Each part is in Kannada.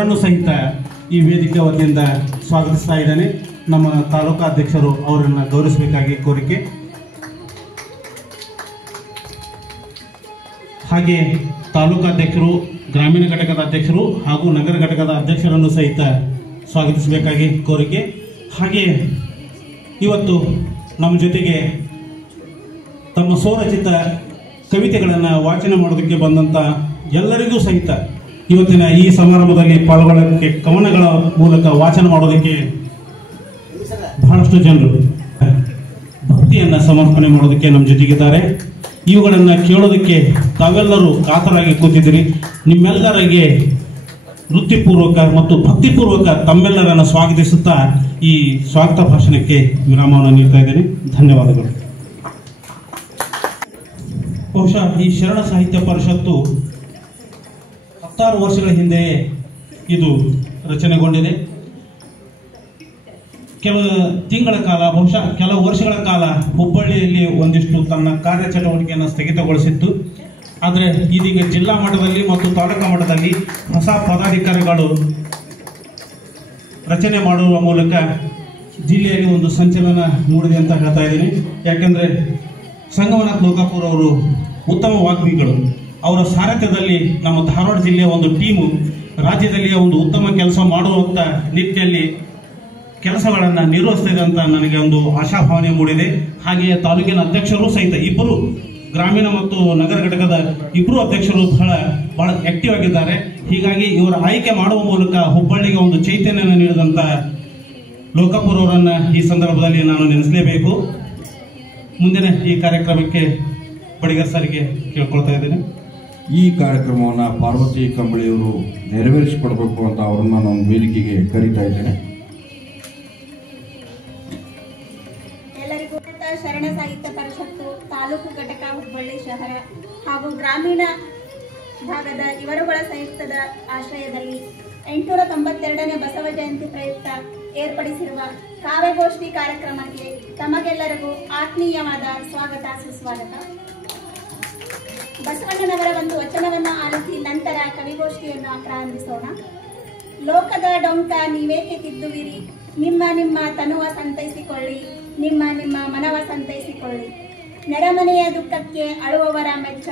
ಅವರನ್ನು ಸಹಿತ ಈ ವೇದಿಕೆ ವತಿಯಿಂದ ಸ್ವಾಗತಿಸ್ತಾ ಇದ್ದೇನೆ. ನಮ್ಮ ತಾಲೂಕಾ ಅಧ್ಯಕ್ಷರು ಅವರನ್ನು ಗೌರವಿಸಬೇಕಾಗಿ ಕೋರಿಕೆ. ಹಾಗೆ ತಾಲೂಕಾ ಅಧ್ಯಕ್ಷರು, ಗ್ರಾಮೀಣ ಘಟಕದ ಅಧ್ಯಕ್ಷರು ಹಾಗೂ ನಗರ ಘಟಕದ ಅಧ್ಯಕ್ಷರನ್ನು ಸಹಿತ ಸ್ವಾಗತಿಸಬೇಕಾಗಿ ಕೋರಿಕೆ. ಹಾಗೆ ಇವತ್ತು ನಮ್ಮ ಜೊತೆಗೆ ತಮ್ಮ ಸ್ವರಚಿತ ಕವಿತೆಗಳನ್ನು ವಾಚನ ಮಾಡೋದಕ್ಕೆ ಬಂದಂಥ ಎಲ್ಲರಿಗೂ ಸಹಿತ ಇವತ್ತಿನ ಈ ಸಮಾರಂಭದಲ್ಲಿ ಪಾಲ್ಗೊಳ್ಳೋದಕ್ಕೆ ಕವನಗಳ ಮೂಲಕ ವಾಚನ ಮಾಡೋದಕ್ಕೆ ಬಹಳಷ್ಟು ಜನರು ಭಕ್ತಿಯನ್ನು ಸಮರ್ಪಣೆ ಮಾಡೋದಕ್ಕೆ ನಮ್ಮ ಜೊತೆಗಿದ್ದಾರೆ. ಇವುಗಳನ್ನು ಕೇಳೋದಕ್ಕೆ ತಾವೆಲ್ಲರೂ ಕಾತರಾಗಿ ಕೂತಿದ್ದೀರಿ. ನಿಮ್ಮೆಲ್ಲರಿಗೆ ವೃತ್ತಿಪೂರ್ವಕ ಮತ್ತು ಭಕ್ತಿಪೂರ್ವಕ ತಮ್ಮೆಲ್ಲರನ್ನು ಸ್ವಾಗತಿಸುತ್ತಾ ಈ ಸ್ವಾಗತ ಭಾಷಣಕ್ಕೆ ವಿರಾಮವನ್ನು ನೀಡ್ತಾ ಇದ್ದೇನೆ. ಧನ್ಯವಾದಗಳು. ಬಹುಶಃ ಈ ಶರಣ ಸಾಹಿತ್ಯ ಪರಿಷತ್ತು 10 ವರ್ಷಗಳ ಹಿಂದೆ ಇದು ರಚನೆಗೊಂಡಿದೆ. ಕೆಲವು ತಿಂಗಳ ಕಾಲ, ಬಹುಶಃ ಕೆಲವು ವರ್ಷಗಳ ಕಾಲ ಹುಬ್ಬಳ್ಳಿಯಲ್ಲಿ ಒಂದಿಷ್ಟು ತನ್ನ ಕಾರ್ಯಚಟುವಟಿಕೆಯನ್ನು ಸ್ಥಗಿತಗೊಳಿಸಿತ್ತು. ಆದರೆ ಇದೀಗ ಜಿಲ್ಲಾ ಮಟ್ಟದಲ್ಲಿ ಮತ್ತು ತಾಲೂಕಾ ಮಟ್ಟದಲ್ಲಿ ಹೊಸ ಪದಾಧಿಕಾರಿಗಳು ರಚನೆ ಮಾಡುವ ಮೂಲಕ ಜಿಲ್ಲೆಯಲ್ಲಿ ಒಂದು ಸಂಚಲನ ಮೂಡಿದೆ ಅಂತ ಹೇಳ್ತಾ ಇದ್ದೀನಿ. ಯಾಕೆಂದರೆ ಸಂಗಮನಾಥ್ ಲೋಕಾಪುರ ಅವರು ಉತ್ತಮ ವಾಗ್ಮಿಗಳು. ಅವರ ಸಾರಥ್ಯದಲ್ಲಿ ನಮ್ಮ ಧಾರವಾಡ ಜಿಲ್ಲೆಯ ಒಂದು ಟೀಮು ರಾಜ್ಯದಲ್ಲಿಯೇ ಒಂದು ಉತ್ತಮ ಕೆಲಸ ಮಾಡುವಂಥ ನಿಟ್ಟಿನಲ್ಲಿ ಕೆಲಸಗಳನ್ನು ನಿರ್ವಹಿಸ್ತಿದೆ ಅಂತ ನನಗೆ ಒಂದು ಆಶಾಭಾವನೆ ಮೂಡಿದೆ. ಹಾಗೆಯೇ ತಾಲೂಕಿನ ಅಧ್ಯಕ್ಷರು ಸಹಿತ ಇಬ್ಬರು, ಗ್ರಾಮೀಣ ಮತ್ತು ನಗರ ಘಟಕದ ಇಬ್ಬರು ಅಧ್ಯಕ್ಷರು ಬಹಳ ಆಕ್ಟಿವ್ ಆಗಿದ್ದಾರೆ. ಹೀಗಾಗಿ ಇವರ ಆಯ್ಕೆ ಮಾಡುವ ಮೂಲಕ ಹುಬ್ಬಳ್ಳಿಗೆ ಒಂದು ಚೈತನ್ಯವನ್ನು ನೀಡಿದಂಥ ಲೋಕಾಪುರ ಅವರನ್ನು ಈ ಸಂದರ್ಭದಲ್ಲಿ ನಾನು ನೆನೆಸಲೇಬೇಕು. ಮುಂದಿನ ಈ ಕಾರ್ಯಕ್ರಮಕ್ಕೆ ಬಡಿಗರ್ ಸರಿಗೆ ಕೇಳ್ಕೊಳ್ತಾ ಇದ್ದೇನೆ. ಈ ಕಾರ್ಯಕ್ರಮವನ್ನು ಪಾರ್ವತಿ ಕಂಬಳಿಯವರು ನೆರವೇರಿಸಿಕೊಡ್ಬೇಕು ಅಂತ ಅವರನ್ನು ನಾನು ವೇದಿಕೆಗೆ ಕರೀತಾ ಇದ್ದೇನೆ. ಎಲ್ಲರಿಗೂ ಶರಣ ಸಾಹಿತ್ಯ ಪರಿಷತ್ತು ತಾಲೂಕು ಘಟಕ ಹುಬ್ಬಳ್ಳಿ ಶಹರ ಹಾಗೂ ಗ್ರಾಮೀಣ ಭಾಗದ ಇವರುಗಳ ಸಂಯುಕ್ತದ ಆಶ್ರಯದಲ್ಲಿ 892ನೇ ಬಸವ ಜಯಂತಿ ಪ್ರಯುಕ್ತ ಏರ್ಪಡಿಸಿರುವ ಕಾವ್ಯಗೋಷ್ಠಿ ಕಾರ್ಯಕ್ರಮಕ್ಕೆ ತಮಗೆಲ್ಲರಿಗೂ ಆತ್ಮೀಯವಾದ ಸ್ವಾಗತ, ಸುಸ್ವಾಗತ. ಬಸವಣ್ಣನವರ ಒಂದು ವಚನವನ್ನು ಆಲಿಸಿ ನಂತರ ಕವಿಗೋಷ್ಠಿಯನ್ನು ಪ್ರಾರಂಭಿಸೋಣ. ಲೋಕದ ಡೊಂಕ ನೀವೇಕೆ ತಿದ್ದುವಿರಿ, ನಿಮ್ಮ ನಿಮ್ಮ ತನುವ ಸಂತೈಸಿಕೊಳ್ಳಿ, ನಿಮ್ಮ ನಿಮ್ಮ ಮನವ ಸಂತೈಸಿಕೊಳ್ಳಿ, ನೆರೆಮನೆಯ ದುಃಖಕ್ಕೆ ಅಳುವವರ ಮೆಚ್ಚ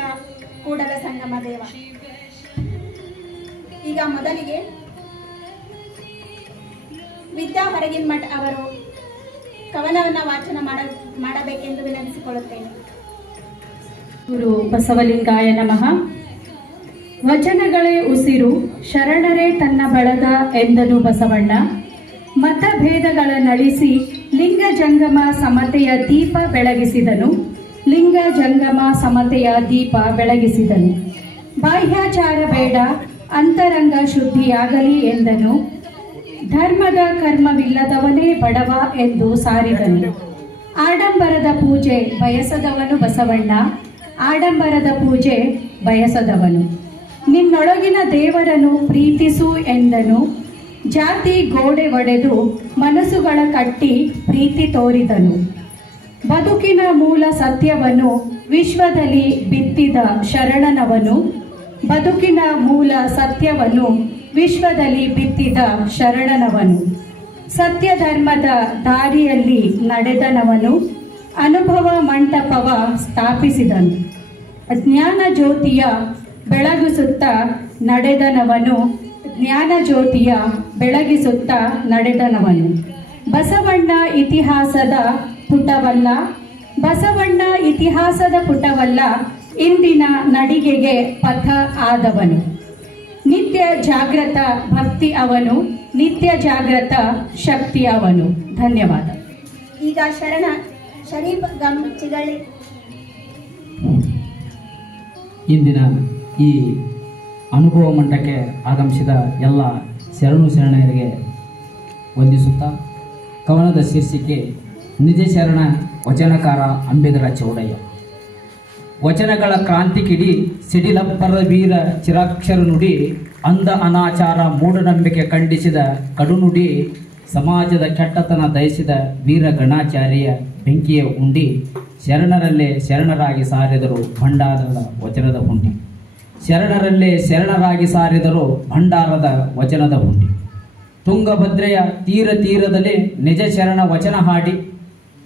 ಕೂಡಲ ಸಂಗಮ ದೇವ. ಈಗ ಮೊದಲಿಗೆ ವಿದ್ಯಾ ಹೊರಗಿನಮಠ ಅವರು ಕವನವನ್ನು ವಾಚನ ಮಾಡಬೇಕೆಂದು ವಿನಂತಿಸಿಕೊಳ್ಳುತ್ತೇನೆ. ಗುರು ಬಸವಲಿಂಗಾಯ ನಮಃ. ವಚನಗಳೇ ಉಸಿರು, ಶರಣರೇ ತನ್ನ ಬಳಗ ಎಂದನು ಬಸವಣ್ಣ. ಮತಭೇದಗಳ ನಳಿಸಿ ಲಿಂಗ ಜಂಗಮ ಸಮತೆಯ ದೀಪ ಬೆಳಗಿಸಿದನು, ಲಿಂಗ ಜಂಗಮ ಸಮತೆಯ ದೀಪ ಬೆಳಗಿಸಿದನು. ಬಾಹ್ಯಾಚಾರ ಬೇಡ, ಅಂತರಂಗ ಶುದ್ಧಿಯಾಗಲಿ ಎಂದನು. ಧರ್ಮದ ಕರ್ಮವಿಲ್ಲದವನೇ ಬಡವ ಎಂದು ಸಾರಿದನು. ಆಡಂಬರದ ಪೂಜೆ ಬಯಸದವನು ಬಸವಣ್ಣ, ಆಡಂಬರದ ಪೂಜೆ ಬಯಸದವನು. ನಿನ್ನೊಳಗಿನ ದೇವರನ್ನು ಪ್ರೀತಿಸು ಎಂದನು. ಜಾತಿ ಗೋಡೆ ಒಡೆದು ಮನಸ್ಸುಗಳ ಕಟ್ಟಿ ಪ್ರೀತಿ ತೋರಿದನು. ಬದುಕಿನ ಮೂಲ ಸತ್ಯವನ್ನು ವಿಶ್ವದಲ್ಲಿ ಬಿತ್ತಿದ ಶರಣನವನು, ಬದುಕಿನ ಮೂಲ ಸತ್ಯವನ್ನು ವಿಶ್ವದಲ್ಲಿ ಬಿತ್ತಿದ ಶರಣನವನು. ಸತ್ಯ ಧರ್ಮದ ದಾರಿಯಲ್ಲಿ ನಡೆದನವನು, ಅನುಭವ ಮಂಟಪವ ಸ್ಥಾಪಿಸಿದನು. ಜ್ಞಾನ ಜ್ಯೋತಿಯ ಬೆಳಗಿಸುತ್ತಾ ನಡೆದನವನು, ಜ್ಞಾನ ಜ್ಯೋತಿಯ ಬೆಳಗಿಸುತ್ತಾ ನಡೆದನವನು. ಬಸವಣ್ಣ ಇತಿಹಾಸದ ಪುಟವಲ್ಲ, ಬಸವಣ್ಣ ಇತಿಹಾಸದ ಪುಟವಲ್ಲ, ಇಂದಿನ ನಡಿಗೆಗೆ ಪಥ ಆದವನು. ನಿತ್ಯ ಜಾಗೃತ ಭಕ್ತಿ ಅವನು, ನಿತ್ಯ ಜಾಗೃತ ಶಕ್ತಿ ಅವನು. ಧನ್ಯವಾದ. ಈಗ ಶರಣ ಶರೀಫ್ ಚಿಗಳಿ. ಇಂದಿನ ಈ ಅನುಭವ ಮಂಟಕ್ಕೆ ಆಗಮಿಸಿದ ಎಲ್ಲ ಶರಣರಿಗೆ ವಂದಿಸುತ್ತಾ, ಕವನದ ಶೀರ್ಷಿಕೆ ನಿಜ ಶರಣ ವಚನಕಾರ ಅಂಬೇಗರ ಚೌಡಯ್ಯ. ವಚನಗಳ ಕ್ರಾಂತಿ ಕಿಡಿ ಸಿಡಿಲಪ್ಪರ ವೀರ ಚಿರಾಕ್ಷರ ನುಡಿ, ಅಂಧ ಅನಾಚಾರ ಮೂಢನಂಬಿಕೆ ಖಂಡಿಸಿದ ಕಡುನುಡಿ, ಸಮಾಜದ ಕೆಟ್ಟತನ ದಯಿಸಿದ ವೀರ ಗಣಾಚಾರ್ಯ ಬೆಂಕಿಯ ಉಂಡಿ, ಶರಣರಲ್ಲೇ ಶರಣರಾಗಿ ಸಾರಿದರು ಭಂಡಾರದ ವಚನದ ಹುಂಡಿ. ಶರಣರಲ್ಲೇ ಶರಣರಾಗಿ ಸಾರಿದರು ಭಂಡಾರದ ವಚನದ ಹುಂಡಿ. ತುಂಗಭದ್ರೆಯ ತೀರದಲ್ಲಿ ನಿಜ ಶರಣ ವಚನ ಹಾಡಿ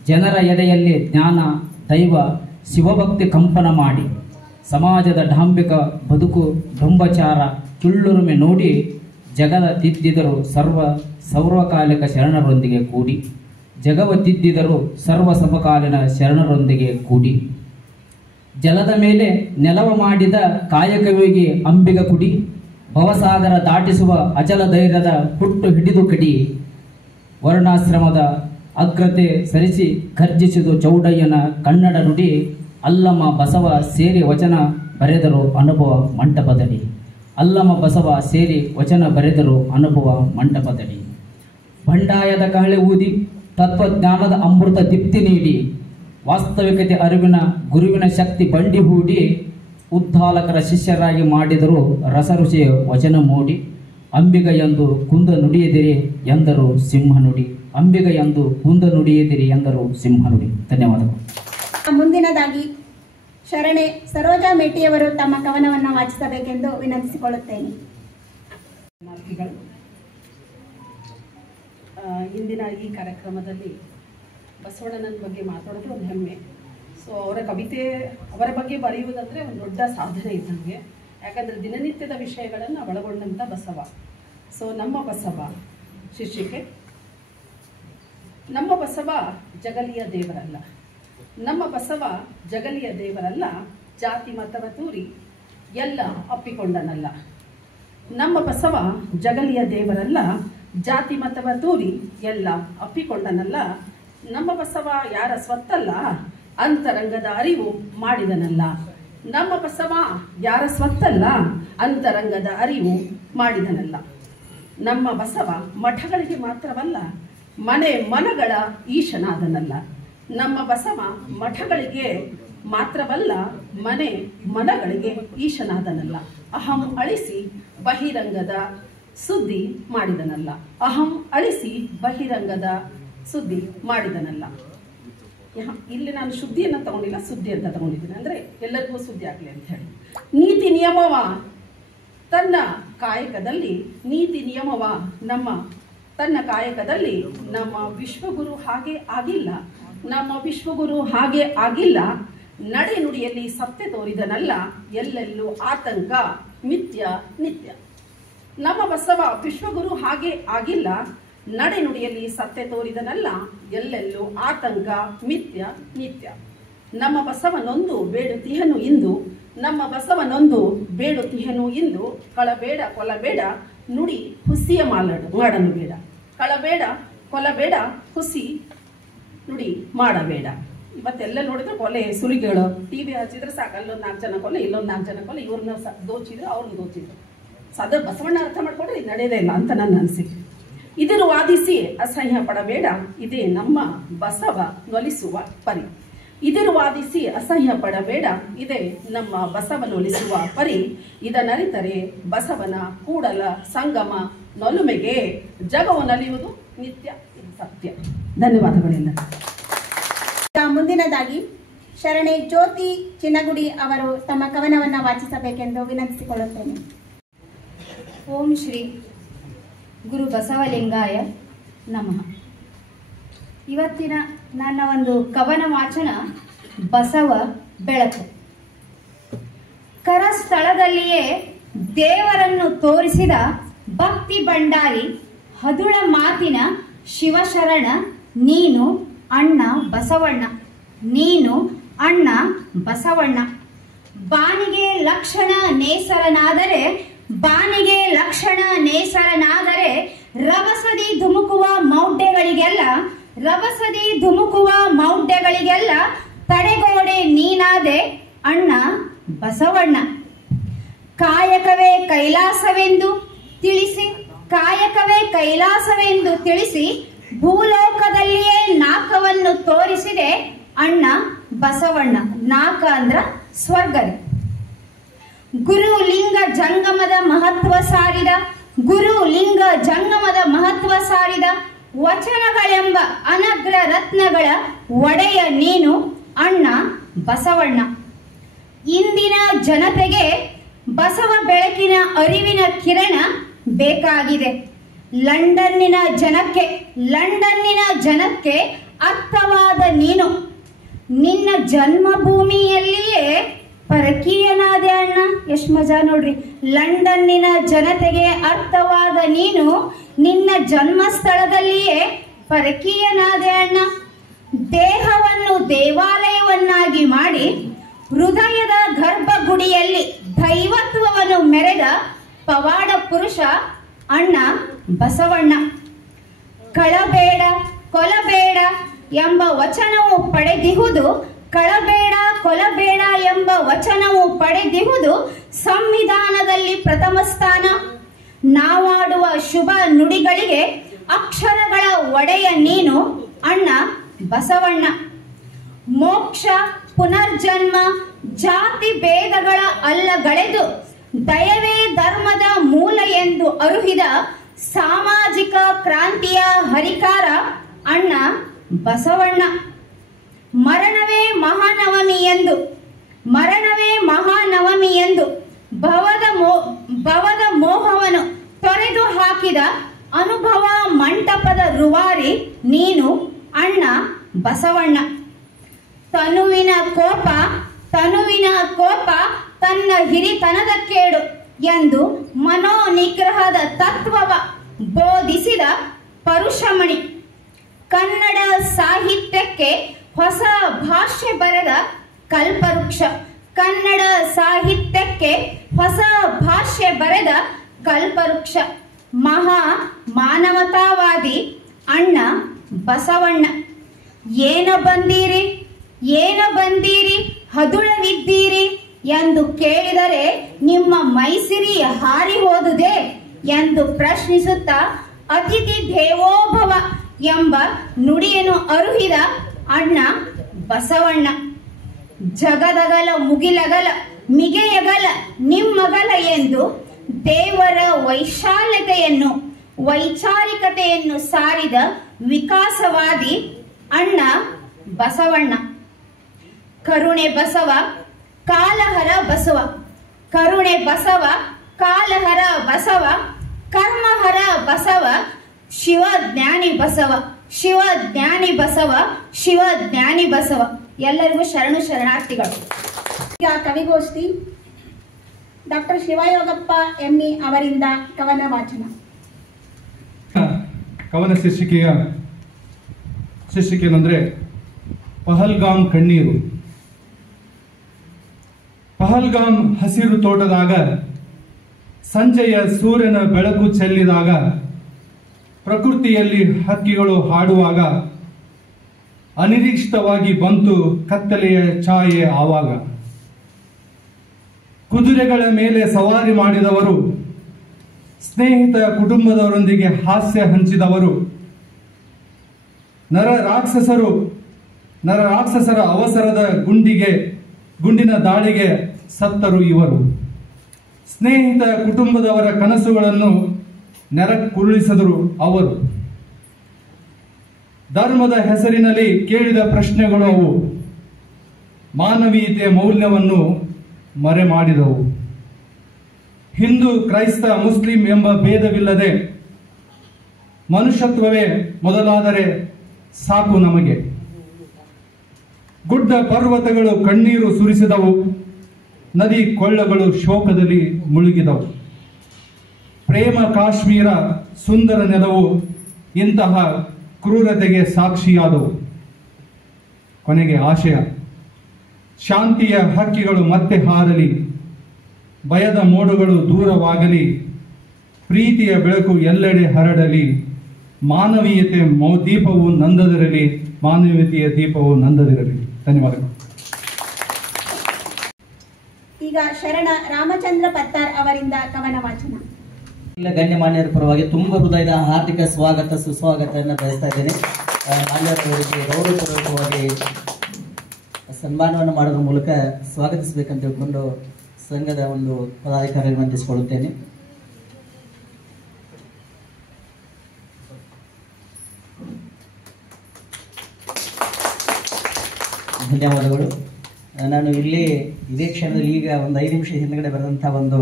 ಜನರ ಎದೆಯಲ್ಲಿ ಜ್ಞಾನ ದೈವ ಶಿವಭಕ್ತಿ ಕಂಪನ ಮಾಡಿ ಸಮಾಜದ ಡಾಂಬಿಕ ಬದುಕು ಢೊಂಬಚಾರ ಕಿಳ್ಳುರುಮೆ ನೋಡಿ ಜಗದ ತಿದ್ದಿದರು ಸರ್ವಕಾಲಿಕ ಶರಣರೊಂದಿಗೆ ಕೂಡಿ ಜಗವ ತಿದ್ದಿದರು ಸರ್ವ ಸಮಕಾಲೀನ ಶರಣರೊಂದಿಗೆ ಕೂಡಿ ಜಲದ ಮೇಲೆ ನೆಲವ ಮಾಡಿದ ಕಾಯಕವಿಗೆ ಅಂಬಿಗ ಕುಡಿ ಭವಸಾಗರ ದಾಟಿಸುವ ಅಚಲ ಧೈರ್ಯದ ಹುಟ್ಟು ಹಿಡಿದು ಕಡಿ ವರ್ಣಾಶ್ರಮದ ಅಗ್ರತೆ ಸರಿಸಿ ಗರ್ಜಿಸಿದು ಚೌಡಯ್ಯನ ಕನ್ನಡ ನುಡಿ ಅಲ್ಲಮ ಬಸವ ಸೇರಿ ವಚನ ಬರೆದರು ಅನುಭವ ಮಂಟಪದಡಿ. ಅಲ್ಲಮ ಬಸವ ಸೇರಿ ವಚನ ಬರೆದರು ಅನುಭವ ಮಂಟಪದಡಿ. ಬಂಡಾಯದ ಕಹಳೆ ಊದಿ ತತ್ವಜ್ಞಾನದ ಅಮೃತ ದೀಪ್ತಿ ನೀಡಿ ವಾಸ್ತವಿಕತೆ ಅರಿವಿನ ಗುರುವಿನ ಶಕ್ತಿ ಬಂಡಿ ಹೂಡಿ ಉದ್ದಾಲಕರ ಶಿಷ್ಯರಾಗಿ ಮಾಡಿದರು ರಸಋಷಿಯ ವಚನ ಮೂಡಿ ಅಂಬಿಗ ಎಂದು ಕುಂದ ನುಡಿಯದಿರಿ ಎಂದರು ಸಿಂಹ ನುಡಿ. ಅಂಬಿಗ ಎಂದು ಕುಂದ ನುಡಿಯದಿರಿ ಎಂದರು ಸಿಂಹ ನುಡಿ. ಧನ್ಯವಾದಗಳು. ಮುಂದಿನದಾಗಿ ಶರಣೆ ಸರೋಜಾ ಮೇಟಿಯವರು ತಮ್ಮ ಕವನವನ್ನು ವಾಚಿಸಬೇಕೆಂದು ವಿನಂತಿಸಿಕೊಳ್ಳುತ್ತೇನೆ. ಇಂದಿನ ಈ ಕಾರ್ಯಕ್ರಮದಲ್ಲಿ ಬಸವಣ್ಣನ ಬಗ್ಗೆ ಮಾತಾಡೋದು ಒಂದು ಹೆಮ್ಮೆ. ಸೊ ಅವರ ಕವಿತೆ ಅವರ ಬಗ್ಗೆ ಬರೆಯುವುದಂದರೆ ಒಂದು ದೊಡ್ಡ ಸಾಧನೆ ಇದ್ದಂಗೆ. ಯಾಕಂದರೆ ದಿನನಿತ್ಯದ ವಿಷಯಗಳನ್ನು ಒಳಗೊಂಡಂಥ ಬಸವ. ಸೊ ನಮ್ಮ ಬಸವ ಶೀರ್ಷಿಕೆ. ನಮ್ಮ ಬಸವ ಜಗಲಿಯ ದೇವರಲ್ಲ, ನಮ್ಮ ಬಸವ ಜಗಲಿಯ ದೇವರಲ್ಲ, ಜಾತಿ ಮತವ ತೂರಿ ಎಲ್ಲ ಅಪ್ಪಿಕೊಂಡನಲ್ಲ. ನಮ್ಮ ಬಸವ ಜಗಲಿಯ ದೇವರಲ್ಲ, ಜಾತಿ ಮತವ ತೂರಿ ಎಲ್ಲ ಅಪ್ಪಿಕೊಂಡನಲ್ಲ. ನಮ್ಮ ಬಸವ ಯಾರ ಸ್ವತ್ತಲ್ಲ, ಅಂತರಂಗದ ಅರಿವು ಮಾಡಿದನಲ್ಲ. ನಮ್ಮ ಬಸವ ಯಾರ ಸ್ವತ್ತಲ್ಲ, ಅಂತರಂಗದ ಅರಿವು ಮಾಡಿದನಲ್ಲ. ನಮ್ಮ ಬಸವ ಮಠಗಳಿಗೆ ಮಾತ್ರವಲ್ಲ, ಮನಗಳ ಈಶನಾದನಲ್ಲ. ನಮ್ಮ ಬಸವ ಮಠಗಳಿಗೆ ಮಾತ್ರವಲ್ಲ, ಮನಗಳಿಗೆ ಈಶನಾದನಲ್ಲ. ಅಹಂ ಅಳಿಸಿ ಬಹಿರಂಗದ ಸುದ್ದಿ ಮಾಡಿದನಲ್ಲ. ಅಹಂ ಅಳಿಸಿ ಬಹಿರಂಗದ ಸುದ್ದಿ ಮಾಡಿದನಲ್ಲ. ಇಲ್ಲಿ ನಾನು ಶುದ್ಧಿಯನ್ನು ತಗೊಂಡಿಲ್ಲ, ಸುದ್ದಿ ಅಂತ ತಗೊಂಡಿದ್ದೀನಿ. ಅಂದರೆ ಎಲ್ಲರಿಗೂ ಸುದ್ದಿ ಆಗಲಿ ಅಂತ ಹೇಳಿ. ನೀತಿ ನಿಯಮವ ತನ್ನ ಕಾಯಕದಲ್ಲಿ, ನೀತಿ ನಿಯಮವ ತನ್ನ ಕಾಯಕದಲ್ಲಿ ನಮ್ಮ ವಿಶ್ವಗುರು ಹಾಗೆ ಆಗಿಲ್ಲ, ನಮ್ಮ ವಿಶ್ವಗುರು ಹಾಗೆ ಆಗಿಲ್ಲ. ನಡೆ ನುಡಿಯಲ್ಲಿ ಸತ್ಯ ತೋರಿದನಲ್ಲ, ಎಲ್ಲೆಲ್ಲೂ ಆತಂಕ ಮಿಥ್ಯ ನಿತ್ಯ. ನಮ್ಮ ಬಸವ ವಿಶ್ವಗುರು ಹಾಗೆ ಆಗಿಲ್ಲ, ನಡೆ ನುಡಿಯಲ್ಲಿ ಸತ್ಯ ತೋರಿದನಲ್ಲ, ಎಲ್ಲೆಲ್ಲೂ ಆತಂಕ ಮಿಥ್ಯ ನಿತ್ಯ. ನಮ್ಮ ಬಸವನೊಂದು ಬೇಡುತ್ತಿಹನು ಇಂದು, ನಮ್ಮ ಬಸವನೊಂದು ಬೇಡುತ್ತಿಹನು ಇಂದು. ಕಳಬೇಡ ಕೊಲಬೇಡ ನುಡಿ ಹುಸಿಯ ಮಾಡಲು ಬೇಡ. ಕಳಬೇಡ ಕೊಲಬೇಡ ಹುಸಿ ನುಡಿ ಮಾಡಬೇಡ. ಇವತ್ತೆಲ್ಲ ನೋಡಿದ್ರೆ ಕೊಲೆ ಸುಲಿಗೆಗಳು. ಟಿವಿ ಹಚ್ಚಿದ್ರೆ ಸಾಕು, ಅಲ್ಲೊಂದು 4 ಜನ ಕೊಲೆ, ಇಲ್ಲೊಂದು 4 ಜನ ಕೊಲೆ, ಇವ್ರನ್ನ ದೋಚಿದ್ರು ಅವ್ರನ್ನ ದೋಚಿದ್ರು. ಸದ ಬಸವಣ್ಣ ಅರ್ಥ ಮಾಡ್ಕೊಂಡ್ರೆ ಇದು ನಡೆಯೋದೇ ಇಲ್ಲ ಅಂತ ನನ್ನ ಅನಿಸಿಕೆ. ಇದನ್ನು ವಾದಿಸಿ ಅಸಹ್ಯ ಪಡಬೇಡ, ಇದೇ ನಮ್ಮ ಬಸವ ನೊಲಿಸುವ ಪರಿ. ಇದನ್ನು ವಾದಿಸಿ ಅಸಹ್ಯ ಪಡಬೇಡ, ಇದೇ ನಮ್ಮ ಬಸವನೊಲಿಸುವ ಪರಿ. ಇದನ್ನರಿತರೆ ಬಸವನ ಕೂಡಲ ಸಂಗಮ ನೊಲುಮೆಗೆ ಜಗವು ನಲಿಯುವುದು ನಿತ್ಯ, ಇದು ಸತ್ಯ. ಧನ್ಯವಾದಗಳೆಲ್ಲ. ಮುಂದಿನದಾಗಿ ಶರಣೆ ಜ್ಯೋತಿ ಚಿನ್ನಗುಡಿ ಅವರು ತಮ್ಮ ಕವನವನ್ನು ವಾಚಿಸಬೇಕೆಂದು ವಿನಂತಿಸಿಕೊಳ್ಳುತ್ತೇನೆ. ಓಂ ಶ್ರೀ ಗುರು ಬಸವಲಿಂಗಾಯ ನಮಃ. ಇವತ್ತಿನ ನನ್ನ ಒಂದು ಕವನ ವಾಚನ ಬಸವ ಬೆಳಕು. ಕರಸ್ಥಳದಲ್ಲಿಯೇ ದೇವರನ್ನು ತೋರಿಸಿದ ಭಕ್ತಿ ಭಂಡಾರಿ, ಹದುಳ ಮಾತಿನ ಶಿವಶರಣ ನೀನು ಅಣ್ಣ ಬಸವಣ್ಣ, ನೀನು ಅಣ್ಣ ಬಸವಣ್ಣ. ಬಾನಿಗೆ ಲಕ್ಷಣ ನೇಸರನಾದರೆ, ಬಾನಿಗೆ ಲಕ್ಷಣ ನೇಸರನಾದರೆ, ರಭಸದಿ ಧುಮುಕುವ ಮೌಢ್ಯಗಳಿಗೆಲ್ಲ, ರಭಸದಿ ಧುಮುಕುವ ಮೌಢ್ಯಗಳಿಗೆಲ್ಲ ತಡೆಗೋಡೆ ನೀನಾದೆ ಅಣ್ಣ ಬಸವಣ್ಣ. ಕಾಯಕವೇ ಕೈಲಾಸವೆಂದು ತಿಳಿಸಿ, ಕಾಯಕವೇ ಕೈಲಾಸವೆಂದು ತಿಳಿಸಿ, ಭೂಲೋಕದಲ್ಲಿಯೇ ನಾಕವನ್ನು ತೋರಿಸಿದೆ ಅಣ್ಣ ಬಸವಣ್ಣ. ನಾಕ ಅಂದ್ರ ಸ್ವರ್ಗರಿ. ಗುರು ಲಿಂಗ ಜಂಗಮದ ಮಹತ್ವ ಸಾರಿದ, ಗುರು ಲಿಂಗ ಜಂಗಮದ ಮಹತ್ವ ಸಾರಿದ, ವಚನಗಳೆಂಬ ಅನಗ್ರ ರತ್ನಗಳ ಒಡೆಯ ನೀನು ಅಣ್ಣ ಬಸವಣ್ಣ. ಇಂದಿನ ಜನತೆಗೆ ಬಸವ ಬೆಳಕಿನ ಅರಿವಿನ ಕಿರಣ ಬೇಕಾಗಿದೆ. ಲಂಡನ್ನಿನ ಜನಕ್ಕೆ ಅರ್ಥವಾದ ನೀನು ನಿನ್ನ ಜನ್ಮಭೂಮಿಯಲ್ಲಿಯೇ ಪರಕೀಯನಾದೆ ಅಣ್ಣ. ಎಷ್ಟು ಮಜಾ ನೋಡ್ರಿ. ಲಂಡನ್ನಿನ ಜನತೆಗೆ ಅರ್ಥವಾದ ನೀನು ನಿನ್ನ ಜನ್ಮಸ್ಥಳದಲ್ಲಿಯೇ ಪರಕೀಯನಾದೆ ಅಣ್ಣ. ದೇಹವನ್ನು ದೇವಾಲಯವನ್ನಾಗಿ ಮಾಡಿ ಹೃದಯದ ಗರ್ಭಗುಡಿಯಲ್ಲಿ ದೈವತ್ವವನ್ನು ಮೆರೆದ ಪವಾಡ ಪುರುಷ ಅಣ್ಣ ಬಸವಣ್ಣ. ಕಳಬೇಡ ಕೊಲಬೇಡ ಎಂಬ ವಚನವು ಪಡೆದಿಹುದು ಕಳಬೇಡ ಕೊಲಬೇಡ ಎಂಬ ವಚನವು ಪಡೆದಿಹುದು ಸಂವಿಧಾನದಲ್ಲಿ ಪ್ರಥಮ ಸ್ಥಾನ. ನಾವಾಡುವ ಶುಭ ನುಡಿಗಳಿಗೆ ಅಕ್ಷರಗಳ ಒಡೆಯ ನೀನು ಅಣ್ಣ ಬಸವಣ್ಣ. ಮೋಕ್ಷ ಪುನರ್ಜನ್ಮ ಜಾತಿ ಭೇದಗಳ ಅಲ್ಲಗಳೆದು ದಯವೇ ಧರ್ಮದ ಮೂಲ ಎಂದು ಅರುಹಿದ ಸಾಮಾಜಿಕ ಕ್ರಾಂತಿಯ ಹರಿಕಾರ ಅಣ್ಣ ಬಸವಣ್ಣ. ಮರಣವೇ ಮಹಾನವಮಿ ಎಂದು ಭವದ ಮೋಹವನ್ನು ತೊರೆದು ಹಾಕಿದ ಅನುಭವ ಮಂಟಪದ ರೂವಾರಿ ನೀನು ಅಣ್ಣ ಬಸವಣ್ಣ. ತನುವಿನ ಕೋಪ ತನ್ನ ಹಿರಿತನದ ಕೇಡು ಎಂದು ಮನೋನಿಗ್ರಹದ ತತ್ವವ ಬೋಧಿಸಿದ ಪರುಷಮಣಿ. ಕನ್ನಡ ಸಾಹಿತ್ಯಕ್ಕೆ ಹೊಸ ಭಾಷೆ ಬರೆದ ಕಲ್ಪವೃಕ್ಷ. ಕನ್ನಡ ಸಾಹಿತ್ಯಕ್ಕೆ ಹೊಸ ಭಾಷೆ ಬರೆದ ಕಲ್ಪವೃಕ್ಷ. ಮಹಾ ಮಾನವತಾವಾದಿ ಅಣ್ಣ ಬಸವಣ್ಣ. ಏನ ಬಂದೀರಿ ಹದುಳವಿದ್ದೀರಿ ಎಂದು ಕೇಳಿದರೆ ನಿಮ್ಮ ಮೈಸಿರಿ ಹಾರಿ ಹೋದುದೇ ಎಂದು ಪ್ರಶ್ನಿಸುತ್ತಾ ಅತಿಥಿ ದೇವೋಭವ ಎಂಬ ನುಡಿಯನ್ನು ಅರುಹಿದ ಅಣ್ಣ ಬಸವಣ್ಣ. ಜಗದಗಲ ಮುಗಿಲಗಲ ಮಿಗೆಯಗಲ ನಿಮ್ಮಗಲ ಎಂದು ದೇವರ ವೈಚಾರಿಕತೆಯನ್ನು ಸಾರಿದ ವಿಕಾಸವಾದಿ ಅಣ್ಣ ಬಸವಣ್ಣ. ಕರುಣೆ ಬಸವ ಕಾಲಹರ ಬಸವ ಕರ್ಮಹರ ಬಸವ ಶಿವಜ್ಞಾನಿ ಬಸವ. ಎಲ್ಲರಿಗೂ ಶರಣಾರ್ಥಿಗಳು. ಈಗ ಕವಿಗೋಷ್ಠಿ ಡಾಕ್ಟರ್ ಶಿವಯೋಗಪ್ಪ ಎಂಇ ಅವರಿಂದ ಕವನ ವಾಚನ. ಕವನ ಶೀರ್ಷಿಕೆ ಏನಂದ್ರೆ ಪಹಲ್ಗಾಮ್ ಕಣ್ಣೀರು. ಪಹಲ್ಗಾಮ್ ಹಸಿರು ತೋಟದಾಗ ಸಂಜೆಯ ಸೂರ್ಯನ ಬೆಳಕು ಚೆಲ್ಲಿದಾಗ ಪ್ರಕೃತಿಯಲ್ಲಿ ಹಕ್ಕಿಗಳು ಹಾಡುವಾಗ ಅನಿರೀಕ್ಷಿತವಾಗಿ ಬಂತು ಕತ್ತಲೆಯ ಛಾಯೆ ಆವಾಗ. ಕುದುರೆಗಳ ಮೇಲೆ ಸವಾರಿ ಮಾಡಿದವರು, ಸ್ನೇಹಿತ ಕುಟುಂಬದವರೊಂದಿಗೆ ಹಾಸ್ಯ ಹಂಚಿದವರು, ನರರಾಕ್ಷಸರ ಅವಸರದ ಗುಂಡಿನ ದಾಳಿಗೆ ಸತ್ತರು ಇವರು. ಸ್ನೇಹಿತ ಕುಟುಂಬದವರ ಕನಸುಗಳನ್ನು ನೆರಕುರುಳಿಸಿದರು ಅವರು. ಧರ್ಮದ ಹೆಸರಿನಲ್ಲಿ ಕೇಳಿದ ಪ್ರಶ್ನೆಗಳು ಅವು ಮಾನವೀಯತೆಯ ಮೌಲ್ಯವನ್ನು ಮರೆ ಮಾಡಿದವು. ಹಿಂದೂ ಕ್ರೈಸ್ತ ಮುಸ್ಲಿಂ ಎಂಬ ಭೇದವಿಲ್ಲದೆ ಮನುಷ್ಯತ್ವವೇ ಮೊದಲಾದರೆ ಸಾಕು ನಮಗೆ. ಗುಡ್ಡ ಪರ್ವತಗಳು ಕಣ್ಣೀರು ಸುರಿಸಿದವು, ನದಿ ಕೊಳ್ಳಗಳು ಶೋಕದಲ್ಲಿ ಮುಳುಗಿದವು. ಪ್ರೇಮ ಕಾಶ್ಮೀರ ಸುಂದರ ನೆಲವು ಇಂತಹ ಕ್ರೂರತೆಗೆ ಸಾಕ್ಷಿಯಾದವು. ಕೊನೆಗೆ ಆಶಯ, ಶಾಂತಿಯ ಹಕ್ಕಿಗಳು ಮತ್ತೆ ಹಾರಲಿ, ಭಯದ ಮೋಡಗಳು ದೂರವಾಗಲಿ, ಪ್ರೀತಿಯ ಬೆಳಕು ಎಲ್ಲೆಡೆ ಹರಡಲಿ, ಮಾನವೀಯತೆಯ ದೀಪವು ನಂದದಿರಲಿ, ಮಾನವೀಯತೆಯ ದೀಪವು ನಂದದಿರಲಿ. ಧನ್ಯವಾದಗಳು. ಈಗ ಶರಣ ರಾಮಚಂದ್ರ ಪತ್ತಾರ್ ಅವರಿಂದ ಕವನ ವಾಚನ. ಎಲ್ಲ ಗಣ್ಯಮಾನ್ಯರ ಪರವಾಗಿ ತುಂಬ ಹೃದಯದ ಹಾರ್ದಿಕ ಸ್ವಾಗತ ಸುಸ್ವಾಗತವನ್ನು ಬಯಸ್ತಾ ಇದ್ದೇನೆ. ಮಾನ್ಯರವರಿಗೆ ಗೌರವಪೂರ್ವಕವಾಗಿ ಸನ್ಮಾನವನ್ನು ಮಾಡೋದ್ರ ಮೂಲಕ ಸ್ವಾಗತಿಸಬೇಕಂತ ತಿಳ್ಕೊಂಡು ಸಂಘದ ಒಂದು ಪದಾಧಿಕಾರಿಗಳನ್ನು ವಂದಿಸಿಕೊಳ್ಳುತ್ತೇನೆ. ಧನ್ಯವಾದಗಳು. ನಾನು ಇಲ್ಲಿ ಇದೇ ಕ್ಷಣದಲ್ಲಿ ಈಗ ಒಂದು 5 ನಿಮಿಷ ಹಿಂದ್ಗಡೆ ಬರೆದಂಥ ಒಂದು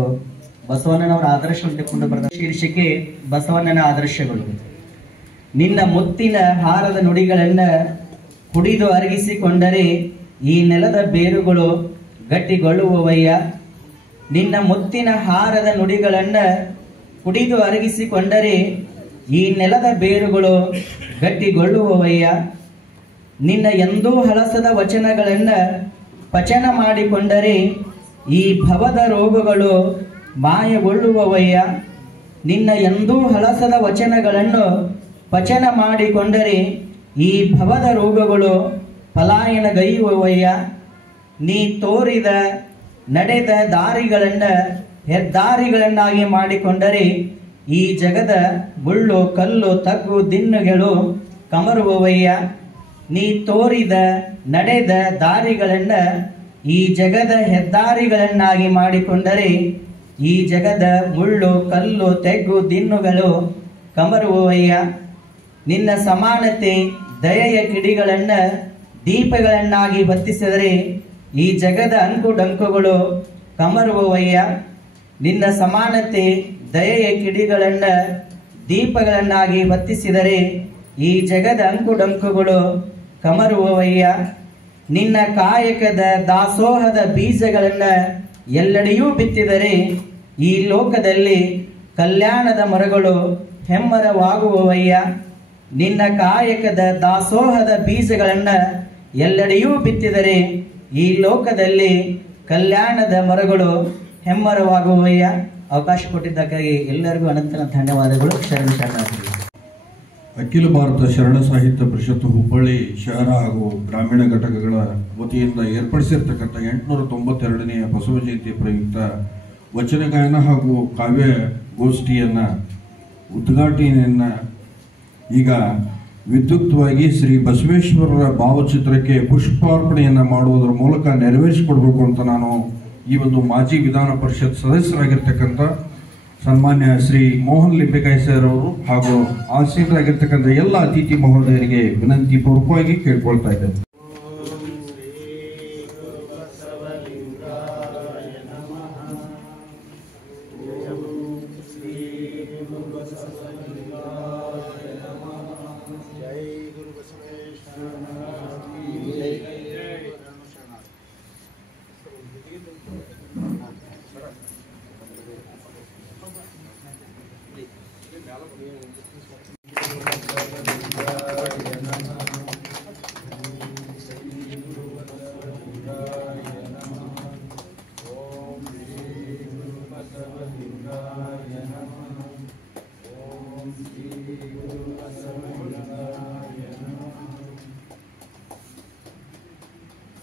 ಬಸವಣ್ಣನವರ ಆದರ್ಶವನ್ನು ತೆಗೆದುಕೊಂಡು ಬರೆದ ಶೀರ್ಷಿಕೆ ಬಸವಣ್ಣನ ಆದರ್ಶಗಳು. ನಿನ್ನ ಮುತ್ತಿನ ಹಾರದ ನುಡಿಗಳನ್ನ ಕುಡಿದು ಅರಗಿಸಿಕೊಂಡರೆ ಈ ನೆಲದ ಬೇರುಗಳು ಗಟ್ಟಿಗೊಳ್ಳುವವಯ್ಯ. ನಿನ್ನ ಮುತ್ತಿನ ಹಾರದ ನುಡಿಗಳನ್ನ ಕುಡಿದು ಅರಗಿಸಿಕೊಂಡರೆ ಈ ನೆಲದ ಬೇರುಗಳು ಗಟ್ಟಿಗೊಳ್ಳುವವಯ್ಯ. ನಿನ್ನ ಎಂದೂ ಹಳಸದ ವಚನಗಳನ್ನ ಪಚನ ಮಾಡಿಕೊಂಡರೆ ಈ ಭವದ ರೋಗಗಳು ಮಾಯಗೊಳ್ಳುವವಯ್ಯ. ನಿನ್ನ ಎಂದೂ ಹಳಸದ ವಚನಗಳನ್ನು ಪಚನ ಮಾಡಿಕೊಂಡರೆ ಈ ಭವದ ರೋಗಗಳು ಪಲಾಯನಗೈಯುವವಯ್ಯ. ನೀ ತೋರಿದ ನಡೆದ ದಾರಿಗಳನ್ನ ಹೆದ್ದಾರಿಗಳನ್ನಾಗಿ ಮಾಡಿಕೊಂಡರೆ ಈ ಜಗದ ಮುಳ್ಳು ಕಲ್ಲು ತಗ್ಗು ದಿನ್ನುಗಳು ಕಮರುವವಯ್ಯ. ನೀ ತೋರಿದ ನಡೆದ ದಾರಿಗಳನ್ನ ಈ ಜಗದ ಹೆದ್ದಾರಿಗಳನ್ನಾಗಿ ಮಾಡಿಕೊಂಡರೆ ಈ ಜಗದ ಮುಳ್ಳು ಕಲ್ಲು ತೆಗ್ಗು ದಿನ್ನುಗಳು ಕಮರುವವಯ್ಯ. ನಿನ್ನ ಸಮಾನತೆ ದಯೆಯ ಕಿಡಿಗಳನ್ನ ದೀಪಗಳನ್ನಾಗಿ ಬತ್ತಿಸಿದರೆ ಈ ಜಗದ ಅಂಕುಡಂಕುಗಳು ಕಮರುವವಯ್ಯ. ನಿನ್ನ ಸಮಾನತೆ ದಯೆಯ ಕಿಡಿಗಳನ್ನ ದೀಪಗಳನ್ನಾಗಿ ಬತ್ತಿಸಿದರೆ ಈ ಜಗದ ಅಂಕುಡಂಕುಗಳು ಕಮರುವವಯ್ಯ. ನಿನ್ನ ಕಾಯಕದ ದಾಸೋಹದ ಬೀಜಗಳನ್ನ ಎಲ್ಲೆಡೆಯೂ ಬಿತ್ತಿದರೆ ಈ ಲೋಕದಲ್ಲಿ ಕಲ್ಯಾಣದ ಮರಗಳು ಹೆಮ್ಮರವಾಗುವವಯ್ಯ. ನಿನ್ನ ಕಾಯಕದ ದಾಸೋಹದ ಬೀಜಗಳನ್ನ ಎಲ್ಲೆಡೆಯೂ ಬಿತ್ತಿದರೆ ಈ ಲೋಕದಲ್ಲಿ ಕಲ್ಯಾಣದ ಮರಗಳು ಹೆಮ್ಮರವಾಗುವವಯ್ಯ. ಅವಕಾಶ ಕೊಟ್ಟಿದ್ದಕ್ಕಾಗಿ ಎಲ್ಲರಿಗೂ ಅನಂತ ಧನ್ಯವಾದಗಳು. ಶರಣಾರ್ಥಿ. ಅಖಿಲ ಭಾರತ ಶರಣ ಸಾಹಿತ್ಯ ಪರಿಷತ್ತು ಹುಬ್ಬಳ್ಳಿ ಶಹರ ಹಾಗೂ ಗ್ರಾಮೀಣ ಘಟಕಗಳ ವತಿಯಿಂದ ಏರ್ಪಡಿಸಿರ್ತಕ್ಕಂಥ 892ನೇ ಬಸವ ಜಯಂತಿ ಪ್ರಯುಕ್ತ ವಚನ ಗಾಯನ ಹಾಗೂ ಕಾವ್ಯ ಗೋಷ್ಠಿಯನ್ನು ಉದ್ಘಾಟನೆಯನ್ನು ಈಗ ವಿದ್ಯುಕ್ತವಾಗಿ ಶ್ರೀ ಬಸವೇಶ್ವರರ ಭಾವಚಿತ್ರಕ್ಕೆ ಪುಷ್ಪಾರ್ಪಣೆಯನ್ನು ಮಾಡುವುದರ ಮೂಲಕ ನೆರವೇರಿಸಿಕೊಡ್ಬೇಕು ಅಂತ ನಾನು ಈ ಒಂದು ಮಾಜಿ ವಿಧಾನ ಪರಿಷತ್ ಸದಸ್ಯರಾಗಿರ್ತಕ್ಕಂಥ ಸನ್ಮಾನ್ಯ ಶ್ರೀ ಮೋಹನ್ ಲಿಂಬೆಕಾಯಿ ಸರ್ ಅವರು ಹಾಗೂ ಆಸೀನರಾಗಿರ್ತಕ್ಕಂಥ ಎಲ್ಲ ಅತಿಥಿ ಮಹೋದಯರಿಗೆ ವಿನಂತಿ ಪೂರ್ವಕವಾಗಿ ಕೇಳ್ಕೊಳ್ತಾ ಇದ್ದೇನೆ.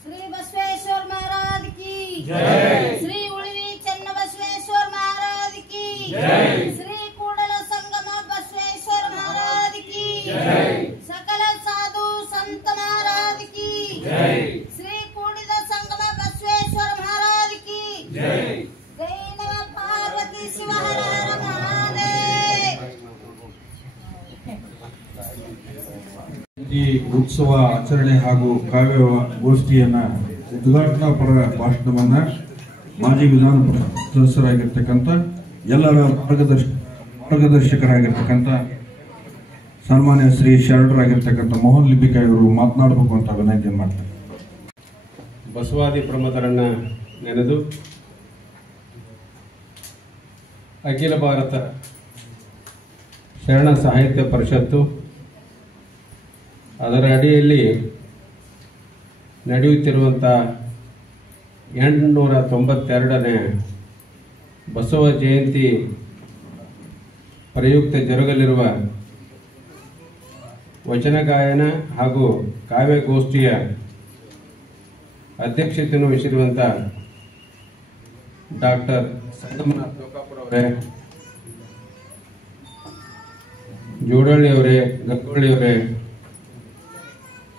श्री बसवेश्वर महाराज की जय। श्री उळवी चन्नबसवेश्वर महाराज की जय। श्री कूडल संगम बसवेश्वर महाराज की जय। सकल साधु संत महाराज की जय। श्री कूडिद संगम बसवेश्वर महाराज की जय। जय नमः पार्वती शिव हर हर महादेव। ಈ ಉತ್ಸವ ಆಚರಣೆ ಹಾಗೂ ಕಾವ್ಯ ಗೋಷ್ಠಿಯನ್ನ ಉದ್ಘಾಟನಾ ಪರ ಭಾಷಣವನ್ನ ಮಾಜಿ ವಿಧಾನ ಪರಿಷತ್ ಸದಸ್ಯರಾಗಿರ್ತಕ್ಕಂಥ ಎಲ್ಲರ ಮಾರ್ಗದರ್ಶಕರಾಗಿರ್ತಕ್ಕಂಥ ಸನ್ಮಾನ್ಯ ಶ್ರೀ ಶರಣರಾಗಿರ್ತಕ್ಕಂಥ ಮೋಹನ್ ಲಿಂಬೆಕಾಯಿ ಅವರು ಮಾತನಾಡಬೇಕು ಅಂತ ವಿನಂತಿ ಮಾಡ್ತಾರೆ. ಬಸವಾದಿ ಪ್ರಮುಖರನ್ನ ನೆನೆದು ಅಖಿಲ ಭಾರತ ಶರಣ ಸಾಹಿತ್ಯ ಪರಿಷತ್ತು ಅದರ ಅಡಿಯಲ್ಲಿ ನಡೆಯುತ್ತಿರುವಂಥ 892ನೇ ಬಸವ ಜಯಂತಿ ಪ್ರಯುಕ್ತ ಜರುಗಲಿರುವ ವಚನ ಗಾಯನ ಹಾಗೂ ಕಾವ್ಯಗೋಷ್ಠಿಯ ಅಧ್ಯಕ್ಷತೆಯನ್ನು ವಹಿಸಿರುವಂಥ ಡಾಕ್ಟರ್ ಸಂಗಮನಾಥ್ ಲೋಕಾಪುರ ಅವರೇ, ಜೋಡಳ್ಳಿ ಅವರೇ, ಗಕ್ಕೊಳ್ಳಿ ಅವರೇ,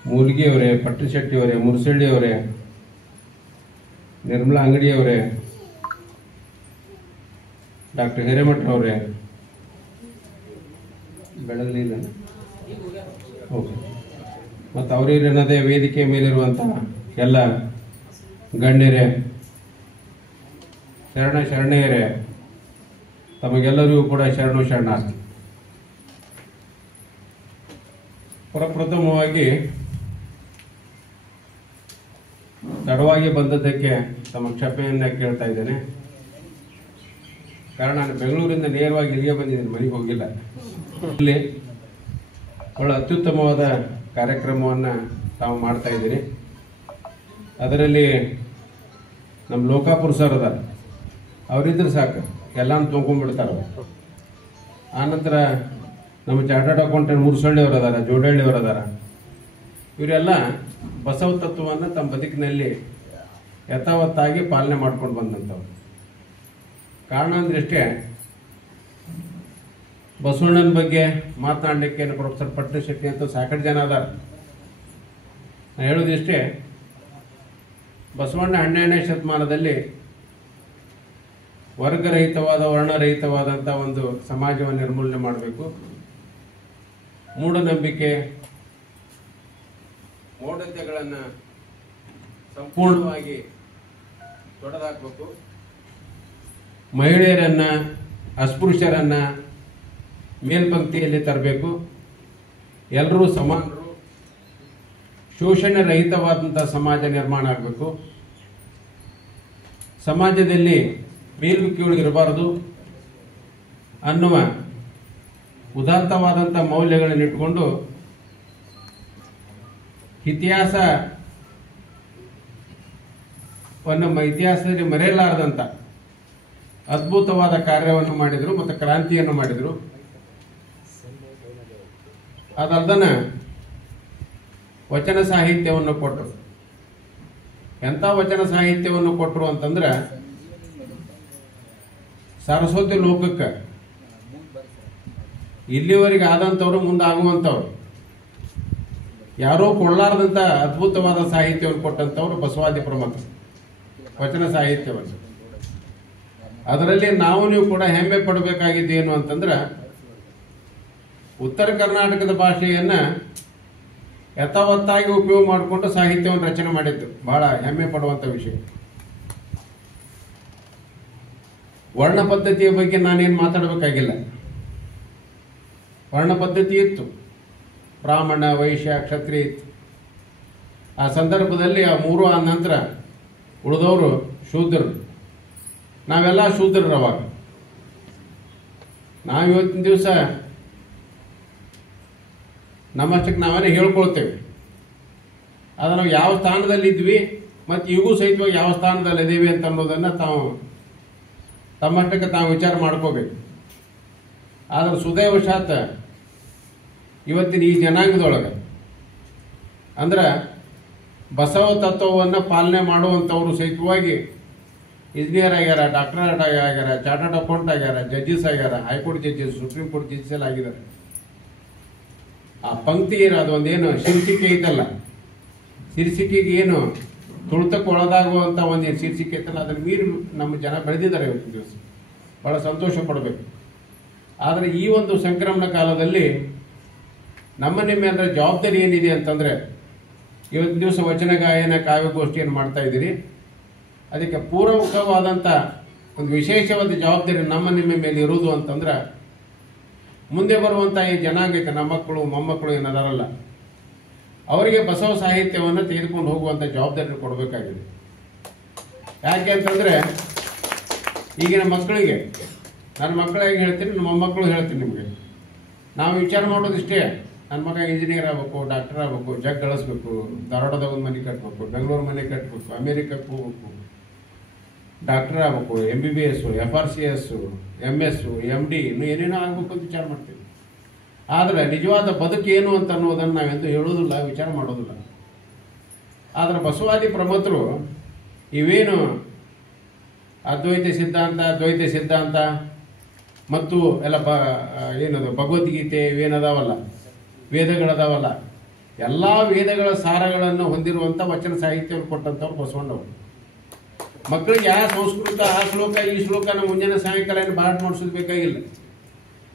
ಮೂಲ್ಗಿ ಅವರೇ, ಪಟ್ಟಶೆಟ್ಟಿ ಅವರೇ, ಮುರಸಳ್ಳಿ ಅವರೇ, ನಿರ್ಮಲಾ ಅಂಗಡಿ ಅವರೇ, ಡಾಕ್ಟರ್ ಹಿರೇಮಠ ಅವರೇ, ಬೆಳಗಲಿಲ್ಲ ಓಕೆ, ಮತ್ತು ಅವರೇನದೇ ವೇದಿಕೆ ಮೇಲಿರುವಂಥ ಎಲ್ಲ ಗಣ್ಯರೇ, ಶರಣೆಯರೇ, ತಮಗೆಲ್ಲರಿಗೂ ಕೂಡ ಶರಣಾರ್ಥಿ. ಪ್ರಪ್ರಥಮವಾಗಿ ತಡವಾಗಿ ಬಂದದ್ದಕ್ಕೆ ತಮ್ಮ ಕ್ಷಮೆಯನ್ನ ಕೇಳ್ತಾ ಇದ್ದೇನೆ. ಕಾರಣ ನಾನು ಬೆಂಗಳೂರಿಂದ ನೇರವಾಗಿ ಇಲ್ಲಿಗೆ ಬಂದಿದ್ದೇನೆ, ಮನೆಗೆ ಹೋಗಿಲ್ಲ. ಇಲ್ಲಿ ಬಹಳ ಅತ್ಯುತ್ತಮವಾದ ಕಾರ್ಯಕ್ರಮವನ್ನು ತಾವು ಮಾಡ್ತಾ ಇದ್ದೀರಿ. ಅದರಲ್ಲಿ ನಮ್ಮ ಲೋಕಾಪುರ ಸರ್ ಅದ, ಅವರಿದ್ರೆ ಸಾಕು, ಎಲ್ಲಾನು ತೊಗೊಂಡ್ಬಿಡ್ತಾರೆ. ಆನಂತರ ನಮ್ಮ ಚಾರ್ಟರ್ಡ್ ಅಕೌಂಟೆಂಟ್ ಮುರುಸಳ್ಳಿಯವರು ಅದಾರ, ಜೋಡಳ್ಳಿಯವರು ಅದಾರ. ಇವರೆಲ್ಲ ಬಸವ ತತ್ವವನ್ನು ತಮ್ಮ ಬದುಕಿನಲ್ಲಿ ಯಥಾವತ್ತಾಗಿ ಪಾಲನೆ ಮಾಡ್ಕೊಂಡು ಬಂದಂಥವ್ರು. ಕಾರಣ ಅಂದ್ರಷ್ಟೇ, ಬಸವಣ್ಣನ ಬಗ್ಗೆ ಮಾತನಾಡಲಿಕ್ಕೆ ಪ್ರೊಫೆಸರ್ ಪಟ್ಟಣಶೆಟ್ಟಿ ಅಂತ ಸಾಕಷ್ಟು ಜನ ಅದಾರ. ನಾನು ಹೇಳೋದಿಷ್ಟೇ, ಬಸವಣ್ಣ 12ನೇ ಶತಮಾನದಲ್ಲಿ ವರ್ಗರಹಿತವಾದ, ವರ್ಣರಹಿತವಾದಂಥ ಒಂದು ಸಮಾಜವನ್ನು ನಿರ್ಮೂಲನೆ ಮಾಡಬೇಕು. ಮೂಢನಂಬಿಕೆ, ಮೌಢ್ಯತೆಗಳನ್ನು ಸಂಪೂರ್ಣವಾಗಿ ತೊಡೆದಾಕಬೇಕು. ಮಹಿಳೆಯರನ್ನ, ಅಸ್ಪೃಶ್ಯರನ್ನ ಮೇಲ್ಪಂಕ್ತಿಯಲ್ಲಿ ತರಬೇಕು. ಎಲ್ಲರೂ ಸಮಾನರು, ಶೋಷಣೆ ರಹಿತವಾದಂಥ ಸಮಾಜ ನಿರ್ಮಾಣ ಆಗಬೇಕು. ಸಮಾಜದಲ್ಲಿ ಮೇಲ್ಮುಖಿಗಳು ಇರಬಾರದು ಅನ್ನುವ ಉದಾತ್ತವಾದಂಥ ಮೌಲ್ಯಗಳನ್ನು ಇಟ್ಕೊಂಡು ಇತಿಹಾಸದಲ್ಲಿ ಮರೆಯಲಾರದಂಥ ಅದ್ಭುತವಾದ ಕಾರ್ಯವನ್ನು ಮಾಡಿದರು ಮತ್ತು ಕ್ರಾಂತಿಯನ್ನು ಮಾಡಿದರು. ಅದಲ್ದನ ವಚನ ಸಾಹಿತ್ಯವನ್ನು ಕೊಟ್ಟರು. ಎಂಥ ವಚನ ಸಾಹಿತ್ಯವನ್ನು ಕೊಟ್ಟರು ಅಂತಂದ್ರೆ, ಸರಸ್ವತಿ ಲೋಕಕ್ಕೆ ಇಲ್ಲಿವರೆಗೆ ಆದಂಥವ್ರು ಮುಂದಾಗುವಂಥವ್ರು, ಯಾರೋ ಕೊಡಲಾರದಂಥ ಅದ್ಭುತವಾದ ಸಾಹಿತ್ಯವನ್ನು ಕೊಟ್ಟಂಥವ್ರು ಬಸವಾದಿ ಪ್ರಮುಖರು, ವಚನ ಸಾಹಿತ್ಯವನ್ನು. ಅದರಲ್ಲಿ ನಾವು ನೀವು ಕೂಡ ಹೆಮ್ಮೆ ಪಡಬೇಕಾಗಿದ್ದು ಏನು ಅಂತಂದ್ರೆ, ಉತ್ತರ ಕರ್ನಾಟಕದ ಭಾಷೆಯನ್ನ ಯಥಾವತ್ತಾಗಿ ಉಪಯೋಗ ಮಾಡಿಕೊಂಡು ಸಾಹಿತ್ಯವನ್ನು ರಚನೆ ಮಾಡಿದ್ದು ಬಹಳ ಹೆಮ್ಮೆ ಪಡುವಂಥ ವಿಷಯ. ವರ್ಣ ಪದ್ಧತಿಯ ಬಗ್ಗೆ ನಾನೇನು ಮಾತಾಡಬೇಕಾಗಿಲ್ಲ. ವರ್ಣ ಪದ್ಧತಿ ಇತ್ತು, ಬ್ರಾಹ್ಮಣ, ವೈಶ್ಯ, ಕ್ಷತ್ರಿಯ ಇತ್ತು. ಆ ಸಂದರ್ಭದಲ್ಲಿ ಆ ಮೂರು ಆದ ನಂತರ ಉಳಿದವರು ಶೂದ್ರರು. ನಾವೆಲ್ಲ ಶೂದ್ರರು. ಅವಾಗ ನಾವು ಇವತ್ತಿನ ದಿವಸ ನಮ್ಮಷ್ಟಕ್ಕೆ ನಾವೇನೇ ಹೇಳ್ಕೊಳ್ತೇವೆ. ಆದರೆ ನಾವು ಯಾವ ಸ್ಥಾನದಲ್ಲಿ ಇದ್ವಿ ಮತ್ತು ಈಗೂ ಸಹಿತವಾಗಿ ಯಾವ ಸ್ಥಾನದಲ್ಲಿ ಇದ್ದೀವಿ ಅಂತ ಅನ್ನೋದನ್ನು ತಾವು ತಮ್ಮಷ್ಟಕ್ಕೆ ತಾವು ವಿಚಾರ ಮಾಡ್ಕೋಬೇಕು. ಆದರೆ ಸುದೈವಶಾತ್ ಇವತ್ತಿನ ಈ ಜನಾಂಗದೊಳಗೆ ಅಂದ್ರೆ ಬಸವ ತತ್ವವನ್ನು ಪಾಲನೆ ಮಾಡುವಂಥವರು ಸಹಿತವಾಗಿ ಇಂಜಿನಿಯರ್ ಆಗ್ಯಾರ, ಡಾಕ್ಟರ್ ಆಗ್ಯಾರ, ಚಾರ್ಟರ್ಡ್ ಅಕೌಂಟ್ ಆಗ್ಯಾರ, ಜಡ್ಜಸ್ ಆಗ್ಯಾರ, high court judges, supreme court judges ಎಲ್ಲ ಆಗಿದ್ದಾರೆ. ಆ ಪಂಕ್ತಿ ಏನು ಅದೊಂದೇನು ಶೀರ್ಷಿಕೆ ಐತಲ್ಲ, ಶೀರ್ಷಿಕೆಗೆ ಏನು ತುಳಿತಕ್ಕೆ ಒಳಗಾಗುವಂಥ ಒಂದು ಶೀರ್ಷಿಕೆ ಐತಲ್ಲ, ಅದನ್ನು ಮೀರಿ ನಮ್ಮ ಜನ ಬೆಳೆದಿದ್ದಾರೆ ಇವತ್ತಿನ ದಿವಸ. ಬಹಳ ಸಂತೋಷ ಪಡಬೇಕು. ಆದರೆ ಈ ಒಂದು ಸಂಕ್ರಮಣ ಕಾಲದಲ್ಲಿ ನಿಮ್ಮೆಲ್ಲರ ಜವಾಬ್ದಾರಿ ಏನಿದೆ ಅಂತಂದರೆ, ಇವತ್ತಿನ ದಿವಸ ವಚನ ಗಾಯನ ಕಾವ್ಯಗೋಷ್ಠಿಯನ್ನು ಮಾಡ್ತಾ ಇದ್ದೀರಿ. ಅದಕ್ಕೆ ಪೂರಕವಾದಂಥ ಒಂದು ವಿಶೇಷವಾದ ಜವಾಬ್ದಾರಿ ನಿಮ್ಮ ಮೇಲೆ ಇರುವುದು ಅಂತಂದ್ರೆ, ಮುಂದೆ ಬರುವಂಥ ಈ ಜನಾಂಗಕ್ಕೆ ನಮ್ಮ ಮಕ್ಕಳು ಮೊಮ್ಮಕ್ಕಳು ಏನದಾರಲ್ಲ, ಅವರಿಗೆ ಬಸವ ಸಾಹಿತ್ಯವನ್ನು ತೆಗೆದುಕೊಂಡು ಹೋಗುವಂಥ ಜವಾಬ್ದಾರಿ ಕೊಡಬೇಕಾಗಿದೆ. ಯಾಕೆ ಅಂತಂದರೆ, ಈಗಿನ ಮಕ್ಕಳಿಗೆ, ನನ್ನ ಮಕ್ಕಳಿಗೆ ಹೇಳ್ತೀನಿ, ನಮ್ಮ ಮೊಮ್ಮಕ್ಕಳು ಹೇಳ್ತೀನಿ ನಿಮಗೆ, ನಾವು ವಿಚಾರ ಮಾಡೋದಿಷ್ಟೇ, ನನ್ನ ಮಗ ಇಂಜಿನಿಯರ್ ಆಗಬೇಕು, ಡಾಕ್ಟರ್ ಆಗಬೇಕು, ಜಗ್ ಗಳಿಸ್ಬೇಕು, ಧಾರವಾಡದಾಗ ಒಂದು ಮನೆ ಕಟ್ಟಬೇಕು, ಬೆಂಗಳೂರು ಮನೆ ಕಟ್ಟಬೇಕು, ಅಮೇರಿಕಕ್ಕೆ ಹೋಗ್ಬೇಕು, ಡಾಕ್ಟರ್ ಆಗಬೇಕು, MBBS, FRCS, MS, MD ಇನ್ನೂ ಏನೇನೋ ಆಗಬೇಕು ಅಂತ ವಿಚಾರ ಮಾಡ್ತೀವಿ. ಆದರೆ ನಿಜವಾದ ಬದುಕು ಏನು ಅಂತ ಅನ್ನೋದನ್ನು ನಾವೆಂದು ಹೇಳೋದಿಲ್ಲ, ವಿಚಾರ ಮಾಡೋದಿಲ್ಲ. ಆದರೆ ಬಸವಾದಿ ಪ್ರಮಥರು ಇವೇನು ಅದ್ವೈತ ಸಿದ್ಧಾಂತ ಮತ್ತು ಎಲ್ಲ ಏನದು ಭಗವದ್ಗೀತೆ ಇವೇನದಾವಲ್ಲ, ವೇದಗಳದಾವಲ್ಲ, ಎಲ್ಲ ವೇದಗಳ ಸಾರಗಳನ್ನು ಹೊಂದಿರುವಂಥ ವಚನ ಸಾಹಿತ್ಯವನ್ನು ಕೊಟ್ಟಂಥವ್ರು ಬಸವಣ್ಣವರು. ಮಕ್ಕಳಿಗೆ ಯಾವ ಸಂಸ್ಕೃತ ಆ ಶ್ಲೋಕ ಈ ಶ್ಲೋಕ ನಮ್ಮ ಮುಂಜಾನೆ ಸಾಯಂಕಾಲ ಬಾಹಾಟ ಮಾಡಿಸೋದು ಬೇಕಾಗಿಲ್ಲ.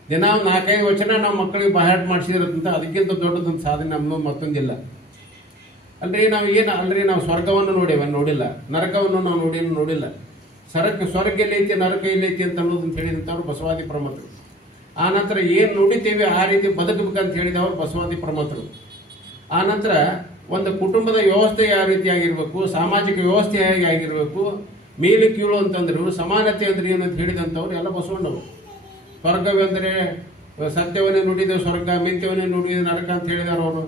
ದಿನ 4-5 ವಚನ ನಾವು ಮಕ್ಕಳಿಗೆ ಬಾಹಾಟ ಮಾಡಿಸಿದ್ರಂತ ಅದಕ್ಕಿಂತ ದೊಡ್ಡದೊಂದು ಸಾಧನೆ ನಮ್ಮದು ಮತ್ತೊಂದಿಲ್ಲ. ಅಲ್ರಿ ನಾವು ಸ್ವರ್ಗವನ್ನು ನೋಡಿಲ್ಲ, ನರಕವನ್ನು ನಾವು ನೋಡಿಲ್ಲ. ಸ್ವರ್ಗ ಎಲ್ಲೈತಿ ನರಕ ಎಲ್ಲೈತಿ ಅಂತ ಅನ್ನೋದನ್ನ ಹೇಳಿದಂಥವ್ರು ಬಸವಾದಿ ಪ್ರಮಥರು. ಆ ನಂತರ ಏನು ನುಡಿತೀವಿ ಆ ರೀತಿ ಬದುಕಬೇಕಂತ ಹೇಳಿದವರು ಬಸವಾದಿ ಪ್ರಮಥರು. ಆ ನಂತರ ಒಂದು ಕುಟುಂಬದ ವ್ಯವಸ್ಥೆ ಯಾವ ರೀತಿಯಾಗಿರ್ಬೇಕು, ಸಾಮಾಜಿಕ ವ್ಯವಸ್ಥೆ ಹೇಗೆ ಆಗಿರ್ಬೇಕು, ಮೇಲೆ ಕೀಳು ಅಂತಂದ್ರು ಸಮಾನತೆ ಅಂದ್ರೆ ಏನು ಅಂತ ಹೇಳಿದಂಥವ್ರು ಎಲ್ಲ ಬಸವಣ್ಣವರು. ಸ್ವರ್ಗವೆಂದರೆ ಸತ್ಯವನ್ನೇ ನುಡಿದ ಸ್ವರ್ಗ, ಮಿಥ್ಯವನ್ನೇ ನುಡಿದ ನರಕ ಅಂತ ಹೇಳಿದಾರೆ ಅವರು.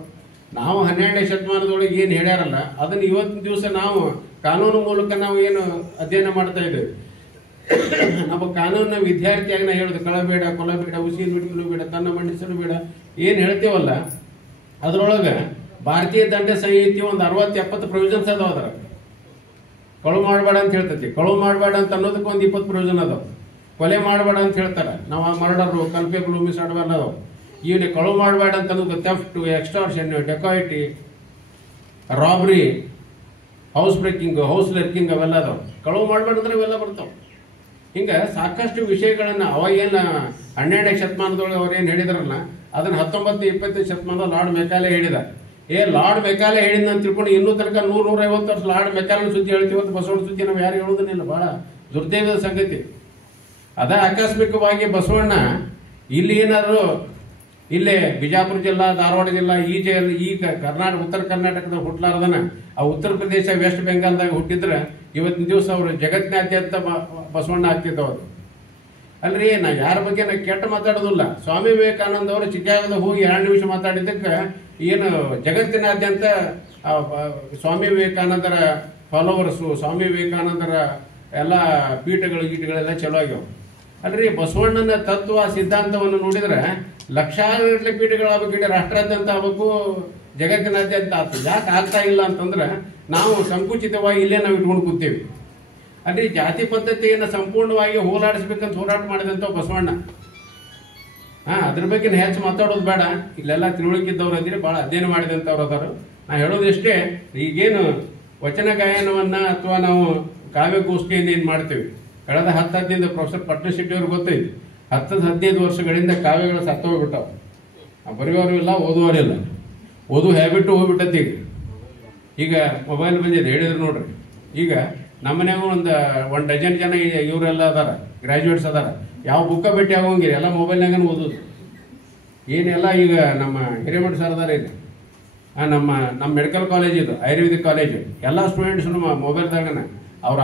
ನಾವು 12ನೇ ಶತಮಾನದೊಳಗೆ ಏನು ಹೇಳ್ಯಾರಲ್ಲ ಅದನ್ನು ಇವತ್ತಿನ ದಿವಸ ನಾವು ಕಾನೂನು ಮೂಲಕ ನಾವು ಏನು ಅಧ್ಯಯನ ಮಾಡ್ತಾ ಇದ್ದೇವೆ. ನಮ್ಮ ಕಾನೂನಿನ ವಿದ್ಯಾರ್ಥಿಯಾಗಿ ನಾ ಹೇಳುದು ಕಳಬೇಡ, ಕೊಲಬೇಡ, ಉಸಿರು ಬಿಡಲು ಬೇಡ, ತನ್ನ ಮಂಡಿಸಲು ಬೇಡ ಏನು ಹೇಳ್ತೇವಲ್ಲ ಅದರೊಳಗೆ ಭಾರತೀಯ ದಂಡ ಸಂಹಿತೆ ಒಂದು 60-70 ಪ್ರೊವಿಷನ್ಸ್ ಅದಾವ. ಅದ್ರಾಗ ಕಳು ಮಾಡಬೇಡ ಅಂತ ಹೇಳ್ತೈತಿ, ಕಳು ಮಾಡಬೇಡ ಅಂತ ಅನ್ನೋದಕ್ಕೆ ಒಂದು 20 ಪ್ರೊವಿಷನ್ ಅದಾವ. ಕೊಲೆ ಮಾಡಬೇಡ ಅಂತ ಹೇಳ್ತಾರೆ, ನಾವು ಮರ್ಡರು, ಕಲ್ಪೆಗಳು, ಮಿಸ್ಅಡ್ವಲ್ ಅದಾವ. ಇವನೇ ಕಳು ಮಾಡಬೇಡ ಅಂತ ಅನ್ನೋದು theft, extortion, dacoity, robbery, house breaking, house lurking ಅವೆಲ್ಲ ಅದಾವ. ಕಳು ಮಾಡಬೇಡ ಅಂದ್ರೆ ಇವೆಲ್ಲ ಬರ್ತಾವ. ಹಿಂಗ ಸಾಕಷ್ಟು ವಿಷಯಗಳನ್ನ ಅವಾಗೇನು 12ನೇ ಶತಮಾನದೊಳಗೆ ಅವ್ರೇನು ಹೇಳಿದಾರಲ್ಲ ಅದನ್ನ 19-20ನೇ ಶತಮಾನದ ಲಾರ್ಡ್ ಮೆಕಾಲೆ ಹೇಳಿದ. ಲಾರ್ಡ್ ಮೆಕಾಲೆ ಹೇಳಿದ ಅಂತ ತಿಳ್ಕೊಂಡು ಇನ್ನೂ ತನಕ 100-150 ವರ್ಷ ಲಾರ್ಡ್ ಮೆಕಾಲೆ ಸುದ್ದಿ ಹೇಳ್ತೀವಿ, ಬಸವಣ್ಣ ಸುದ್ದಿ ನಾವು ಯಾರು ಹೇಳೋದನ್ನಿಲ್ಲ. ಬಹಳ ದುರ್ದೈವದ ಸಂಗತಿ ಅದ. ಆಕಸ್ಮಿಕವಾಗಿ ಬಸವಣ್ಣ ಇಲ್ಲಿ ಏನಾದ್ರು ಇಲ್ಲೇ ಬಿಜಾಪುರ ಜಿಲ್ಲಾ, ಧಾರವಾಡ ಜಿಲ್ಲಾ, ಈ ಕರ್ನಾಟಕ, ಉತ್ತರ ಕರ್ನಾಟಕದ ಹುಟ್ಲಾರ್ದನ ಆ ಉತ್ತರ ಪ್ರದೇಶ, ವೆಸ್ಟ್ ಬೆಂಗಾಲ್ದಾಗ ಹುಟ್ಟಿದ್ರೆ ಇವತ್ತಿನ ದಿವಸ ಅವರು ಜಗತ್ತಿನಾದ್ಯಂತ ಬಸವಣ್ಣ ಆಗ್ತಿದ್ದವರು. ಅಲ್ರಿ ನಾ ಯಾರ ಬಗ್ಗೆ ನಾ ಕೆಟ್ಟ ಮಾತಾಡೋದಿಲ್ಲ. ಸ್ವಾಮಿ ವಿವೇಕಾನಂದ ಅವರು ಚಿಕಾಗೋದಾಗ ಹೋಗಿ 2 ನಿಮಿಷ ಮಾತಾಡಿದ್ದಕ್ಕೆ ಏನು ಜಗತ್ತಿನಾದ್ಯಂತ ಸ್ವಾಮಿ ವಿವೇಕಾನಂದರ ಫಾಲೋವರ್ಸು, ಸ್ವಾಮಿ ವಿವೇಕಾನಂದರ ಎಲ್ಲ ಗೀಟಗಳೆಲ್ಲ ಚಲೋ ಆಗ್ಯಾವ. ಅಲ್ರಿ ಬಸವಣ್ಣನ ತತ್ವ ಸಿದ್ಧಾಂತವನ್ನು ನೋಡಿದ್ರೆ ಲಕ್ಷಾಗಟ್ಟಲೆ ಪೀಠಗಳಾಗಬೇಕು, ಇಡೀ ರಾಷ್ಟ್ರಾದ್ಯಂತ ಆಗಬೇಕು, ಜಗತ್ತಿನಾದ್ಯಂತ ಆಗ್ತದೆ. ಯಾಕೆ ಆಗ್ತಾ ಇಲ್ಲ ಅಂತಂದ್ರೆ ನಾವು ಸಂಕುಚಿತವಾಗಿ ಇಲ್ಲೇ ನಾವು ಇಟ್ಕೊಂಡು ಕೂತೀವಿ. ಅಲ್ರಿ ಜಾತಿ ಪದ್ಧತಿಯನ್ನು ಸಂಪೂರ್ಣವಾಗಿ ಹೋರಾಡಿಸ್ಬೇಕಂತ ಹೋರಾಟ ಮಾಡಿದಂಥ ಬಸವಣ್ಣ. ಅದ್ರ ಬಗ್ಗೆ ಹೆಚ್ಚು ಮಾತಾಡೋದು ಬೇಡ, ಇಲ್ಲೆಲ್ಲ ತಿಳುವಳಿಕಿದ್ದವ್ರು ಅಂದ್ರೆ ಬಹಳ ಅಧ್ಯಯನ ಮಾಡಿದಂಥವ್ರು ಅದಾರು. ನಾ ಹೇಳೋದಿಷ್ಟೇ, ಈಗೇನು ವಚನ ಗಾಯನವನ್ನ ಅಥವಾ ನಾವು ಕಾವ್ಯಗೋಷ್ಠಿಯನ್ನು ಏನು ಮಾಡ್ತೇವೆ, ಕಳೆದ 10-15 ಪ್ರೊಫೆಸರ್ ಪಟ್ನಶೆಟ್ಟಿ ಅವ್ರಿಗೆ ಗೊತ್ತೈತಿ, 10-15 ವರ್ಷಗಳಿಂದ ಕಾವ್ಯಗಳು ಸತ್ತೋಗ್ಬಿಟ್ಟಾವ. ಬರೆಯೋರು ಇಲ್ಲ, ಓದುವವರು ಇಲ್ಲ. ಓದು ಹ್ಯಾಬಿಟ್ ಹೋಗ್ಬಿಟ್ಟತಿ. ಈಗ ಮೊಬೈಲ್ ಬಂದಿದೆ, ಹೇಳಿದ್ರು ನೋಡ್ರಿ. ಈಗ ನಮ್ಮನ್ಯಾಗ ಒಂದು ಡಜನ್ ಜನ ಇವರೆಲ್ಲ ಅದಾರ, ಗ್ರಾಜ್ಯುಯೇಟ್ಸ್ ಅದಾರ. ಯಾವ ಬುಕ್ಕ ಭೇಟಿ ಆಗೋಂಗಿರಿ, ಎಲ್ಲ ಮೊಬೈಲ್ನಾಗ ಓದೋದು ಏನೆಲ್ಲ. ಈಗ ನಮ್ಮ ಹಿರೇಮಠ ಸರ್ ಅದಾರ, ಈಗ ನಮ್ಮ ಮೆಡಿಕಲ್ ಕಾಲೇಜ್ ಇದು, ಆಯುರ್ವೇದಿಕ್ ಕಾಲೇಜು, ಎಲ್ಲ ಸ್ಟೂಡೆಂಟ್ಸ್ನು ಮೊಬೈಲ್ದಾಗನ ಅವ್ರ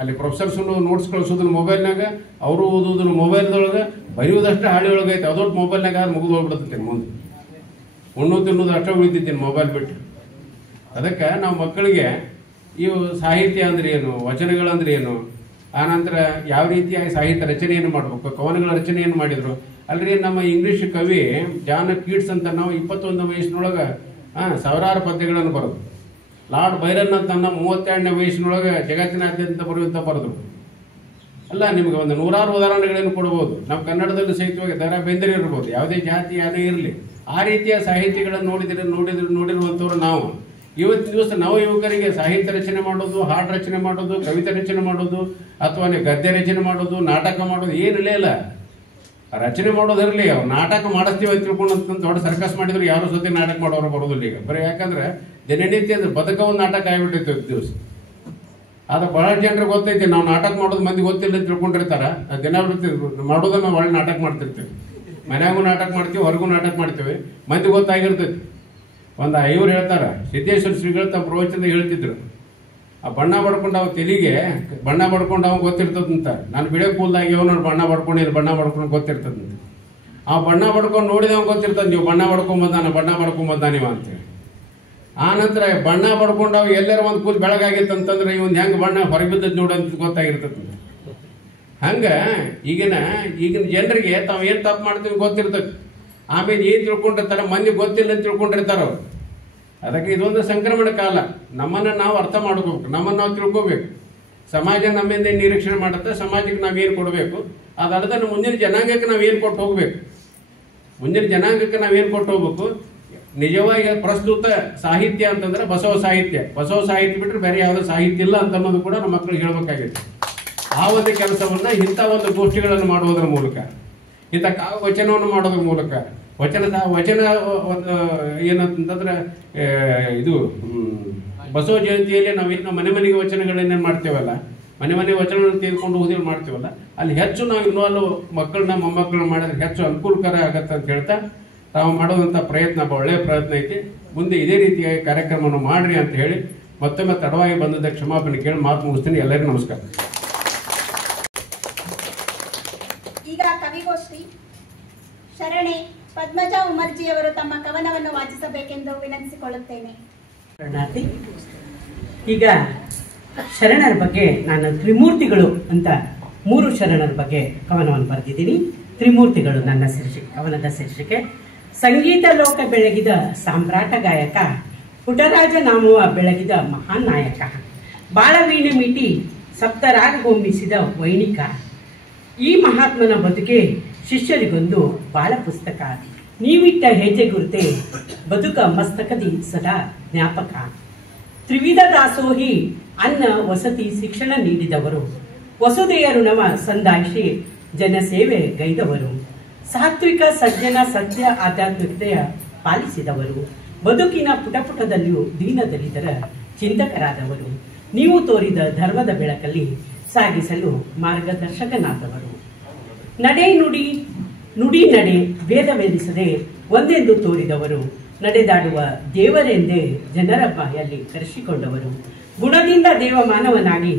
ಅಲ್ಲಿ ಪ್ರೊಫೆಸರ್ಸ್ನು ನೋಟ್ಸ್ ಕಳಿಸೋದನ್ನ ಮೊಬೈಲ್ನಾಗ, ಅವರು ಓದೋದನ್ನು ಮೊಬೈಲ್ದೊಳಗೆ, ಬರೆಯೋದಷ್ಟು ಹಾಳಿ ಒಳಗೈತೆ. ಅದೊಟ್ಟು ಮೊಬೈಲ್ನಾಗ ಮುಗಿದು ಹೋಗ್ಬಿಡ್ತೀನಿ. ಮುಂದೆ ಉಣ್ಣು ತಿನ್ನೋದು ಅಷ್ಟೇ ಉಳಿತಿದ್ದೀನಿ ಮೊಬೈಲ್ ಬಿಟ್ಟು. ಅದಕ್ಕೆ ನಾವು ಮಕ್ಕಳಿಗೆ ಇವು ಸಾಹಿತ್ಯ ಅಂದ್ರೆ ಏನು, ವಚನಗಳಂದ್ರೆ ಏನು, ಆನಂತರ ಯಾವ ರೀತಿಯಾಗಿ ಸಾಹಿತ್ಯ ರಚನೆಯನ್ನು ಮಾಡಬೇಕು, ಕವನಗಳ ರಚನೆಯನ್ನು ಮಾಡಿದ್ರು. ಅಲ್ರಿ ನಮ್ಮ ಇಂಗ್ಲಿಷ್ ಕವಿ ಜಾನ್ ಕೀಟ್ಸ್ ಅಂತ ನಾವು 21 ವಯಸ್ಸಿನೊಳಗೆ ಸಾವಿರಾರು ಪದ್ಯಗಳನ್ನು ಬರೆದು, ಲಾರ್ಡ್ ಬೈರನ್ ಅಂತ 32ನೇ ವಯಸ್ಸಿನೊಳಗೆ ಜಗತ್ತಿನಾದ್ಯಂತ ಬರೆಯುವಂತ ಬರೆದ್ರು. ಅಲ್ಲ ನಿಮ್ಗೆ ಒಂದು 100 ಉದಾಹರಣೆಗಳನ್ನು ಕೊಡಬಹುದು. ನಮ್ಮ ಕನ್ನಡದಲ್ಲಿ ಸಹಿತವಾಗಿ ದರ ಬೇಂದ್ರೆ ಇರ್ಬೋದು, ಯಾವುದೇ ಜಾತಿ ಯಾರೇ ಇರಲಿ, ಆ ರೀತಿಯ ಸಾಹಿತ್ಯಗಳನ್ನು ನೋಡಿರುವಂಥವ್ರು ನಾವು. ಇವತ್ತಿನ ದಿವಸ ನವ ಯುವಕರಿಗೆ ಸಾಹಿತ್ಯ ರಚನೆ ಮಾಡೋದು, ಹಾಡು ರಚನೆ ಮಾಡೋದು, ಕವಿತೆ ರಚನೆ ಮಾಡೋದು, ಅಥವಾ ಗದ್ಯ ರಚನೆ ಮಾಡೋದು, ನಾಟಕ ಮಾಡೋದು ಏನಿಲ್ಲ ಇಲ್ಲ. ರಚನೆ ಮಾಡೋದಿರಲಿ, ಅವ್ರು ನಾಟಕ ಮಾಡಿಸ್ತೀವಿ ಅಂತ ತಿಳ್ಕೊಂಡು ದೊಡ್ಡ ಸರ್ಕಸ್ ಮಾಡಿದ್ರು ಯಾರು ಸತಿ ನಾಟಕ ಮಾಡೋರು ಬರೋದಿಲ್ಲ ಈಗ. ಬರೀ ಯಾಕಂದ್ರೆ ದಿನನಿತ್ಯ ಬದುಕ ಒಂದು ನಾಟಕ ಆಗಿಬಿಟ್ಟೈತೆ ದಿವಸ. ಅದು ಬಹಳ ಜನರಿಗೆ ಗೊತ್ತೈತಿ, ನಾವು ನಾಟಕ ಮಾಡೋದು ಮಂದಿ ಗೊತ್ತಿಲ್ಲ ಅಂತ ತಿಳ್ಕೊಂಡಿರ್ತಾರ. ದಿನ ಮಾಡೋದನ್ನ ಒಳ್ಳೆ ನಾಟಕ ಮಾಡ್ತಿರ್ತೀವಿ, ಮನ್ಯಾಗೂ ನಾಟಕ ಮಾಡ್ತೀವಿ, ಹೊರಗೂ ನಾಟಕ ಮಾಡ್ತೀವಿ, ಮಂದಿ ಗೊತ್ತಾಗಿರ್ತೈತಿ. ಒಂದು ಇವ್ರು ಹೇಳ್ತಾರ, ಸಿದ್ದೇಶ್ವರ ಶ್ರೀಗಳು ತಮ್ಮ ಪ್ರವಚನದಾಗ ಹೇಳ್ತಿದ್ರು, ಆ ಬಣ್ಣ ಬಡ್ಕೊಂಡು ಅವ್ ತೆಲಿಗೆ ಬಣ್ಣ ಬಡ್ಕೊಂಡು ಅವ್ ಗೊತ್ತಿರ್ತದಂತ. ನಾನು ಬಿಳೆ ಕೂಲ್ದಾಗ ಇವನು ಬಣ್ಣ ಬಡ್ಕೊಂಡು ಗೊತ್ತಿರ್ತದಂತ. ಆ ಬಣ್ಣ ಬಡ್ಕೊಂಡು ನೋಡಿದವ್ ಗೊತ್ತಿರ್ತದ, ನೀವು ಬಣ್ಣ ಬಡ್ಕೊಂಬಂದಾನಿವ ಅಂತೇಳಿ. ಆ ನಂತರ ಬಣ್ಣ ಬಡ್ಕೊಂಡವ್ ಎಲ್ಲರ ಒಂದು ಕೂಲ್ ಬೆಳಗಾಗಿತ್ತಂತಂದ್ರೆ ಇವನ್ ಹೆಂಗ್ ಬಣ್ಣ ಹೊರಗೆ ಬಿದ್ದದ್ ನೋಡಂತ ಗೊತ್ತಾಗಿರ್ತದ. ಹಂಗ ಈಗಿನ ಜನರಿಗೆ ತಾವ್ ಏನ್ ತಪ್ಪು ಮಾಡ್ತೀವಿ ಗೊತ್ತಿರ್ತದೆ. ಆಮೇಲೆ ಏನ್ ತಿಳ್ಕೊಂಡಿರ್ತಾರ, ಮಂದಿ ಗೊತ್ತಿಲ್ಲ ಅಂತ ತಿಳ್ಕೊಂಡಿರ್ತಾರ ಅವ್ರು. ಅದಕ್ಕೆ ಇದೊಂದು ಸಂಕ್ರಮಣ ಕಾಲ. ನಮ್ಮನ್ನ ನಾವು ಅರ್ಥ ಮಾಡ್ಕೋಬೇಕು, ನಮ್ಮನ್ನ ನಾವು ತಿಳ್ಕೋಬೇಕು. ಸಮಾಜ ನಮ್ಮಿಂದ ನಿರೀಕ್ಷಣೆ ಮಾಡುತ್ತೆ, ಸಮಾಜಕ್ಕೆ ನಾವೇನು ಕೊಡಬೇಕು, ಅದಲ್ಲದೆ ಮುಂದಿನ ಜನಾಂಗಕ್ಕೆ ನಾವೇನು ಕೊಟ್ಟು ಹೋಗ್ಬೇಕು. ಮುಂದಿನ ಜನಾಂಗಕ್ಕೆ ನಾವೇನು ಕೊಟ್ಟು ಹೋಗ್ಬೇಕು. ನಿಜವಾಗಿ ಪ್ರಸ್ತುತ ಸಾಹಿತ್ಯ ಅಂತಂದ್ರೆ ಬಸವ ಸಾಹಿತ್ಯ ಬಿಟ್ಟರೆ ಬೇರೆ ಯಾವುದೋ ಸಾಹಿತ್ಯ ಇಲ್ಲ ಅಂತ ಅನ್ನೋದು ಕೂಡ ನಮ್ಮ ಮಕ್ಕಳಿಗೆ ಹೇಳ್ಬೇಕಾಗಿದೆ. ಆ ಒಂದು ಕೆಲಸವನ್ನ ಇಂಥ ಒಂದು ಗೋಷ್ಠಿಗಳನ್ನು ಮಾಡುವುದರ ಮೂಲಕ, ಇಂಥ ವಚನವನ್ನು ಮಾಡೋದ್ರ ಮೂಲಕ, ವಚನ ಏನಂತಂದ್ರೆ ಇದು ಬಸವ ಜಯಂತಿಯಲ್ಲಿ ನಾವೇನು ಮನೆ ಮನೆಗೆ ವಚನಗಳನ್ನೇನು ಮಾಡ್ತೇವಲ್ಲ, ಮನೆ ವಚನಗಳನ್ನು ತೆಗೆದುಕೊಂಡು ಓದಿ ಮಾಡ್ತೇವಲ್ಲ, ಅಲ್ಲಿ ಹೆಚ್ಚು ನಾವು ಇನ್ವಾಲ್ವ್ ಮಕ್ಕಳನ್ನ ಮೊಮ್ಮಕ್ಕಳನ್ನ ಮಾಡಿದ್ರೆ ಹೆಚ್ಚು ಅನುಕೂಲಕರ ಆಗತ್ತೆ ಅಂತ ಹೇಳ್ತಾ ತಾವು ಮಾಡೋದಂಥ ಪ್ರಯತ್ನ ಒಳ್ಳೆಯ ಪ್ರಯತ್ನ ಐತಿ. ಮುಂದೆ ಇದೇ ರೀತಿಯಾಗಿ ಕಾರ್ಯಕ್ರಮವನ್ನು ಮಾಡ್ರಿ ಅಂತ ಹೇಳಿ ಮತ್ತೊಮ್ಮೆ ತಡವಾಗಿ ಬಂದದ ಕ್ಷಮಾಪಣೆ ಕೇಳಿ ಮಾತು ಮುಗಿಸ್ತೀನಿ. ಎಲ್ಲರಿಗೂ ನಮಸ್ಕಾರ. ಈಗ ಕವಿಗೋಷ್ಠಿ. ಶರಣೆ ಪದ್ಮಜ ಉಮರ್ಜಿ ಅವರು ತಮ್ಮ ಕವನವನ್ನು ವಾಚಿಸಬೇಕೆಂದು ವಿನಂತಿಸಿಕೊಳ್ಳುತ್ತೇನೆ. ಶರಣಾರ್ಥಿ. ಈಗ ಶರಣರ ಬಗ್ಗೆ ನಾನು ತ್ರಿಮೂರ್ತಿಗಳು ಅಂತ 3 ಶರಣರ ಬಗ್ಗೆ ಕವನವನ್ನು ಬರೆದಿದ್ದೀನಿ. ತ್ರಿಮೂರ್ತಿಗಳು ನನ್ನ ಶೀರ್ಷಿಕೆ, ಕವನದ ಶೀರ್ಷಿಕೆ. ಸಂಗೀತ ಲೋಕ ಬೆಳಗಿದ ಸಾಮ್ರಾಟ ಗಾಯಕ, ಪುಟರಾಜ ನಾಮವ ಬೆಳಗಿದ ಮಹಾನ್ ನಾಯಕ, ಬಾಳವೀಣೆ ಮೀಟಿ ಸಪ್ತರಾಗಗೊಮ್ಮಿಸಿದ ವೈಣಿಕ, ಈ ಮಹಾತ್ಮನ ಬದುಕೆ ಶಿಷ್ಯರಿಗೊಂದು ಬಾಳ ಪುಸ್ತಕ, ನೀವಿಟ್ಟ ಹೆಜ್ಜೆ ಗುರುತೆ ಬದುಕ ಮಸ್ತಕದಿ ಸದಾ ಜ್ಞಾಪಕ. ತ್ರಿವಿಧ ದಾಸೋಹಿ ಅನ್ನ ವಸತಿ ಶಿಕ್ಷಣ ನೀಡಿದವರು, ವಸುದೆಯ ಋಣವ ಸಂದಾಯಿಸಿ ಜನಸೇವೆ ಗೈದವರು, ಸಾತ್ವಿಕ ಸಜ್ಜನ ಸತ್ಯ ಆಧ್ಯಾತ್ಮಿಕತೆಯ ಪಾಲಿಸಿದವರು, ಬದುಕಿನ ಪುಟಪುಟದಲ್ಲಿಯೂ ದೀನದಲಿತರ ಚಿಂತಕರಾದವರು, ನೀವು ತೋರಿದ ಧರ್ಮದ ಬೆಳಕಲ್ಲಿ ಸಾಗಿಸಲು ಮಾರ್ಗದರ್ಶಕನಾದವರು. ನಡೆ ನುಡಿ ನಡೆ ಭೇದವೆನಿಸದೆ ಒಂದೆಂದು ತೋರಿದವರು, ನಡೆದಾಡುವ ದೇವರೆಂದೇ ಜನರ ಬಾಯಲ್ಲಿ ಕರೆಸಿಕೊಂಡವರು, ಗುಣದಿಂದ ದೇವಮಾನವನಾಗಿ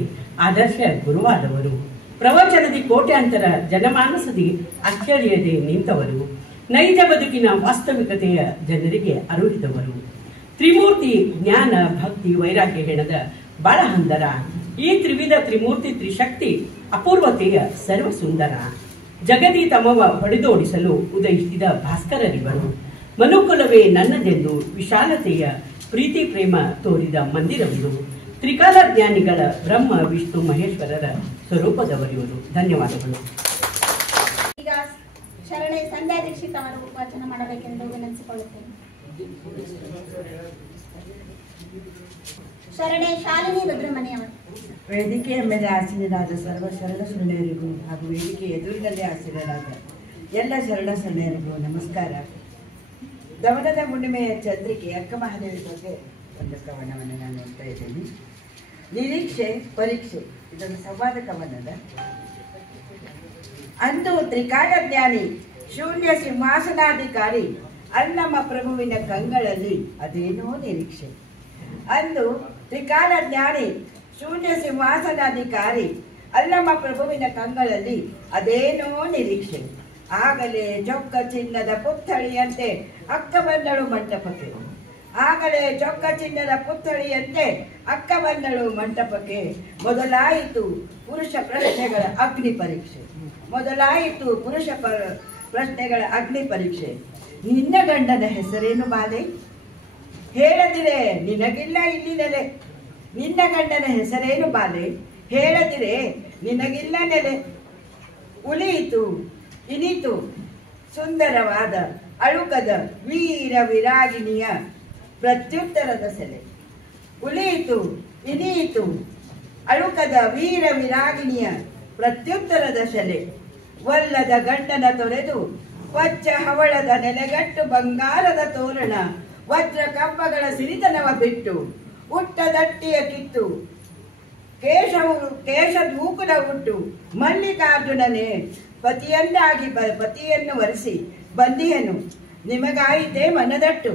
ಆದರ್ಶ ಗುರುವಾದವರು, ಪ್ರವಚನದಿ ಕೋಟ್ಯಾಂತರ ಜನಮಾನಸದಿ ಅಚ್ಚಳಿಯದೆ ನಿಂತವರು, ನೈಜ ಬದುಕಿನ ವಾಸ್ತವಿಕತೆಯ ಜನರಿಗೆ ಅರುಳಿದವರು, ತ್ರಿಮೂರ್ತಿ ಜ್ಞಾನ ಭಕ್ತಿ ವೈರಾಗ್ಯ ಹೆಣದ ಬಾಳ ಹಂದರ, ಈ ತ್ರಿವಿಧ ತ್ರಿಮೂರ್ತಿ ತ್ರಿಶಕ್ತಿ ಅಪೂರ್ವತೆಯ ಸರ್ವಸುಂದರ, ಜಗದಿ ತಮವ ಹೊಡೆದೋಡಿಸಲು ಉದಯಿಸಿದ ಭಾಸ್ಕರರಿವರು, ಮನುಕುಲವೇ ನನ್ನದೆಂದು ವಿಶಾಲತೆಯ ಪ್ರೀತಿ ಪ್ರೇಮ ತೋರಿದ ಮಂದಿರವಿರು, ತ್ರಿಕಾಲ ಜ್ಞಾನಿಗಳ ಬ್ರಹ್ಮ ವಿಷ್ಣು ಮಹೇಶ್ವರರ ಸ್ವರೂಪದವರಿವರು. ಧನ್ಯವಾದಗಳು. ಈಗ ಶರಣೆ ಸಂಧ್ಯಾ ದೀಕ್ಷಿತ್ ಅವರು ವಾಚನ ಮಾಡಬೇಕೆಂದು ವಿನಂತಿಸಿಕೊಳ್ಳುತ್ತೇನೆ. ಶರಣೆ ಶಾಲಿನಿ ರುದ್ರಮಣಿ ಅವರು. ವೇದಿಕೆಯ ಮೇಲೆ ಆಸೀನರಾದ ಸರ್ವ ಶರಣ ಶರಣರಿಗೂ ಹಾಗೂ ವೇದಿಕೆ ಎದುರಿನಲ್ಲಿ ಆಸೀನರಾದ ಎಲ್ಲ ಶರಣ ಶರಣರಿಗೂ ನಮಸ್ಕಾರ. ದಮನದ ಹುಣ್ಣಿಮೆಯ ಚಂದ್ರಿಕೆ ಅಕ್ಕ ಮಹಾದೇವಿ ಬಗ್ಗೆ ಒಂದು ಕವನವನ್ನು ನಾನು ಹೇಳ್ತಾ ಇದ್ದೀನಿ. ನಿರೀಕ್ಷೆ ಪರೀಕ್ಷೆ ಇದೊಂದು ಸಂವಾದ ಕವನದ. ಅಂದು ತ್ರಿಕಾಲ ಜ್ಞಾನಿ ಶೂನ್ಯ ಸಿಂಹಾಸನಾಧಿಕಾರಿ ಅಲ್ಲಮ್ಮ ಪ್ರಭುವಿನ ಕಂಗಳಲ್ಲಿ ಅದೇನೋ ನಿರೀಕ್ಷೆ. ಅಂದು ತ್ರಿಕಾಲ ಜ್ಞಾನಿ ಶೂನ್ಯ ಸಿಂಹಾಸನಾಧಿಕಾರಿ ಅಲ್ಲಮ್ಮ ಪ್ರಭುವಿನ ಕಂಗಳಲ್ಲಿ ಅದೇನೋ ನಿರೀಕ್ಷೆ. ಆಗಲೇ ಚೊಕ್ಕ ಚಿನ್ನದ ಪುತ್ಥಳಿಯಂತೆ ಅಕ್ಕ ಬಂದಳು ಮಂಟಪಕ್ಕೆ. ಆಗಲೇ ಚೊಕ್ಕ ಚಿನ್ನದ ಪುತ್ಥಳಿಯಂತೆ ಅಕ್ಕ ಬಂದಳು ಮಂಟಪಕ್ಕೆ. ಮೊದಲಾಯಿತು ಪುರುಷ ಪ್ರಶ್ನೆಗಳ ಅಗ್ನಿ ಪರೀಕ್ಷೆ. ಮೊದಲಾಯಿತು ಪುರುಷ ಪ್ರಶ್ನೆಗಳ ಅಗ್ನಿ ಪರೀಕ್ಷೆ. ನಿನ್ನ ಗಂಡನ ಹೆಸರೇನು ಬಾಲೆ? ಹೇಳದಿರೆ ನಿನಗಿಲ್ಲ ಇಲ್ಲಿ ನೆಲೆ. ನಿನ್ನ ಗಂಡನ ಹೆಸರೇನು ಬಾಲೆ? ಹೇಳದಿರೆ ನಿನಗಿಲ್ಲ ನೆಲೆ. ಉಳಿಯಿತು ಇನಿತು ಸುಂದರವಾದ ಅಳುಕದ ವೀರ ವಿರಾಗಿಣಿಯ ಪ್ರತ್ಯುತ್ತರದ ಸೆಲೆ. ಉಳಿಯಿತು ಇನಿಯಿತು ಅಳುಕದ ವೀರ ವಿರಾಗಿಣಿಯ ಪ್ರತ್ಯುತ್ತರದ ಸೆಲೆ. ಒಲ್ಲದ ಗಂಡನ ತೊರೆದು ಪಚ್ಚ ಹವಳದ ನೆಲೆಗಟ್ಟು ಬಂಗಾರದ ತೋರಣ ವಜ್ರ ಕಂಬಗಳ ಸಿರಿತನವ ಬಿಟ್ಟು ಉಟ್ಟ ದಟ್ಟಿಯ ಕಿತ್ತು ಕೇಶ ದೂಕುದ ಹುಟ್ಟು ಮಲ್ಲಿಕಾರ್ಜುನನೇ ಪತಿಯನ್ನಾಗಿ ಪತಿಯನ್ನು ವರಿಸಿ ಬಂದಿಯನು ನಿಮಗಾಯಿತೆ ಮನದಟ್ಟು.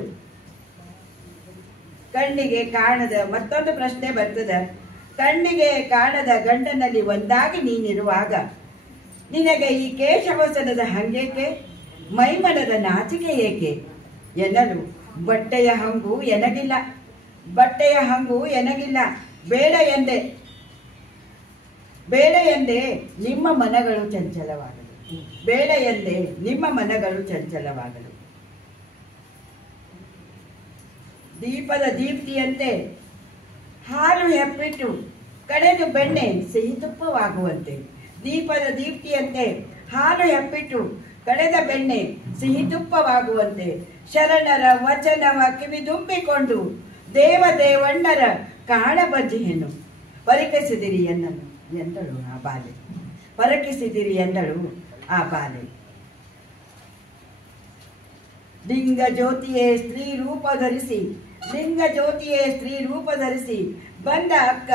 ಕಣ್ಣಿಗೆ ಕಾಣದ ಮತ್ತೊಂದು ಪ್ರಶ್ನೆ ಬರ್ತದ. ಕಣ್ಣಿಗೆ ಕಾಣದ ಗಂಡನಲ್ಲಿ ಒಂದಾಗಿ ನೀನಿರುವಾಗ ನಿನಗೆ ಈ ಕೇಶವಸನದ ಹಂಗೇಕೆ? ಮೈಮನದ ನಾಚಿಕೆ ಏಕೆ? ಎನ್ನಲು ಬಟ್ಟೆಯ ಹಂಗು ಎನಗಿಲ್ಲ, ಬಟ್ಟೆಯ ಹಂಗು ಎನಗಿಲ್ಲ. ಬೇಡ ಎಂದೆ ಬೇಡ ಎಂದೇ ನಿಮ್ಮ ಮನಗಳು ಚಂಚಲವಾಗಲು. ಬೇಡ ಎಂದೇ ನಿಮ್ಮ ಮನಗಳು ಚಂಚಲವಾಗಲು. ದೀಪದ ದೀಪ್ತಿಯಂತೆ ಹಾಲು ಹೆಪ್ಪಿಟ್ಟು ಕಡೆದು ಬೆಣ್ಣೆ ಸಿಹಿ ತುಪ್ಪವಾಗುವಂತೆ. ದೀಪದ ದೀಪ್ತಿಯಂತೆ ಹಾಲು ಹೆಪ್ಪಿಟ್ಟು ಕಡೆದ ಬೆಣ್ಣೆ ಸಿಹಿ ತುಪ್ಪವಾಗುವಂತೆ ಶರಣರ ವಚನವ ಕಿವಿದುಂಬಿಕೊಂಡು ದೇವದೇವಣ್ಣರ ಕಾಣಬಜ್ಜಿಯನ್ನು ಪರಿಕಿಸಿದಿರಿ ಎನ್ನನು ಎಂದಳು ಆ ಬಾಲೆ. ಪರಿಕಿಸಿದಿರಿ ಎಂದಳು ಆ ಬಾಲೆ. ಲಿಂಗ ಜ್ಯೋತಿಯೇ ಸ್ತ್ರೀ ರೂಪ ಧರಿಸಿ, ಲಿಂಗ ಜ್ಯೋತಿಯೇ ಸ್ತ್ರೀ ರೂಪ ಧರಿಸಿ ಬಂದ ಅಕ್ಕ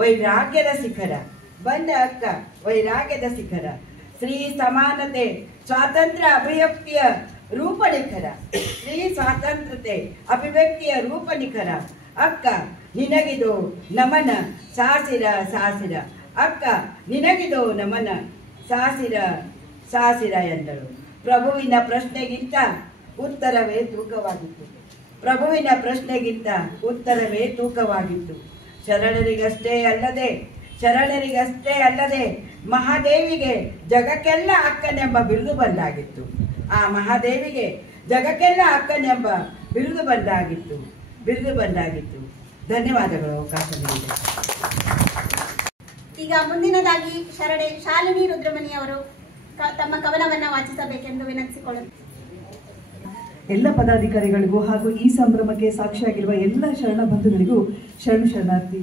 ವೈರಾಗ್ಯದ ಶಿಖರ, ಬಂದ ಅಕ್ಕ ವೈರಾಗ್ಯದ ಶಿಖರ. ಸ್ತ್ರೀ ಸಮಾನತೆ ಸ್ವಾತಂತ್ರ್ಯ ಅಭಿವ್ಯಕ್ತಿಯ ರೂಪ ನಿಖರ, ಸ್ತ್ರೀ ಸ್ವಾತಂತ್ರ್ಯತೆ ಅಭಿವ್ಯಕ್ತಿಯ ರೂಪ ನಿಖರ. ಅಕ್ಕ ನಿನಗಿದು ನಮನ ಸಾಸಿರ ಸಾಸಿರ, ಅಕ್ಕ ನಿನಗಿದು ನಮನ ಸಾಸಿರ ಸಾಸಿರ ಎಂದಳು. ಪ್ರಭುವಿನ ಪ್ರಶ್ನೆಗಿಂತ ಉತ್ತರವೇ ತೂಕವಾಗಿತ್ತು, ಪ್ರಭುವಿನ ಪ್ರಶ್ನೆಗಿಂತ ಉತ್ತರವೇ ತೂಕವಾಗಿತ್ತು. ಶರಣರಿಗಷ್ಟೇ ಅಲ್ಲದೆ ಮಹಾದೇವಿಗೆ ಜಗಕ್ಕೆಲ್ಲ ಅಕ್ಕನೆಂಬ ಬಿರುದು ಬಂದಾಗಿತ್ತು. ಆ ಮಹಾದೇವಿಗೆ ಜಗಕ್ಕೆಲ್ಲ ಅಕ್ಕನೆಂಬ ಬಿರುದು ಬಂದಾಗಿತ್ತು. ಧನ್ಯವಾದಗಳು ಅವಕಾಶ ನೀಡಿದೆ. ಈಗ ಮುಂದಿನದಾಗಿ ಶರಣೆ ಶಾಲಿನಿ ರುದ್ರಮಣಿ ಅವರು ತಮ್ಮ ಕವನವನ್ನ ವಾಚಿಸಬೇಕೆಂದು ವಿನಂತಿಸಿಕೊಳ್ಳುತ್ತೇನೆ. ಎಲ್ಲ ಪದಾಧಿಕಾರಿಗಳಿಗೂ ಹಾಗೂ ಈ ಸಂಭ್ರಮಕ್ಕೆ ಸಾಕ್ಷಿಯಾಗಿರುವ ಎಲ್ಲ ಶರಣ ಬಂಧುಗಳಿಗೂ ಶರಣಾರ್ಥಿ.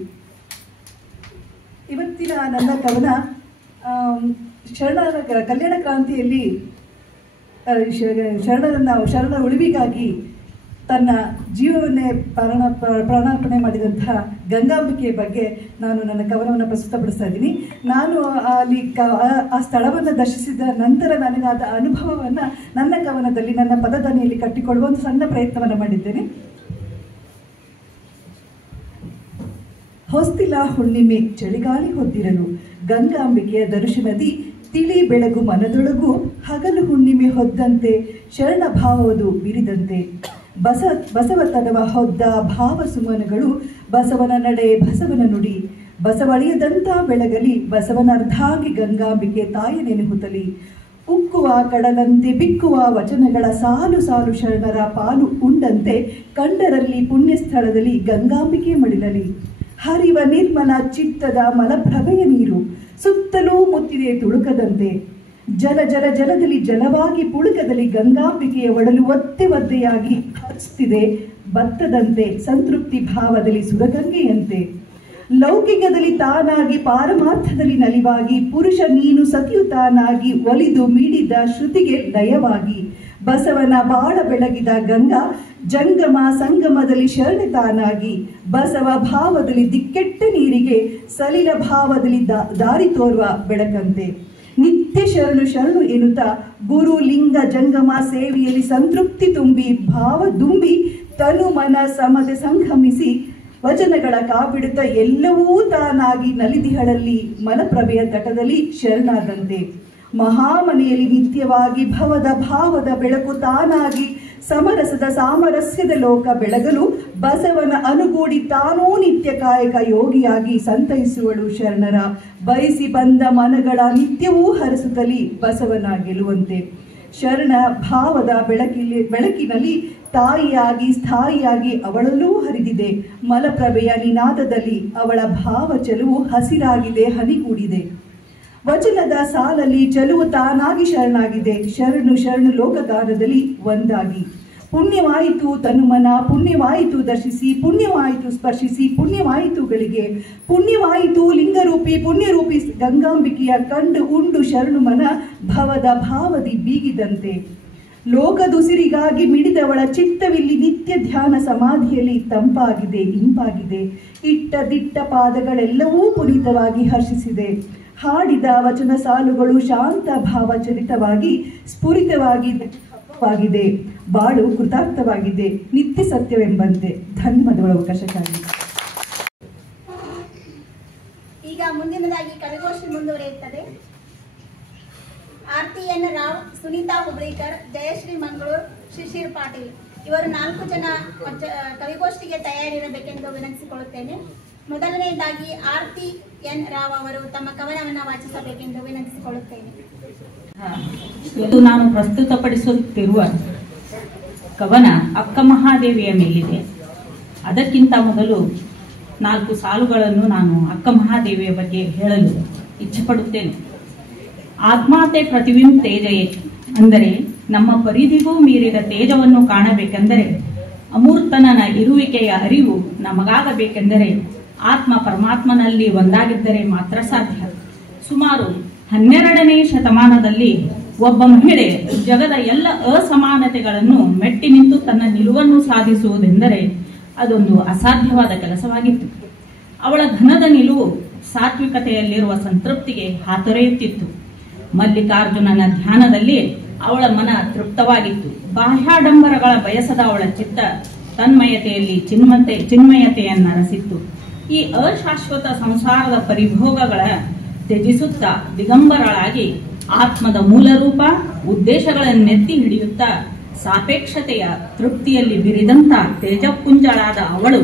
ಇವತ್ತಿನ ನನ್ನ ಕವನ ಕಲ್ಯಾಣ ಕ್ರಾಂತಿಯಲ್ಲಿ ಶರಣರ ಉಳಿವಿಗಾಗಿ ತನ್ನ ಜೀವವನ್ನೇ ಪ್ರಾಣಾರ್ಪಣೆ ಮಾಡಿದಂತಹ ಗಂಗಾಂಬಿಕೆಯ ಬಗ್ಗೆ ನಾನು ನನ್ನ ಕವನವನ್ನು ಪ್ರಸ್ತುತಪಡಿಸ್ತಾ ಇದ್ದೀನಿ. ನಾನು ಅಲ್ಲಿ ಆ ಸ್ಥಳವನ್ನು ದರ್ಶಿಸಿದ ನಂತರ ನನಗಾದ ಅನುಭವವನ್ನು ನನ್ನ ಕವನದಲ್ಲಿ ನನ್ನ ಪದದನಿಯಲ್ಲಿ ಕಟ್ಟಿಕೊಳ್ಳುವ ಒಂದು ಸಣ್ಣ ಪ್ರಯತ್ನವನ್ನು ಮಾಡಿದ್ದೇನೆ. ಹೊಸ್ತಿಲ ಹುಣ್ಣಿಮೆ ಚಳಿಗಾಳಿ ಹೊದ್ದಿರಲು ಗಂಗಾಂಬಿಕೆಯ ದರ್ಶನದಿ ತಿಳಿ ಬೆಳಗು ಮನದೊಳಗು ಹಗಲು ಹುಣ್ಣಿಮೆ ಹೊದ್ದಂತೆ ಶರಣ ಭಾವದು ಬಿರಿದಂತೆ ಬಸವತನವ ಹೊದ್ದ ಭಾವ ಸುಮನಗಳು ಬಸವನ ನಡೆ ಬಸವನ ನುಡಿ ಬಸವಳಿಯದಂತ ಬೆಳಗಲಿ ಬಸವನ ಅರ್ಧಾಂಗಿ ಗಂಗಾಂಬಿಕೆ ತಾಯಿ ನೆನೆಹುತಲಿ ಉಕ್ಕುವ ಕಡಲಂತೆ ಬಿಕ್ಕುವ ವಚನಗಳ ಸಾಲು ಸಾಲು ಶರಣರ ಪಾಲು ಉಂಡಂತೆ ಕಂಡರಲ್ಲಿ ಪುಣ್ಯಸ್ಥಳದಲ್ಲಿ ಗಂಗಾಂಬಿಕೆ ಮಡಿಲಲಿ ಹರಿವ ನಿರ್ಮಲ ಚಿತ್ತದ ಮಲಪ್ರಭೆಯ ನೀರು ಸುತ್ತಲೂ ಮುತ್ತಿದೆ ತುಳುಕದಂತೆ ಜಲದಲ್ಲಿ ಜಲವಾಗಿ ಪುಳುಕದಲ್ಲಿ ಗಂಗಾಂಬಿಕೆಯ ಒಡಲು ಒದ್ದೆಯಾಗಿ ಹರಿಸುತ್ತಿದೆ ಭತ್ತದಂತೆ ಸಂತೃಪ್ತಿ ಭಾವದಲ್ಲಿ ಸುರಗಂಗೆಯಂತೆ ಲೌಕಿಕದಲ್ಲಿ ತಾನಾಗಿ ಪಾರಮಾರ್ಥದಲ್ಲಿ ನಲಿವಾಗಿ ಪುರುಷ ನೀನು ಸತಿಯು ತಾನಾಗಿ ಒಲಿದು ಮೀಡಿದ ಶ್ರುತಿಗೆ ಲಯವಾಗಿ ಬಸವನ ಬಾಳ ಬೆಳಗಿದ ಗಂಗಾ ಜಂಗಮ ಸಂಗಮದಲ್ಲಿ ಶರಣೆ ತಾನಾಗಿ ಬಸವ ಭಾವದಲ್ಲಿ ದಿಕ್ಕೆಟ್ಟ ನೀರಿಗೆ ಸಲಿಲ ಭಾವದಲ್ಲಿ ದಾರಿ ತೋರುವ ಬೆಳಕಂತೆ ನಿತ್ಯ ಶರಣು ಎನ್ನುತ್ತಾ ಗುರು ಲಿಂಗ ಜಂಗಮ ಸೇವೆಯಲ್ಲಿ ಸಂತೃಪ್ತಿ ತುಂಬಿ ಭಾವ ದುಂಬಿ ತನು ಮನ ಸಮತೆ ಸಂಗಮಿಸಿ ವಚನಗಳ ಕಾಪಿಡುತ್ತ ಎಲ್ಲವೂ ತಾನಾಗಿ ನಲಿದಿಹಳಲ್ಲಿ ಮಲಪ್ರಭೆಯ ತಟದಲ್ಲಿ ಶರಣಾದಂತೆ ಮಹಾಮನೆಯಲ್ಲಿ ನಿತ್ಯವಾಗಿ ಭವದ ಭಾವದ ಬೆಳಕು ತಾನಾಗಿ ಸಮರಸದ ಸಾಮರಸ್ಯದ ಲೋಕ ಬೆಳಗಲು ಬಸವನ ಅನುಗೂಡಿ ತಾನೂ ನಿತ್ಯ ಕಾಯಕ ಯೋಗಿಯಾಗಿ ಸಂತೈಸುವಳು ಶರಣರ ಬಯಸಿ ಬಂದ ಮನಗಳ ನಿತ್ಯವೂ ಹರಸುತ್ತಲಿ ಬಸವನ ಗೆಲುವಂತೆ ಶರಣ ಭಾವದ ಬೆಳಕಿನಲ್ಲಿ ತಾಯಿಯಾಗಿ ಸ್ಥಾಯಿಯಾಗಿ ಅವಳಲ್ಲೂ ಹರಿದಿದೆ ಮಲಪ್ರಭೆಯ ನಿನಾದದಲ್ಲಿ ಅವಳ ಭಾವ ಚೆಲುವು ಹಸಿರಾಗಿದೆ ಹನಿಗೂಡಿದೆ ವಚನದ ಸಾಲಲ್ಲಿ ಚೆಲುವು ತಾನಾಗಿ ಶರಣಾಗಿದೆ ಶರಣು ಲೋಕಗಾನದಲ್ಲಿ ಒಂದಾಗಿ ಪುಣ್ಯವಾಯಿತು ತನುಮನ ಪುಣ್ಯವಾಯಿತು ದರ್ಶಿಸಿ ಪುಣ್ಯವಾಯಿತು ಸ್ಪರ್ಶಿಸಿ ಪುಣ್ಯವಾಯಿತು ಗಳಿಗೆ ಪುಣ್ಯವಾಯಿತು ಲಿಂಗರೂಪಿ ಪುಣ್ಯರೂಪಿ ಗಂಗಾಂಬಿಕೆಯ ಕಂಡು ಉಂಡು ಶರಣು ಮನ ಭವದ ಭಾವದಿ ಬೀಗಿದಂತೆ ಲೋಕದುಸಿರಿಗಾಗಿ ಮಿಡಿದವಳ ಚಿತ್ತವಿಲ್ಲಿ ನಿತ್ಯ ಧ್ಯಾನ ಸಮಾಧಿಯಲ್ಲಿ ತಂಪಾಗಿದೆ ಇಂಪಾಗಿದೆ ಇಟ್ಟ ದಿಟ್ಟ ಪಾದಗಳೆಲ್ಲವೂ ಪುನೀತವಾಗಿ ಹರ್ಷಿಸಿದೆ ಹಾಡಿದ ವಚನ ಸಾಲುಗಳು ಶಾಂತ ಭಾವಚರಿತವಾಗಿ ಸ್ಫುರಿತವಾಗಿದೆ ಬಾಳು ಕೃತಾರ್ಥವಾಗಿದೆ ನಿತ್ಯ ಸತ್ಯವೆಂಬಂತೆ ಧನ್ಯವಾದಗಳ ಅವಕಾಶಕ್ಕಾಗಿ. ಈಗ ಮುಂದಿನದಾಗಿ ಕವಿಗೋಷ್ಠಿ ಮುಂದುವರಿಯುತ್ತದೆ. ಆರ್ತಿ ಎನ್ ರಾವ್, ಸುನೀತಾ ಹುಬ್ಳೀಕರ್, ಜಯಶ್ರೀ ಮಂಗಳೂರು, ಶಿಶಿರ್ ಪಾಟೀಲ್ ಇವರು 4 ಜನ ಕವಿಗೋಷ್ಠಿಗೆ ತಯಾರಿರಬೇಕೆಂದು ವಿನಂತಿಸಿಕೊಳ್ಳುತ್ತೇನೆ. ಮೊದಲನೆಯದಾಗಿ ಆರ್ತಿ ಎನ್ ರಾವ್ ಅವರು ತಮ್ಮ ಕವನವನ್ನು ವಾಚಿಸಬೇಕೆಂದು ವಿನಂತಿಸಿಕೊಳ್ಳುತ್ತೇನೆ. ಇವತ್ತು ನಾನು ಪ್ರಸ್ತುತಪಡಿಸುತ್ತಿರುವ ಕವನ ಅಕ್ಕ ಮಹಾದೇವಿಯ ಮೇಲಿದೆ. ಅದಕ್ಕಿಂತ ಮೊದಲು 4 ಸಾಲುಗಳನ್ನು ನಾನು ಅಕ್ಕ ಮಹಾದೇವಿಯ ಬಗ್ಗೆ ಹೇಳಲು ಇಚ್ಛೆಪಡುತ್ತೇನೆ. ಆತ್ಮಾತೆ ಪ್ರತಿಬಿಂಬ ತೇಜಯೇ, ಅಂದರೆ ನಮ್ಮ ಪರಿಧಿಗೂ ಮೀರಿದ ತೇಜವನ್ನು ಕಾಣಬೇಕೆಂದರೆ ಅಮೂರ್ತನನ ಇರುವಿಕೆಯ ಅರಿವು ನಮಗಾಗಬೇಕೆಂದರೆ ಆತ್ಮ ಪರಮಾತ್ಮನಲ್ಲಿ ಒಂದಾಗಿದ್ದರೆ ಮಾತ್ರ ಸಾಧ್ಯ. ಸುಮಾರು 12ನೇ ಶತಮಾನದಲ್ಲಿ ಒಬ್ಬ ಮಹಿಳೆ ಜಗದ ಎಲ್ಲ ಅಸಮಾನತೆಗಳನ್ನು ಮೆಟ್ಟಿ ನಿಂತು ತನ್ನ ನಿಲುವನ್ನು ಸಾಧಿಸುವುದೆಂದರೆ ಅದೊಂದು ಅಸಾಧ್ಯವಾದ ಕೆಲಸವಾಗಿತ್ತು. ಅವಳ ಘನದ ನಿಲುವು ಸಾತ್ವಿಕತೆಯಲ್ಲಿರುವ ಸಂತೃಪ್ತಿಗೆ ಹಾತೊರೆಯುತ್ತಿತ್ತು. ಮಲ್ಲಿಕಾರ್ಜುನನ ಧ್ಯಾನದಲ್ಲಿ ಅವಳ ಮನ ತೃಪ್ತವಾಗಿತ್ತು. ಬಾಹ್ಯಾಡಂಬರಗಳ ಬಯಸದ ಅವಳ ಚಿತ್ತ ತನ್ಮಯತೆಯಲ್ಲಿ ಚಿನ್ಮಯತೆಯನ್ನರಸಿತ್ತು. ಈ ಅಶಾಶ್ವತ ಸಂಸಾರದ ಪರಿಭೋಗಗಳ ತ್ಯಜಿಸುತ್ತಾ ದಿಗಂಬರಳಾಗಿ ಆತ್ಮದ ಮೂಲ ರೂಪ ಉದ್ದೇಶಗಳನ್ನೆತ್ತಿ ಹಿಡಿಯುತ್ತಾ ಸಾಪೇಕ್ಷತೆಯ ತೃಪ್ತಿಯಲ್ಲಿ ಬಿರಿದಂತ ತೇಜಪುಂಜಳಾದ ಅವಳು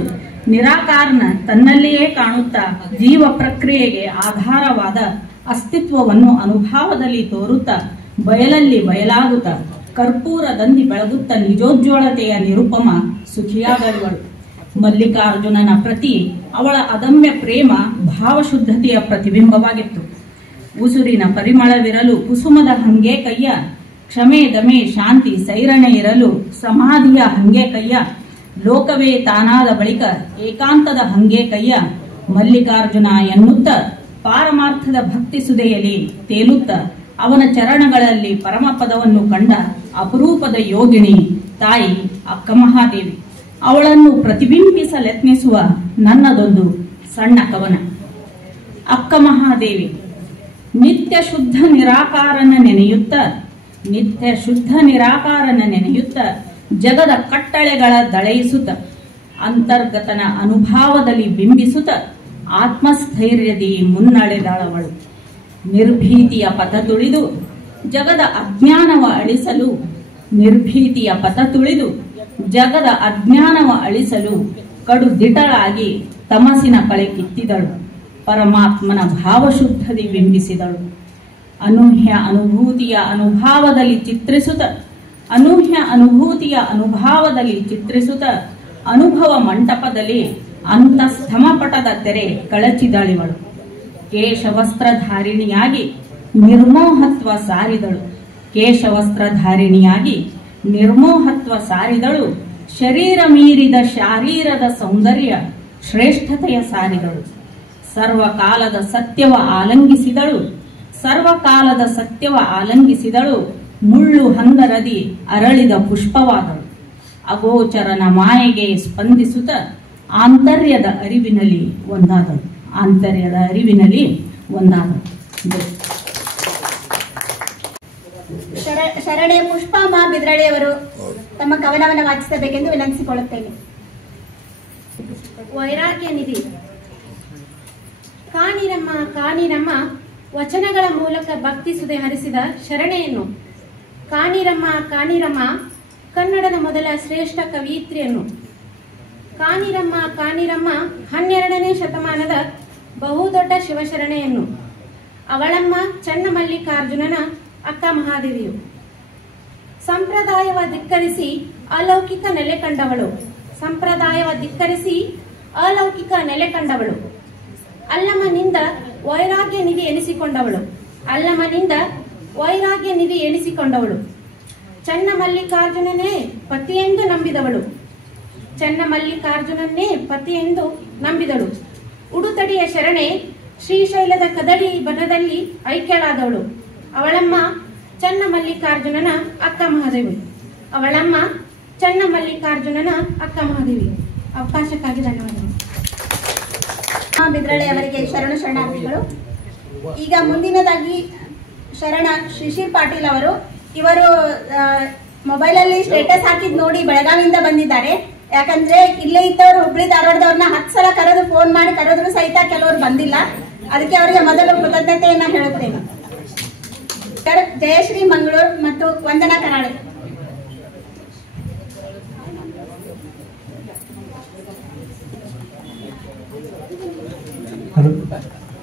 ನಿರಾಕಾರನ ತನ್ನಲ್ಲಿಯೇ ಕಾಣುತ್ತಾ ಜೀವ ಪ್ರಕ್ರಿಯೆಗೆ ಆಧಾರವಾದ ಅಸ್ತಿತ್ವವನ್ನು ಅನುಭಾವದಲ್ಲಿ ತೋರುತ್ತಾ ಬಯಲಲ್ಲಿ ಬಯಲಾಗುತ್ತಾ ಕರ್ಪೂರದಂದಿ ಬೆಳಗುತ್ತ ನಿಜೋಜ್ವಳತೆಯ ನಿರುಪಮ ಸುಖಿಯಾದವಳು. ಮಲ್ಲಿಕಾರ್ಜುನನ ಪ್ರತಿ ಅವಳ ಅದಮ್ಯ ಪ್ರೇಮ ಭಾವಶುದ್ಧತೆಯ ಪ್ರತಿಬಿಂಬವಾಗಿತ್ತು. ಉಸುರಿನ ಪರಿಮಳವಿರಲು ಕುಸುಮದ ಹಂಗೆ ಕಯ್ಯ, ಕ್ಷಮೆ ದಮೆ ಶಾಂತಿ ಸೈರಣೆ ಇರಲು ಸಮಾಧಿಯ ಹಂಗೆ ಕಯ್ಯ, ಲೋಕವೇ ತಾನಾದ ಬಳಿಕ ಏಕಾಂತದ ಹಂಗೆ ಕಯ್ಯ. ಮಲ್ಲಿಕಾರ್ಜುನ ಎನ್ನುತ್ತ ಪಾರಮಾರ್ಥದ ಭಕ್ತಿ ಸುದೆಯಲ್ಲಿ ತೇಲುತ್ತ ಅವನ ಚರಣಗಳಲ್ಲಿ ಪರಮಪದವನ್ನು ಕಂಡ ಅಪರೂಪದ ಯೋಗಿಣಿ ತಾಯಿ ಅಕ್ಕ ಮಹಾದೇವಿ. ಅವಳನ್ನು ಪ್ರತಿಬಿಂಬಿಸಲೆತ್ನಿಸುವ ನನ್ನದೊಂದು ಸಣ್ಣ ಕವನ. ಅಕ್ಕ ಮಹಾದೇವಿ ನಿತ್ಯ ಶುದ್ಧ ನಿರಾಕಾರನ ನೆನೆಯುತ್ತ ಜಗದ ಕಟ್ಟಳೆಗಳ ದಳೆಯಿಸುತ್ತ ಅಂತರ್ಗತನ ಅನುಭಾವದಲ್ಲಿ ಬಿಂಬಿಸುತ್ತ ಆತ್ಮಸ್ಥೈರ್ಯದಿ ಮುನ್ನಡೆದಳವಳು. ನಿರ್ಭೀತಿಯ ಪಥ ತುಳಿದು ಜಗದ ಅಜ್ಞಾನವ ಅಳಿಸಲು ಕಡು ದಿಟಳಾಗಿ ತಮಸಿನ ಕಳೆ ಕಿತ್ತಿದಳು. ಪರಮಾತ್ಮನ ಭಾವಶುದ್ಧದಿ ಬಿಂಬಿಸಿದಳು. ಅನೂಹ್ಯ ಅನುಭೂತಿಯ ಅನುಭಾವದಲ್ಲಿ ಚಿತ್ರಿಸುತ್ತ ಅನುಭವ ಮಂಟಪದಲ್ಲಿ ಅಂತಸ್ಥಮಪಟದ ತೆರೆ ಕಳಚಿದಳಿವಳು. ಕೇಶವಸ್ತ್ರಧಾರಿಣಿಯಾಗಿ ನಿರ್ಮೋಹತ್ವ ಸಾರಿದಳು. ಶರೀರ ಮೀರಿದ ಶಾರೀರದ ಸೌಂದರ್ಯ ಶ್ರೇಷ್ಠತೆಯ ಸಾರಿದಳು. ಸರ್ವಕಾಲದ ಸತ್ಯವ ಆಲಂಗಿಸಿದಳು. ಮುಳ್ಳು ಹಂದರದಿ ಅರಳಿದ ಪುಷ್ಪವಾದಳು. ಅಗೋಚರನ ಮಾಯೆಗೆ ಸ್ಪಂದಿಸುತ್ತ ಆಂತರ್ಯದ ಅರಿವಿನಲ್ಲಿ ಒಂದಾದಳು. ಶರಣೆ ಪುಷ್ಪಮ್ಮ ಬಿದ್ರಳಿಯವರು ತಮ್ಮ ಕವನವನ್ನು ವಾಚಿಸಬೇಕೆಂದು ವಿನಂತಿಸಿಕೊಳ್ಳುತ್ತೇನೆ. ವೈರಾಗ್ಯ ನಿಧಿ. ಕಾಣಿರಮ್ಮ ವಚನಗಳ ಮೂಲಕ ಭಕ್ತಿ ಸುದೆ ಹರಿಸಿದ ಶರಣೆಯನ್ನು. ಕಾಣಿರಮ್ಮ ಕನ್ನಡದ ಮೊದಲ ಶ್ರೇಷ್ಠ ಕವಿಯಿತ್ರಿಯನ್ನು. ಕಾಣಿರಮ್ಮ 12ನೇ ಶತಮಾನದ ಬಹುದೊಡ್ಡ ಶಿವಶರಣೆಯನ್ನು. ಅವಳಮ್ಮ ಚನ್ನಮಲ್ಲಿಕಾರ್ಜುನನ ಅಕ್ಕ ಮಹಾದೇವಿಯು. ಸಂಪ್ರದಾಯವ ಧಿಕ್ಕರಿಸಿ ಅಲೌಕಿಕ ನೆಲೆ ಕಂಡವಳು. ಅಲ್ಲಮ್ಮನಿಂದ ವೈರಾಗ್ಯ ನಿಧಿ ಎನಿಸಿಕೊಂಡವಳು. ಚನ್ನಮಲ್ಲಿಕಾರ್ಜುನನ್ನೇ ಪತಿಯೆಂದು ನಂಬಿದಳು. ಉಡುತಡಿಯ ಶರಣೆ ಶ್ರೀಶೈಲದ ಕದಳಿ ಬನದಲ್ಲಿ ಐಕ್ಯಳಾದವಳು. ಅವಳಮ್ಮ ಚನ್ನಮಲ್ಲಿಕಾರ್ಜುನನ ಅಕ್ಕ ಮಹಾದೇವಿ. ಅವಕಾಶಕ್ಕಾಗಿ ಧನ್ಯವಾದಗಳು. ಬಿದ್ರಳೆ ಅವರಿಗೆ ಶರಣಾರ್ಥಿಗಳು. ಈಗ ಮುಂದಿನದಾಗಿ ಶರಣ ಶಿಶಿರ್ ಪಾಟೀಲ್ ಇವರು ಮೊಬೈಲಲ್ಲಿ ಸ್ಟೇಟಸ್ ಹಾಕಿದ್ ನೋಡಿ ಬೆಳಗಾವಿಯಿಂದ ಬಂದಿದ್ದಾರೆ. ಯಾಕಂದ್ರೆ ಇಲ್ಲೇ ಇದ್ದವರು ಹುಬ್ಳಿ ಧಾರವಾಡದವ್ರನ್ನ 10 ಸಲ ಫೋನ್ ಮಾಡಿ ಕರೆದ್ರು ಸಹಿತ ಕೆಲವರು ಬಂದಿಲ್ಲ. ಅದಕ್ಕೆ ಅವರಿಗೆ ಮೊದಲು ಕೃತಜ್ಞತೆಯನ್ನ ಹೇಳುತ್ತೇನೆ. ಜಯಶ್ರೀ ಮಂಗಳೂರು ಮತ್ತು ವಂದನಾ ಕರಾಳೆ.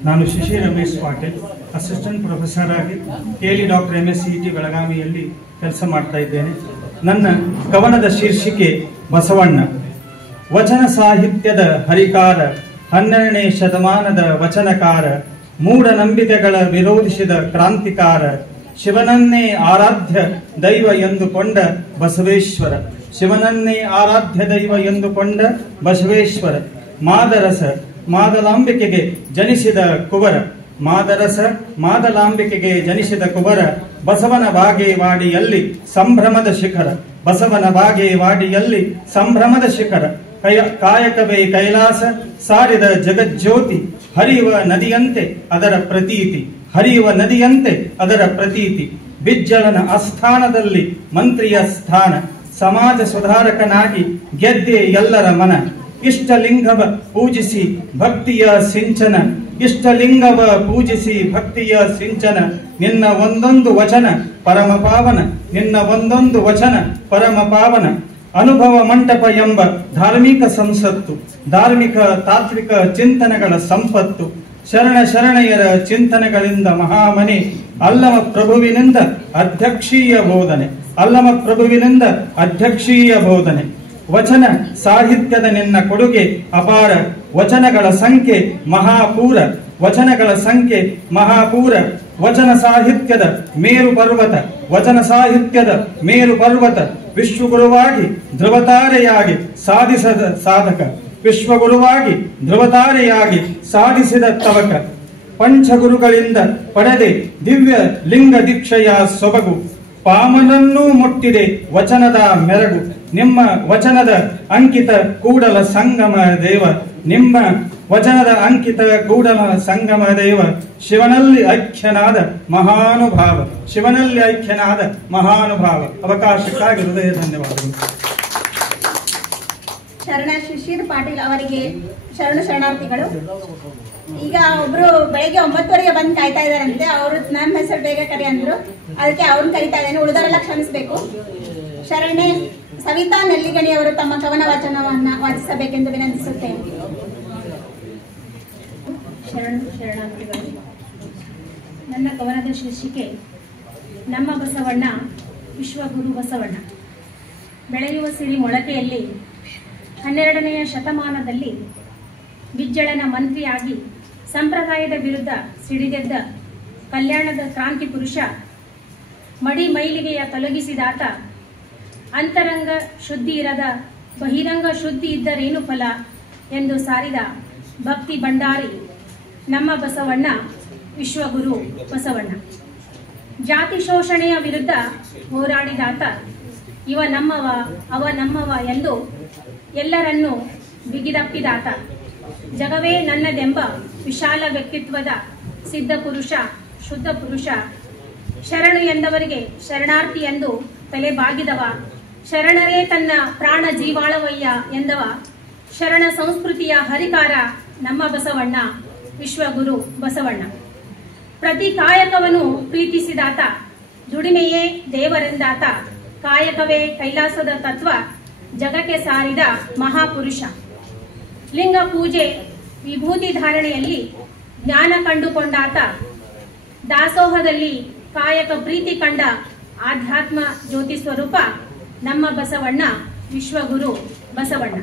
ನಾನು ಶಿಶಿರ್ ರಮೇಶ್ ಪಾಟೀಲ್, ಅಸಿಸ್ಟೆಂಟ್ ಪ್ರೊಫೆಸರ್ ಆಗಿ ಕೇಲಿ ಡಾಕ್ಟರ್ MSCET ಬೆಳಗಾವಿಯಲ್ಲಿ ಕೆಲಸ ಮಾಡ್ತಾ ಇದ್ದೇನೆ. ನನ್ನ ಕವನದ ಶೀರ್ಷಿಕೆ ಬಸವಣ್ಣ. ವಚನ ಸಾಹಿತ್ಯದ ಹರಿಕಾರ, 12ನೇ ಶತಮಾನದ ವಚನಕಾರ, ಮೂಢನಂಬಿಕೆಗಳ ವಿರೋಧಿಸಿದ ಕ್ರಾಂತಿಕಾರ, ಶಿವನನ್ನೇ ಆರಾಧ್ಯ ದೈವ ಎಂದುಕೊಂಡ ಬಸವೇಶ್ವರ, ಮಾದರಸ ಮಾದಲಾಂಬಿಕೆಗೆ ಜನಿಸಿದ ಕುವರ, ಮಾದರಸ ಮಾದಲಾಂಬಿಕೆಗೆ ಜನಿಸಿದ ಕುಬರ ಬಸವನ ಬಾಗೇವಾಡಿಯಲ್ಲಿ ಸಂಭ್ರಮದ ಶಿಖರ ಬಸವನ ಬಾಗೇವಾಡಿಯಲ್ಲಿ ಸಂಭ್ರಮದ ಶಿಖರ ಕಾಯಕವೇ ಕೈಲಾಸ ಸಾರಿದ ಜಗಜ್ಯೋತಿ ಹರಿಯುವ ನದಿಯಂತೆ ಅದರ ಪ್ರತೀತಿ ಹರಿಯುವ ನದಿಯಂತೆ ಅದರ ಪ್ರತೀತಿ ಬಿಜ್ಜಳನ ಆಸ್ಥಾನದಲ್ಲಿ ಮಂತ್ರಿಯ ಸ್ಥಾನ ಸಮಾಜ ಸುಧಾರಕನಾಗಿ ಗೆದ್ದೆ ಎಲ್ಲರ ಮನ ಇಷ್ಟಲಿಂಗವ ಪೂಜಿಸಿ ಭಕ್ತಿಯ ಸಿಂಚನ ಇಷ್ಟಲಿಂಗವ ಪೂಜಿಸಿ ಭಕ್ತಿಯ ಸಿಂಚನ ನಿನ್ನ ಒಂದೊಂದು ವಚನ ಪರಮ ಪಾವನ ನಿನ್ನ ಒಂದೊಂದು ವಚನ ಪರಮ ಪಾವನ ಅನುಭವ ಮಂಟಪ ಎಂಬ ಧಾರ್ಮಿಕ ಸಂಸತ್ತು ಧಾರ್ಮಿಕ ತಾತ್ವಿಕ ಚಿಂತನೆಗಳ ಸಂಪತ್ತು ಶರಣ ಶರಣೆಯರ ಚಿಂತನೆಗಳಿಂದ ಮಹಾಮನೆ ಅಲ್ಲಮ ಪ್ರಭುವಿನಿಂದ ಅಧ್ಯಕ್ಷೀಯ ಬೋಧನೆ ಅಲ್ಲಮ ಪ್ರಭುವಿನಿಂದ ಅಧ್ಯಕ್ಷೀಯ ಬೋಧನೆ ವಚನ ಸಾಹಿತ್ಯದ ನಿನ್ನ ಕೊಡುಗೆ ಅಪಾರ ವಚನಗಳ ಸಂಖ್ಯೆ ಮಹಾಪೂರ ವಚನಗಳ ಸಂಖ್ಯೆ ಮಹಾಪೂರ ವಚನ ಸಾಹಿತ್ಯದ ಮೇರು ಪರ್ವತ ವಚನ ಸಾಹಿತ್ಯದ ಮೇರು ಪರ್ವತ ವಿಶ್ವಗುರುವಾಗಿ ಧ್ರುವತಾರೆಯಾಗಿ ಸಾಧಿಸದ ಸಾಧಕ ವಿಶ್ವಗುರುವಾಗಿ ಧ್ರುವತಾರೆಯಾಗಿ ಸಾಧಿಸಿದ ತವಕ ಪಂಚಗುರುಗಳಿಂದ ಪಡೆದೆ ದಿವ್ಯ ಲಿಂಗ ದೀಕ್ಷೆಯ ಸೊಬಗು ಪಾಮನನ್ನೂ ಮುಟ್ಟಿದೆ ವಚನದ ಮೆರಗು ನಿಮ್ಮ ವಚನದ ಅಂಕಿತ ಕೂಡಲ ಸಂಗಮ ದೇವ ನಿಮ್ಮ ವಚನದ ಅಂಕಿತ ಕೂಡಲ ಸಂಗಮ ದೇವ ಶಿವನಲ್ಲಿ ಐಕ್ಯನಾದ ಮಹಾನುಭಾವ ಶಿವನಲ್ಲಿ ಐಕ್ಯನಾದ ಮಹಾನುಭಾವ ಅವಕಾಶಕ್ಕಾಗಿ ಹೃದಯ ಧನ್ಯವಾದಗಳು. ಶರಣ ಶಿಶಿರ್ ಪಾಟೀಲ್ ಅವರಿಗೆ ಶರಣು ಶರಣಾರ್ಥಿಗಳು. ಈಗ ಒಬ್ರು ಬೆಳಗ್ಗೆ 9:30 ಬಂದು ಕಾಯ್ತಾ ಇದಾರಂತೆ. ಅವರು ನನ್ನ ಹೆಸರು ಬೇಗ ಕರಿ ಅಂದ್ರು, ಅದಕ್ಕೆ ಅವ್ರನ್ನ ಕರಿತಾ ಇದ್ದೇನೆ. ಉಳಿದವರೆಲ್ಲ ಕ್ಷಮಿಸಬೇಕು. ಶರಣೆ ಸವಿತಾ ನೆಲ್ಲಿಗಣಿ ಅವರು ತಮ್ಮ ಕವನ ವಾಚನವನ್ನ ವಾಚಿಸಬೇಕೆಂದು ವಿನಂತಿಸುತ್ತೇನೆ. ಶರಣು ಶರಣಾರ್ಥಿಗಳು. ನನ್ನ ಕವನದ ಶೀರ್ಷಿಕೆ ನಮ್ಮ ಬಸವಣ್ಣ ವಿಶ್ವಗುರು ಬಸವಣ್ಣ. ಬೆಳೆಯುವ ಸಿರಿ ಮೊಳಕೆಯಲ್ಲಿ 12ನೆಯ ಶತಮಾನದಲ್ಲಿ ಬಿಜ್ಜಳನ ಮಂತ್ರಿಯಾಗಿ ಸಂಪ್ರದಾಯದ ವಿರುದ್ಧ ಸಿಡಿದೆದ್ದ ಕಲ್ಯಾಣದ ಕ್ರಾಂತಿ ಪುರುಷ, ಮಡಿ ಮೈಲಿಗೆಯ ತೊಲಗಿಸಿದಾತ, ಅಂತರಂಗ ಶುದ್ಧಿ ಇರದ ಬಹಿರಂಗ ಶುದ್ಧಿ ಇದ್ದರೇನು ಫಲ ಎಂದು ಸಾರಿದ ಭಕ್ತಿ ಭಂಡಾರಿ ನಮ್ಮ ಬಸವಣ್ಣ ವಿಶ್ವಗುರು ಬಸವಣ್ಣ. ಜಾತಿ ಶೋಷಣೆಯ ವಿರುದ್ಧ ಹೋರಾಡಿದಾತ, ಇವ ನಮ್ಮವ ಅವ ನಮ್ಮವ ಎಂದು ಎಲ್ಲರನ್ನೂ ಬಿಗಿದಪ್ಪಿದಾತ, ಜಗವೇ ನನ್ನದೆಂಬ ವಿಶಾಲ ವ್ಯಕ್ತಿತ್ವದ ಸಿದ್ಧ ಪುರುಷ, ಶುದ್ಧ ಪುರುಷ, ಶರಣು ಎಂದವರಿಗೆ ಶರಣಾರ್ಥಿ ಎಂದು ತಲೆ ಬಾಗಿದವ, ಶರಣರೇ ತನ್ನ ಪ್ರಾಣ ಜೀವಾಳವಯ್ಯ ಎಂದವ, ಶರಣ ಸಂಸ್ಕೃತಿಯ ಹರಿಕಾರ ನಮ್ಮ ಬಸವಣ್ಣ ವಿಶ್ವಗುರು ಬಸವಣ್ಣ. ಪ್ರತಿ ಕಾಯಕವನ್ನು ಪ್ರೀತಿಸಿದಾತ, ದುಡಿಮೆಯೇ ದೇವರೆಂದಾತ, ಕಾಯಕವೇ ಕೈಲಾಸದ ತತ್ವ ಜಗಕ್ಕೆ ಸಾರಿದ ಮಹಾಪುರುಷ. ಲಿಂಗ ಪೂಜೆ ವಿಭೂತಿ ಧಾರಣೆಯಲ್ಲಿ ಜ್ಞಾನ ಕಂಡುಕೊಂಡಾತ, ದಾಸೋಹದಲ್ಲಿ ಕಾಯಕ ಪ್ರೀತಿ ಕಂಡ ಆಧ್ಯಾತ್ಮ ಜ್ಯೋತಿ ಸ್ವರೂಪ ನಮ್ಮ ಬಸವಣ್ಣ ವಿಶ್ವಗುರು ಬಸವಣ್ಣ.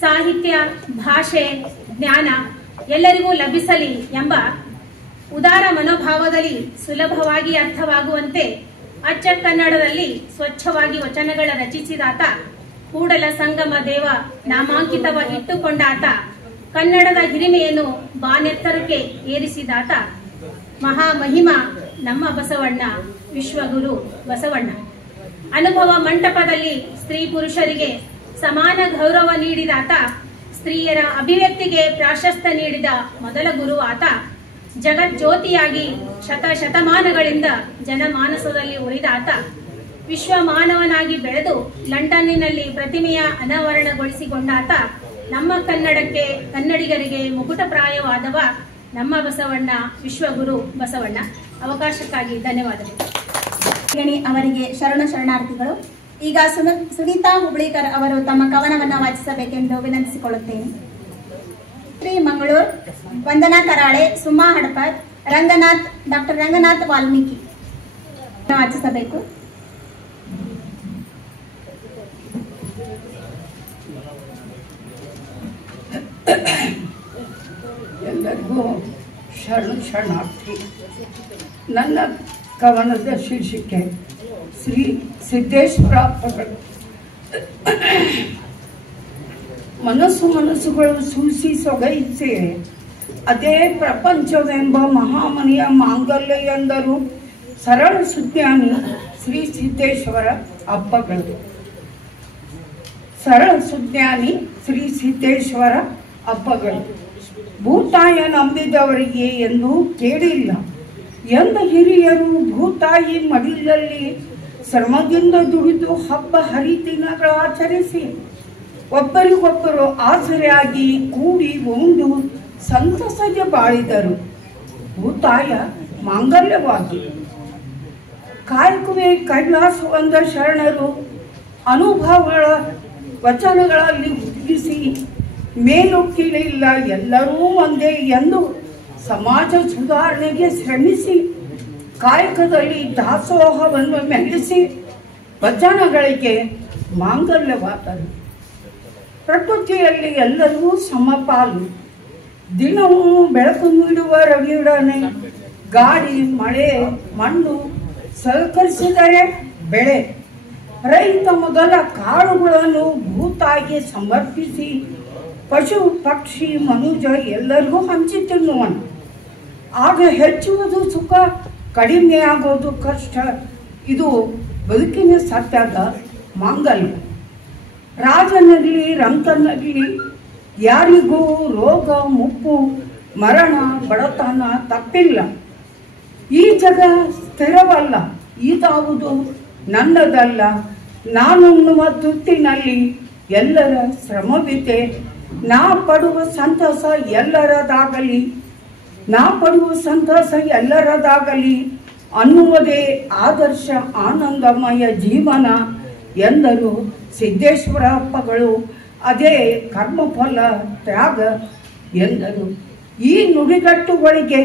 ಸಾಹಿತ್ಯ, ಭಾಷೆ, ಜ್ಞಾನ ಎಲ್ಲರಿಗೂ ಲಭಿಸಲಿ ಎಂಬ ಉದಾರ ಮನೋಭಾವದಲ್ಲಿ ಸುಲಭವಾಗಿ ಅರ್ಥವಾಗುವಂತೆ ಅಚ್ಚ ಕನ್ನಡದಲ್ಲಿ ಸ್ವಚ್ಛವಾಗಿ ವಚನಗಳ ರಚಿಸಿದಾತ, ಕೂಡಲ ಸಂಗಮ ದೇವ ನಾಮಾಂಕಿತವ ಇಟ್ಟುಕೊಂಡಾತ, ಕನ್ನಡದ ಹಿರಿಮೆಯನ್ನು ಬಾನೆತ್ತರಕ್ಕೆ ಏರಿಸಿದಾತ, ಮಹಾಮಹಿಮ ನಮ್ಮ ಬಸವಣ್ಣ ವಿಶ್ವಗುರು ಬಸವಣ್ಣ. ಅನುಭವ ಮಂಟಪದಲ್ಲಿ ಸ್ತ್ರೀ ಪುರುಷರಿಗೆ ಸಮಾನ ಗೌರವ ನೀಡಿದಾತ, ಸ್ತ್ರೀಯರ ಅಭಿವ್ಯಕ್ತಿಗೆ ಪ್ರಾಶಸ್ತ್ಯ ನೀಡಿದ ಮೊದಲ ಗುರು ಆತ, ಜಗಜ್ಯೋತಿಯಾಗಿ ಶತಮಾನಗಳಿಂದ ಜನಮಾನಸದಲ್ಲಿ ಉಳಿದಾತ, ವಿಶ್ವ ಮಾನವನಾಗಿ ಬೆಳೆದು ಲಂಡನ್ನಿನಲ್ಲಿ ಪ್ರತಿಮೆಯ ಅನಾವರಣಗೊಳಿಸಿಕೊಂಡಾತ, ನಮ್ಮ ಕನ್ನಡಕ್ಕೆ ಕನ್ನಡಿಗರಿಗೆ ಮುಕುಟಪ್ರಾಯವಾದವ ನಮ್ಮ ಬಸವಣ್ಣ ವಿಶ್ವಗುರು ಬಸವಣ್ಣ. ಅವಕಾಶಕ್ಕಾಗಿ ಧನ್ಯವಾದಗಳು. ಅವರಿಗೆ ಶರಣ ಶರಣಾರ್ಥಿಗಳು. ಈಗ ಸುನೀತಾ ಹುಬ್ಳಿಕರ್ ಅವರು ತಮ್ಮ ಕವನವನ್ನು ವಾಚಿಸಬೇಕೆಂದು ವಿನಂತಿಸಿಕೊಳ್ಳುತ್ತೇನೆ. ಶ್ರೀ ಮಂಗಳೂರು, ವಂದನಾ ಕರಾಳೆ, ಸುಮಾ ಹಡಪದ್, ಡಾಕ್ಟರ್ ರಂಗನಾಥ್ ವಾಲ್ಮೀಕಿ ವಾಚಿಸಬೇಕು. ಎಲ್ಲರಿಗೂ ಶರಣಾರ್ಥಿ. ನನ್ನ ಕವನದ ಶೀರ್ಷಿಕೆ ಶ್ರೀ ಸಿದ್ದೇಶ್ವರ ಪ್ರಕಟ. ಮನಸ್ಸುಗಳು ಸೂಸಿ ಸೊಗೈಸಿ ಅದೇ ಪ್ರಪಂಚವೆಂಬ ಮಹಾಮನೆಯ ಮಾಂಗಲ್ಯ ಎಂದರು ಸರಳ ಸುಜ್ಞಾನಿ ಶ್ರೀ ಸಿದ್ದೇಶ್ವರ ಹಬ್ಬಗಳು. ಸರಳ ಸುಜ್ಞಾನಿ ಶ್ರೀ ಸಿದ್ದೇಶ್ವರ ಹಬ್ಬಗಳು. ಭೂತಾಯ ನಂಬಿದವರಿಗೆ ಎಂದೂ ಕೇಳಿಲ್ಲ ಎಂದ ಹಿರಿಯರು ಭೂತಾಯಿ ಮಡಿಲಲ್ಲಿ ಶ್ರಮದಿಂದ ದುಡಿದು ಹಬ್ಬ ಹರಿದಿನಗಳ ಆಚರಿಸಿ ಒಬ್ಬರಿಗೊಬ್ಬರು ಆಸರೆಯಾಗಿ ಕೂಡಿ ಉಂಡು ಸಂತಸಗೆ ಬಾಳಿದರು. ಭೂತಾಯ ಮಾಂಗಲ್ಯವಾಗಿ ಕಾಯಕವೇ ಕೈಲಾಸವಂದ ಶರಣರು ಅನುಭವಗಳ ವಚನಗಳಲ್ಲಿ ಹುದುಗಿಸಿ ಮೇಲು ಕೀಳಿಲ್ಲ ಎಲ್ಲರೂ ಒಂದೇ ಎಂದು ಸಮಾಜ ಸುಧಾರಣೆಗೆ ಶ್ರಮಿಸಿ ಕಾಯಕದಲ್ಲಿ ದಾಸೋಹವನ್ನು ಮೆಲ್ಲಿಸಿ ವಚನಗಳಿಗೆ ಮಾಂಗಲ್ಯವಾದರು. ಪ್ರಕೃತಿಯಲ್ಲಿ ಎಲ್ಲರೂ ಸಮಪಾಲು. ದಿನವೂ ಬೆಳಕು ನೀಡುವ ರವಿಯೊಡನೆ ಗಾಳಿ ಮಳೆ ಮಣ್ಣು ಸಹಕರಿಸಿದರೆ ಬೆಳೆ. ರೈತ ಮೊದಲ ಕಾಳುಗಳನ್ನು ಭೂತಾಯಿಗೆ ಸಮರ್ಪಿಸಿ ಪಶು ಪಕ್ಷಿ ಮನುಜ ಎಲ್ಲರಿಗೂ ಹಂಚಿ ತಿನ್ನುವನು. ಆಗ ಹೆಚ್ಚುವುದು ಸುಖ, ಕಡಿಮೆ ಆಗೋದು ಕಷ್ಟ. ಇದು ಬದುಕಿನ ಸತ್ಯದ ಮಾಂಗಲ್ಯ. ರಾಜನಲ್ಲಿ ರಂಕನಲ್ಲಿ ಯಾರಿಗೂ ರೋಗ ಮುಪ್ಪು ಮರಣ ಬಡತನ ತಪ್ಪಿಲ್ಲ. ಈ ಜಗ ಸ್ಥಿರವಲ್ಲ, ಇದಾವುದು ನನ್ನದಲ್ಲ. ನಾನುಣ್ಣುವ ತುತ್ತಿನಲ್ಲಿ ಎಲ್ಲರ ಶ್ರಮವಿದೆ. ನಾ ಪಡುವ ಸಂತಸ ಎಲ್ಲರದಾಗಲಿ, ನಾ ಪಡುವ ಸಂತಸ ಎಲ್ಲರದಾಗಲಿ ಅನ್ನುವುದೇ ಆದರ್ಶ ಆನಂದಮಯ ಜೀವನ ಎಂದರು ಸಿದ್ದೇಶ್ವರ ಹಬ್ಬಗಳು. ಅದೇ ಕರ್ಮಫಲ ತ್ಯಾಗ ಎಂದರು. ಈ ನುಡಿಗಟ್ಟುಗಳಿಗೆ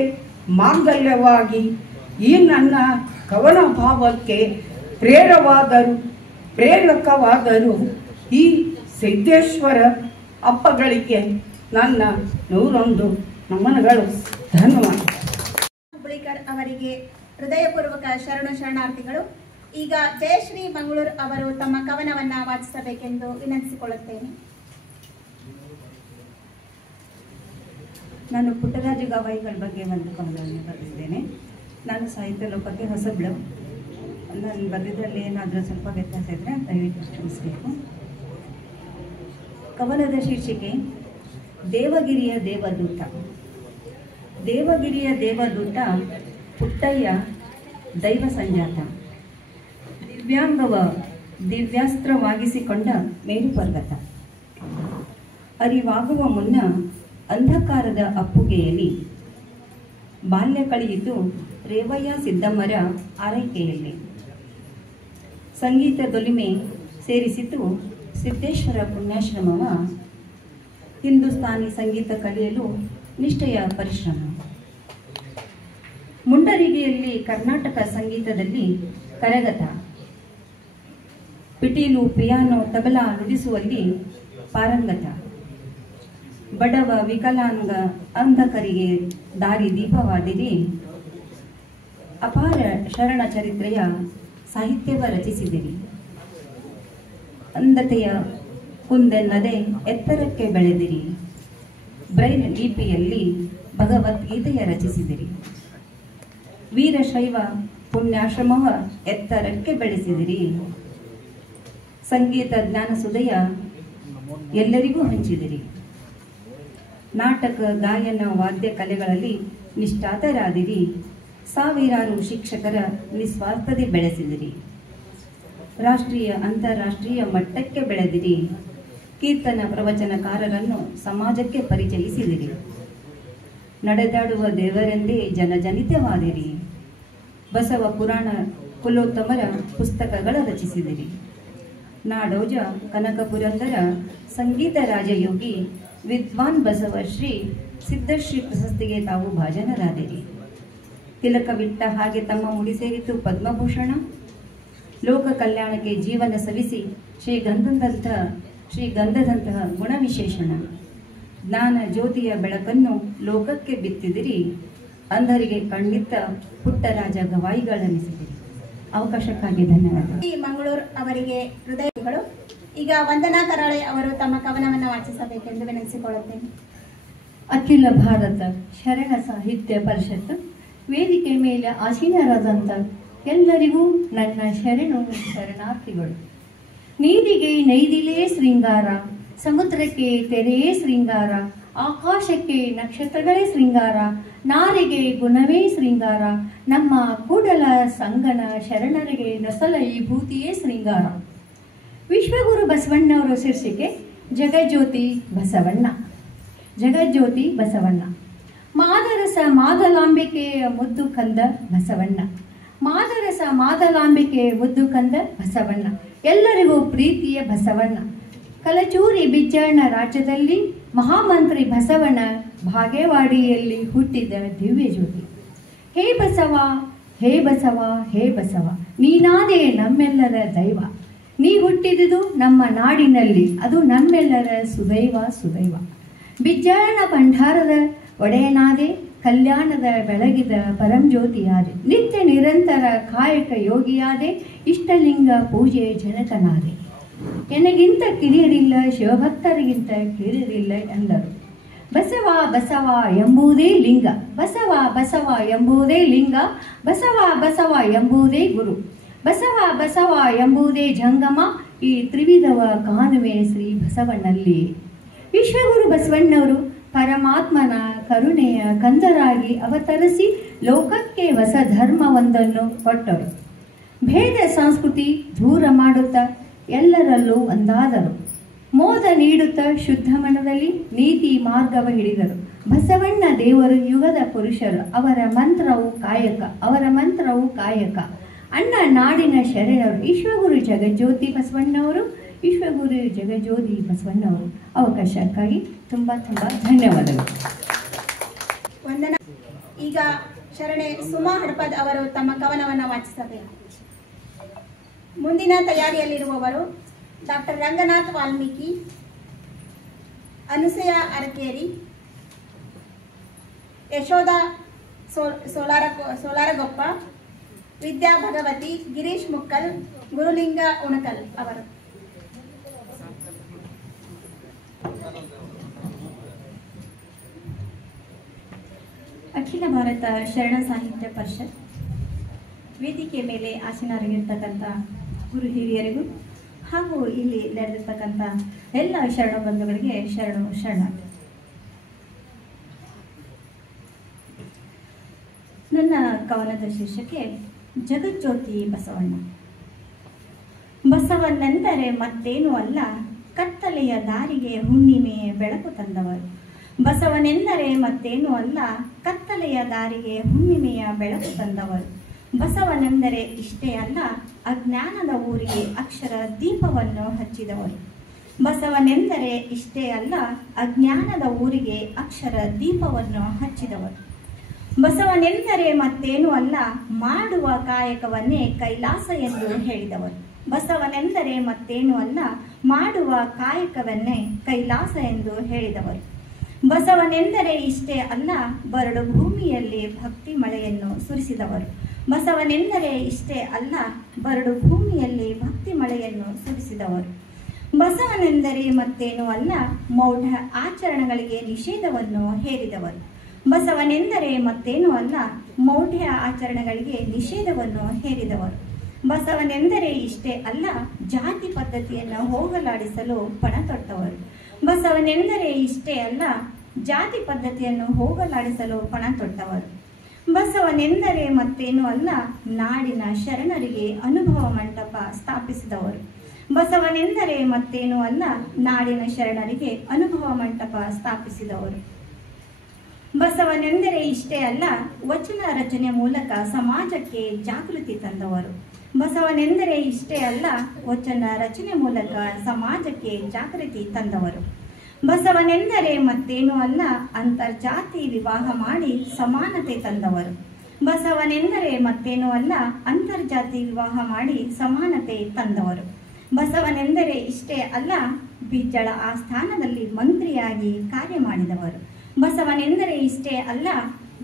ಮಾಂಗಲ್ಯವಾಗಿ ಈ ನನ್ನ ಕವನ ಭಾವಕ್ಕೆ ಪ್ರೇರಕವಾದರು ಈ ಸಿದ್ದೇಶ್ವರ ಹಬ್ಬಗಳಿಗೆ ನನ್ನ 101 ನಮನಗಳು. ಧನ್ಯವಾದ. ಹುಬ್ಳಿಕರ್ ಅವರಿಗೆ ಹೃದಯಪೂರ್ವಕ ಶರಣಾರ್ಥಿಗಳು. ಈಗ ಜಯಶ್ರೀ ಮಂಗಳೂರು ಅವರು ತಮ್ಮ ಕವನವನ್ನ ವಾಚಿಸಬೇಕೆಂದು ವಿನಂತಿಸಿಕೊಳ್ಳುತ್ತೇನೆ. ನಾನು ಪುಟ್ಟರಾಜು ಗವಾಯಿಗಳ ಬಗ್ಗೆ ಒಂದು ಕವನವನ್ನು ಬರೆದಿದ್ದೇನೆ. ನಾನು ಸಾಹಿತ್ಯ ಲೋಕಕ್ಕೆ ಹೊಸಬ್ಳು. ನಾನು ಬರೆದಿದ್ರಲ್ಲಿ ಏನಾದರೂ ಸ್ವಲ್ಪ ವ್ಯತ್ಯಾಸ ಇದ್ದರೆ ದಯವಿಟ್ಟು ಕ್ಷಮಿಸಬೇಕು. ಕವನದ ಶೀರ್ಷಿಕೆ ದೇವಗಿರಿಯ ದೇವದೂತ. ದೇವಗಿರಿಯ ದೇವದೂತ ಪುಟ್ಟಯ್ಯ ದೈವ ಸಂಜಾತ. ದಿವ್ಯಾಂಗವ ದಿವ್ಯಾಸ್ತ್ರವಾಗಿಸಿಕೊಂಡ ಮೇರು ಪರ್ವತ. ಅರಿವಾಗುವ ಮುನ್ನ ಅಂಧಕಾರದ ಅಪ್ಪುಗೆಯಲ್ಲಿ ಬಾಲ್ಯ ಕಳೆಯಿತು ರೇವಯ್ಯ ಸಿದ್ದಮ್ಮರ ಆರೈಕೆಯಲ್ಲಿ. ಸಂಗೀತ ದೊಲಿಮೆ ಸೇರಿಸಿತು ಸಿದ್ದೇಶ್ವರ ಪುಣ್ಯಾಶ್ರಮವ. ಹಿಂದೂಸ್ತಾನಿ ಸಂಗೀತ ಕಲಿಯಲು ನಿಷ್ಠೆಯ ಪರಿಶ್ರಮ. ಮುಂಡರಿಗೆಯಲ್ಲಿ ಕರ್ನಾಟಕ ಸಂಗೀತದಲ್ಲಿ ಕರಗತ. ಪಿಟೀಲು ಪಿಯಾನೋ ತಬಲಾ ನುಡಿಸುವಲ್ಲಿ ಪಾರಂಗತ. ಬಡವ ವಿಕಲಾಂಗ ಅಂಧಕರಿಗೆ ದಾರಿ ದೀಪವಾದಿರಿ. ಅಪಾರ ಶರಣ ಚರಿತ್ರೆಯ ಸಾಹಿತ್ಯವ ರಚಿಸಿದಿರಿ. ಅಂಧತೆಯ ಕುಂದೆನ್ನದೆ ಎತ್ತರಕ್ಕೆ ಬೆಳೆದಿರಿ. ಬ್ರೈಲ್ ಲಿಪಿಯಲ್ಲಿ ಭಗವದ್ಗೀತೆಯ ರಚಿಸಿದಿರಿ. ವೀರಶೈವ ಪುಣ್ಯಾಶ್ರಮವ ಎತ್ತರಕ್ಕೆ ಬೆಳೆಸಿದಿರಿ. ಸಂಗೀತ ಜ್ಞಾನಸುದಯ ಎಲ್ಲರಿಗೂ ಹಂಚಿದಿರಿ. ನಾಟಕ ಗಾಯನ ವಾದ್ಯ ಕಲೆಗಳಲ್ಲಿ ನಿಷ್ಠಾತರಾದಿರಿ. ಸಾವಿರಾರು ಶಿಕ್ಷಕರ ನಿಸ್ವಾರ್ಥತೆ ಬೆಳೆಸಿದಿರಿ. ರಾಷ್ಟ್ರೀಯ ಅಂತಾರಾಷ್ಟ್ರೀಯ ಮಟ್ಟಕ್ಕೆ ಬೆಳೆದಿರಿ. ಕೀರ್ತನ ಪ್ರವಚನಕಾರರನ್ನು ಸಮಾಜಕ್ಕೆ ಪರಿಚಯಿಸಿದಿರಿ. ನಡೆದಾಡುವ ದೇವರೆಂದೇ ಜನಜನಿತವಾದಿರಿ. ಬಸವ ಪುರಾಣ ಕುಲೋತ್ತಮರ ಪುಸ್ತಕಗಳ ರಚಿಸಿದಿರಿ. ನಾಡೋಜ ಕನಕ ಪುರಂದರ ಸಂಗೀತ ರಾಜಯೋಗಿ ವಿದ್ವಾನ್ ಬಸವ ಶ್ರೀ ಸಿದ್ಧಶ್ರೀ ಪ್ರಶಸ್ತಿಗೆ ತಾವು ಭಾಜನರಾದಿರಿ. ತಿಲಕವಿಟ್ಟ ಹಾಗೆ ತಮ್ಮ ಮುಡಿ ಸೇರಿತು ಪದ್ಮಭೂಷಣ. ಲೋಕ ಕಲ್ಯಾಣಕ್ಕೆ ಜೀವನ ಸವಿಸಿ ಶ್ರೀಗಂಧದಂತಹ ಗುಣವಿಶೇಷಣ. ಜ್ಞಾನ ಜ್ಯೋತಿಯ ಬೆಳಕನ್ನು ಲೋಕಕ್ಕೆ ಬಿತ್ತಿದಿರಿ. ಅಂಧರಿಗೆ ಕಣ್ಣಿತ್ತ ಪುಟ್ಟರಾಜ ಗವಾಯಿಗಳನ್ನಿಸಿದಿರಿ. ಅವಕಾಶಕ್ಕಾಗಿ ಧನ್ಯವಾದ. ಮಂಗಳೂರು ಅವರಿಗೆ ಹೃದಯಗಳು. ಈಗ ವಂದನಾ ಕರಾಳೆ ಅವರು ತಮ್ಮ ಕವನವನ್ನು ವಾಚಿಸಬೇಕೆಂದು ವಿನಂತಿಸಿಕೊಳ್ಳುತ್ತೇನೆ. ಅಖಿಲ ಭಾರತ ಶರಣ ಸಾಹಿತ್ಯ ಪರಿಷತ್ ವೇದಿಕೆ ಮೇಲೆ ಆಸೀನರಾದಂಥ ಎಲ್ಲರಿಗೂ ನನ್ನ ಶರಣಾರ್ಥಿಗಳು. ನೀರಿಗೆ ನೈದಿಲೇ ಶೃಂಗಾರ, ಸಮುದ್ರಕ್ಕೆ ತೆರೆಯೇ ಶೃಂಗಾರ, ಆಕಾಶಕ್ಕೆ ನಕ್ಷತ್ರಗಳೇ ಶೃಂಗಾರ, ನಾರಿಗೆ ಗುಣವೇ ಶೃಂಗಾರ, ನಮ್ಮ ಕೂಡಲ ಸಂಗನ ಶರಣರಿಗೆ ನಸಲ ಈ ಭೂತಿಯೇ ಶೃಂಗಾರ. ವಿಶ್ವಗುರು ಬಸವಣ್ಣವರ ಶೀರ್ಷಿಕೆ ಜಗಜ್ಯೋತಿ ಬಸವಣ್ಣ. ಜಗಜ್ಯೋತಿ ಬಸವಣ್ಣ. ಮಾದರಸ ಮಾದಲಾಂಬಿಕೆಯ ಮುದ್ದು ಕಂದ ಬಸವಣ್ಣ. ಮಾದರಸ ಮಾದಲಾಂಬಿಕೆಯ ಮುದ್ದು ಕಂದ ಬಸವಣ್ಣ. ಎಲ್ಲರಿಗೂ ಪ್ರೀತಿಯ ಬಸವಣ್ಣ. ಕಲಚೂರಿ ಬಿಜ್ಜಣ್ಣ ರಾಜ್ಯದಲ್ಲಿ ಮಹಾಮಂತ್ರಿ ಬಸವಣ್ಣ ಭಾಗೇವಾಡಿಯಲ್ಲಿ ಹುಟ್ಟಿದ ದಿವ್ಯ ಜ್ಯೋತಿ. ಹೇ ಬಸವ, ಹೇ ಬಸವ, ಹೇ ಬಸವ, ನೀನಾದೇ ನಮ್ಮೆಲ್ಲರ ದೈವ. ನೀ ಹುಟ್ಟಿದುದು ನಮ್ಮ ನಾಡಿನಲ್ಲಿ, ಅದು ನಮ್ಮೆಲ್ಲರ ಸುದೈವ ಸುದೈವ. ಬಿಜ್ಜಾಯನ ಭಂಡಾರದ ಒಡೆಯನಾದೆ, ಕಲ್ಯಾಣದ ಬೆಳಗಿದ ಪರಂಜ್ಯೋತಿಯಾದೆ, ನಿತ್ಯ ನಿರಂತರ ಕಾಯಕ ಯೋಗಿಯಾದೆ, ಇಷ್ಟಲಿಂಗ ಪೂಜೆ ಜನಕನಾದೆ. ಎನಗಿಂತ ಕಿರಿಯರಿಲ್ಲ, ಶಿವಭಕ್ತರಿಗಿಂತ ಕಿರಿಯರಿಲ್ಲ ಎಂದರು. ಬಸವ ಬಸವ ಎಂಬುದೇ ಲಿಂಗ, ಬಸವ ಬಸವ ಎಂಬುದೇ ಲಿಂಗ, ಬಸವ ಬಸವ ಎಂಬುದೇ ಗುರು, ಬಸವ ಬಸವ ಎಂಬುದೇ ಜಂಗಮ, ಈ ತ್ರಿವಿಧವ ಕಾಣುವೆ ಶ್ರೀ ಬಸವಣ್ಣಲ್ಲಿ. ವಿಶ್ವಗುರು ಬಸವಣ್ಣವರು ಪರಮಾತ್ಮನ ಕರುಣೆಯ ಕಂದರಾಗಿ ಅವತರಿಸಿ ಲೋಕಕ್ಕೆ ಹೊಸ ಧರ್ಮವೊಂದನ್ನು ಕೊಟ್ಟರು. ಭೇದ ಸಂಸ್ಕೃತಿ ದೂರ ಮಾಡುತ್ತಾ ಎಲ್ಲರಲ್ಲೂ ಒಂದಾದರು. ಮೋದ ನೀಡುತ್ತಾ ಶುದ್ಧ ಮನದಲ್ಲಿ ನೀತಿ ಮಾರ್ಗವ ಹಿಡಿದರು. ಬಸವಣ್ಣ ದೇವರು ಯುಗದ ಪುರುಷರು, ಅವರ ಮಂತ್ರವು ಕಾಯಕ, ಅವರ ಮಂತ್ರವು ಕಾಯಕ. ಅಣ್ಣ ನಾಡಿನ ಶರಣರು ವಿಶ್ವಗುರು ಜಗಜ್ಯೋತಿ ಬಸವಣ್ಣವರು, ವಿಶ್ವಗುರು ಜಗಜ್ಯೋತಿ ಬಸವಣ್ಣವರು. ಅವಕಾಶಕ್ಕಾಗಿ ತುಂಬ ತುಂಬ ಧನ್ಯವಾದಗಳು. ವಂದನಾ. ಈಗ ಶರಣೆ ಸುಮಾ ಹಡಪದ್ ಅವರು ತಮ್ಮ ಕವನವನ್ನು ವಾಚಿಸಬೇಕು. ಮುಂದಿನ ತಯಾರಿಯಲ್ಲಿರುವವರು ಡಾಕ್ಟರ್ ರಂಗನಾಥ್ ವಾಲ್ಮೀಕಿ, ಅನುಸಯ ಅರಕೇರಿ, ಯಶೋಧ ಸೋಲಾರಗೊಪ್ಪ, ವಿದ್ಯಾ ಭಗವತಿ, ಗಿರೀಶ್ ಮುಕ್ಕಲ್, ಗುರುಲಿಂಗ ಉಣಕಲ್ ಅವರು. ಅಖಿಲ ಭಾರತ ಶರಣ ಸಾಹಿತ್ಯ ಪರಿಷತ್ ವೇದಿಕೆ ಮೇಲೆ ಆಸೀನರಾಗಿರ್ತಕ್ಕಂಥ ಗುರು ಹಿರಿಯರಿಗೂ ಹಾಗೂ ಇಲ್ಲಿ ನಡೆದಿರ್ತಕ್ಕಂಥ ಎಲ್ಲ ಶರಣ ಬಂಧುಗಳಿಗೆ ಶರಣಾರ್ಥಿ. ನನ್ನ ಕವನದ ಶೀರ್ಷಿಕೆ ಜಗಜ್ಯೋತಿ ಬಸವಣ್ಣ. ಬಸವಣ್ಣೆಂದರೆ ಮತ್ತೇನೂ ಅಲ್ಲ, ಕತ್ತಲೆಯ ದಾರಿಗೆ ಹುಣ್ಣಿಮೆಯ ಬೆಳಕು ತಂದವರು. ಬಸವನೆಂದರೆ ಮತ್ತೇನೂ ಅಲ್ಲ, ಕತ್ತಲೆಯ ದಾರಿಗೆ ಹುಣ್ಣಿಮೆಯ ಬೆಳಕು ತಂದವರು. ಬಸವನೆಂದರೆ ಇಷ್ಟೇ ಅಲ್ಲ, ಅಜ್ಞಾನದ ಊರಿಗೆ ಅಕ್ಷರ ದೀಪವನ್ನು ಹಚ್ಚಿದವರು. ಬಸವನೆಂದರೆ ಇಷ್ಟೇ ಅಲ್ಲ, ಅಜ್ಞಾನದ ಊರಿಗೆ ಅಕ್ಷರ ದೀಪವನ್ನು ಹಚ್ಚಿದವರು. ಬಸವನೆಂದರೆ ಮತ್ತೇನೂ ಅಲ್ಲ, ಮಾಡುವ ಕಾಯಕವನ್ನೇ ಕೈಲಾಸ ಎಂದು ಹೇಳಿದವರು. ಬಸವನೆಂದರೆ ಮತ್ತೇನೂ ಅಲ್ಲ, ಮಾಡುವ ಕಾಯಕವನ್ನೇ ಕೈಲಾಸ ಎಂದು ಹೇಳಿದವರು. ಬಸವನೆಂದರೆ ಇಷ್ಟೇ ಅಲ್ಲ, ಬರಡು ಭೂಮಿಯಲ್ಲಿ ಭಕ್ತಿ ಮಳೆಯನ್ನು ಸುರಿಸಿದವರು. ಬಸವನೆಂದರೆ ಇಷ್ಟೇ ಅಲ್ಲ, ಬರಡು ಭೂಮಿಯಲ್ಲಿ ಭಕ್ತಿ ಮಳೆಯನ್ನು ಸುರಿಸಿದವರು. ಬಸವನೆಂದರೆ ಮತ್ತೇನೂ ಅಲ್ಲ, ಮೌಢ ಆಚರಣೆಗಳಿಗೆ ನಿಷೇಧವನ್ನು ಹೇರಿದವರು. ಬಸವನೆಂದರೆ ಮತ್ತೇನೂ ಅಲ್ಲ, ಮೌಢ್ಯ ಆಚರಣೆಗಳಿಗೆ ನಿಷೇಧವನ್ನು ಹೇರಿದವರು. ಬಸವನೆಂದರೆ ಇಷ್ಟೇ ಅಲ್ಲ, ಜಾತಿ ಪದ್ಧತಿಯನ್ನು ಹೋಗಲಾಡಿಸಲು ಪಣ ತೊಟ್ಟವರು. ಬಸವನೆಂದರೆ ಇಷ್ಟೇ ಅಲ್ಲ, ಜಾತಿ ಪದ್ಧತಿಯನ್ನು ಹೋಗಲಾಡಿಸಲು ಪಣ ತೊಟ್ಟವರು. ಬಸವನೆಂದರೆ ಮತ್ತೇನೂ ಅಲ್ಲ, ನಾಡಿನ ಶರಣರಿಗೆ ಅನುಭವ ಮಂಟಪ ಸ್ಥಾಪಿಸಿದವರು. ಬಸವನೆಂದರೆ ಮತ್ತೇನೂ ಅಲ್ಲ, ನಾಡಿನ ಶರಣರಿಗೆ ಅನುಭವ ಮಂಟಪ ಸ್ಥಾಪಿಸಿದವರು. ಬಸವನೆಂದರೆ ಇಷ್ಟೇ ಅಲ್ಲ, ವಚನ ರಚನೆ ಮೂಲಕ ಸಮಾಜಕ್ಕೆ ಜಾಗೃತಿ ತಂದವರು. ಬಸವನೆಂದರೆ ಇಷ್ಟೇ ಅಲ್ಲ, ವಚನ ರಚನೆ ಮೂಲಕ ಸಮಾಜಕ್ಕೆ ಜಾಗೃತಿ ತಂದವರು. ಬಸವನೆಂದರೆ ಮತ್ತೇನೂ ಅಲ್ಲ, ಅಂತರ್ಜಾತಿ ವಿವಾಹ ಮಾಡಿ ಸಮಾನತೆ ತಂದವರು. ಬಸವನೆಂದರೆ ಮತ್ತೇನೂ ಅಲ್ಲ, ಅಂತರ್ಜಾತಿ ವಿವಾಹ ಮಾಡಿ ಸಮಾನತೆ ತಂದವರು. ಬಸವನೆಂದರೆ ಇಷ್ಟೇ ಅಲ್ಲ, ಬಿಜ್ಜಳ ಆಸ್ಥಾನದಲ್ಲಿ ಮಂತ್ರಿಯಾಗಿ ಕಾರ್ಯ ಮಾಡಿದವರು. ಬಸವನೆಂದರೆ ಇಷ್ಟೇ ಅಲ್ಲ,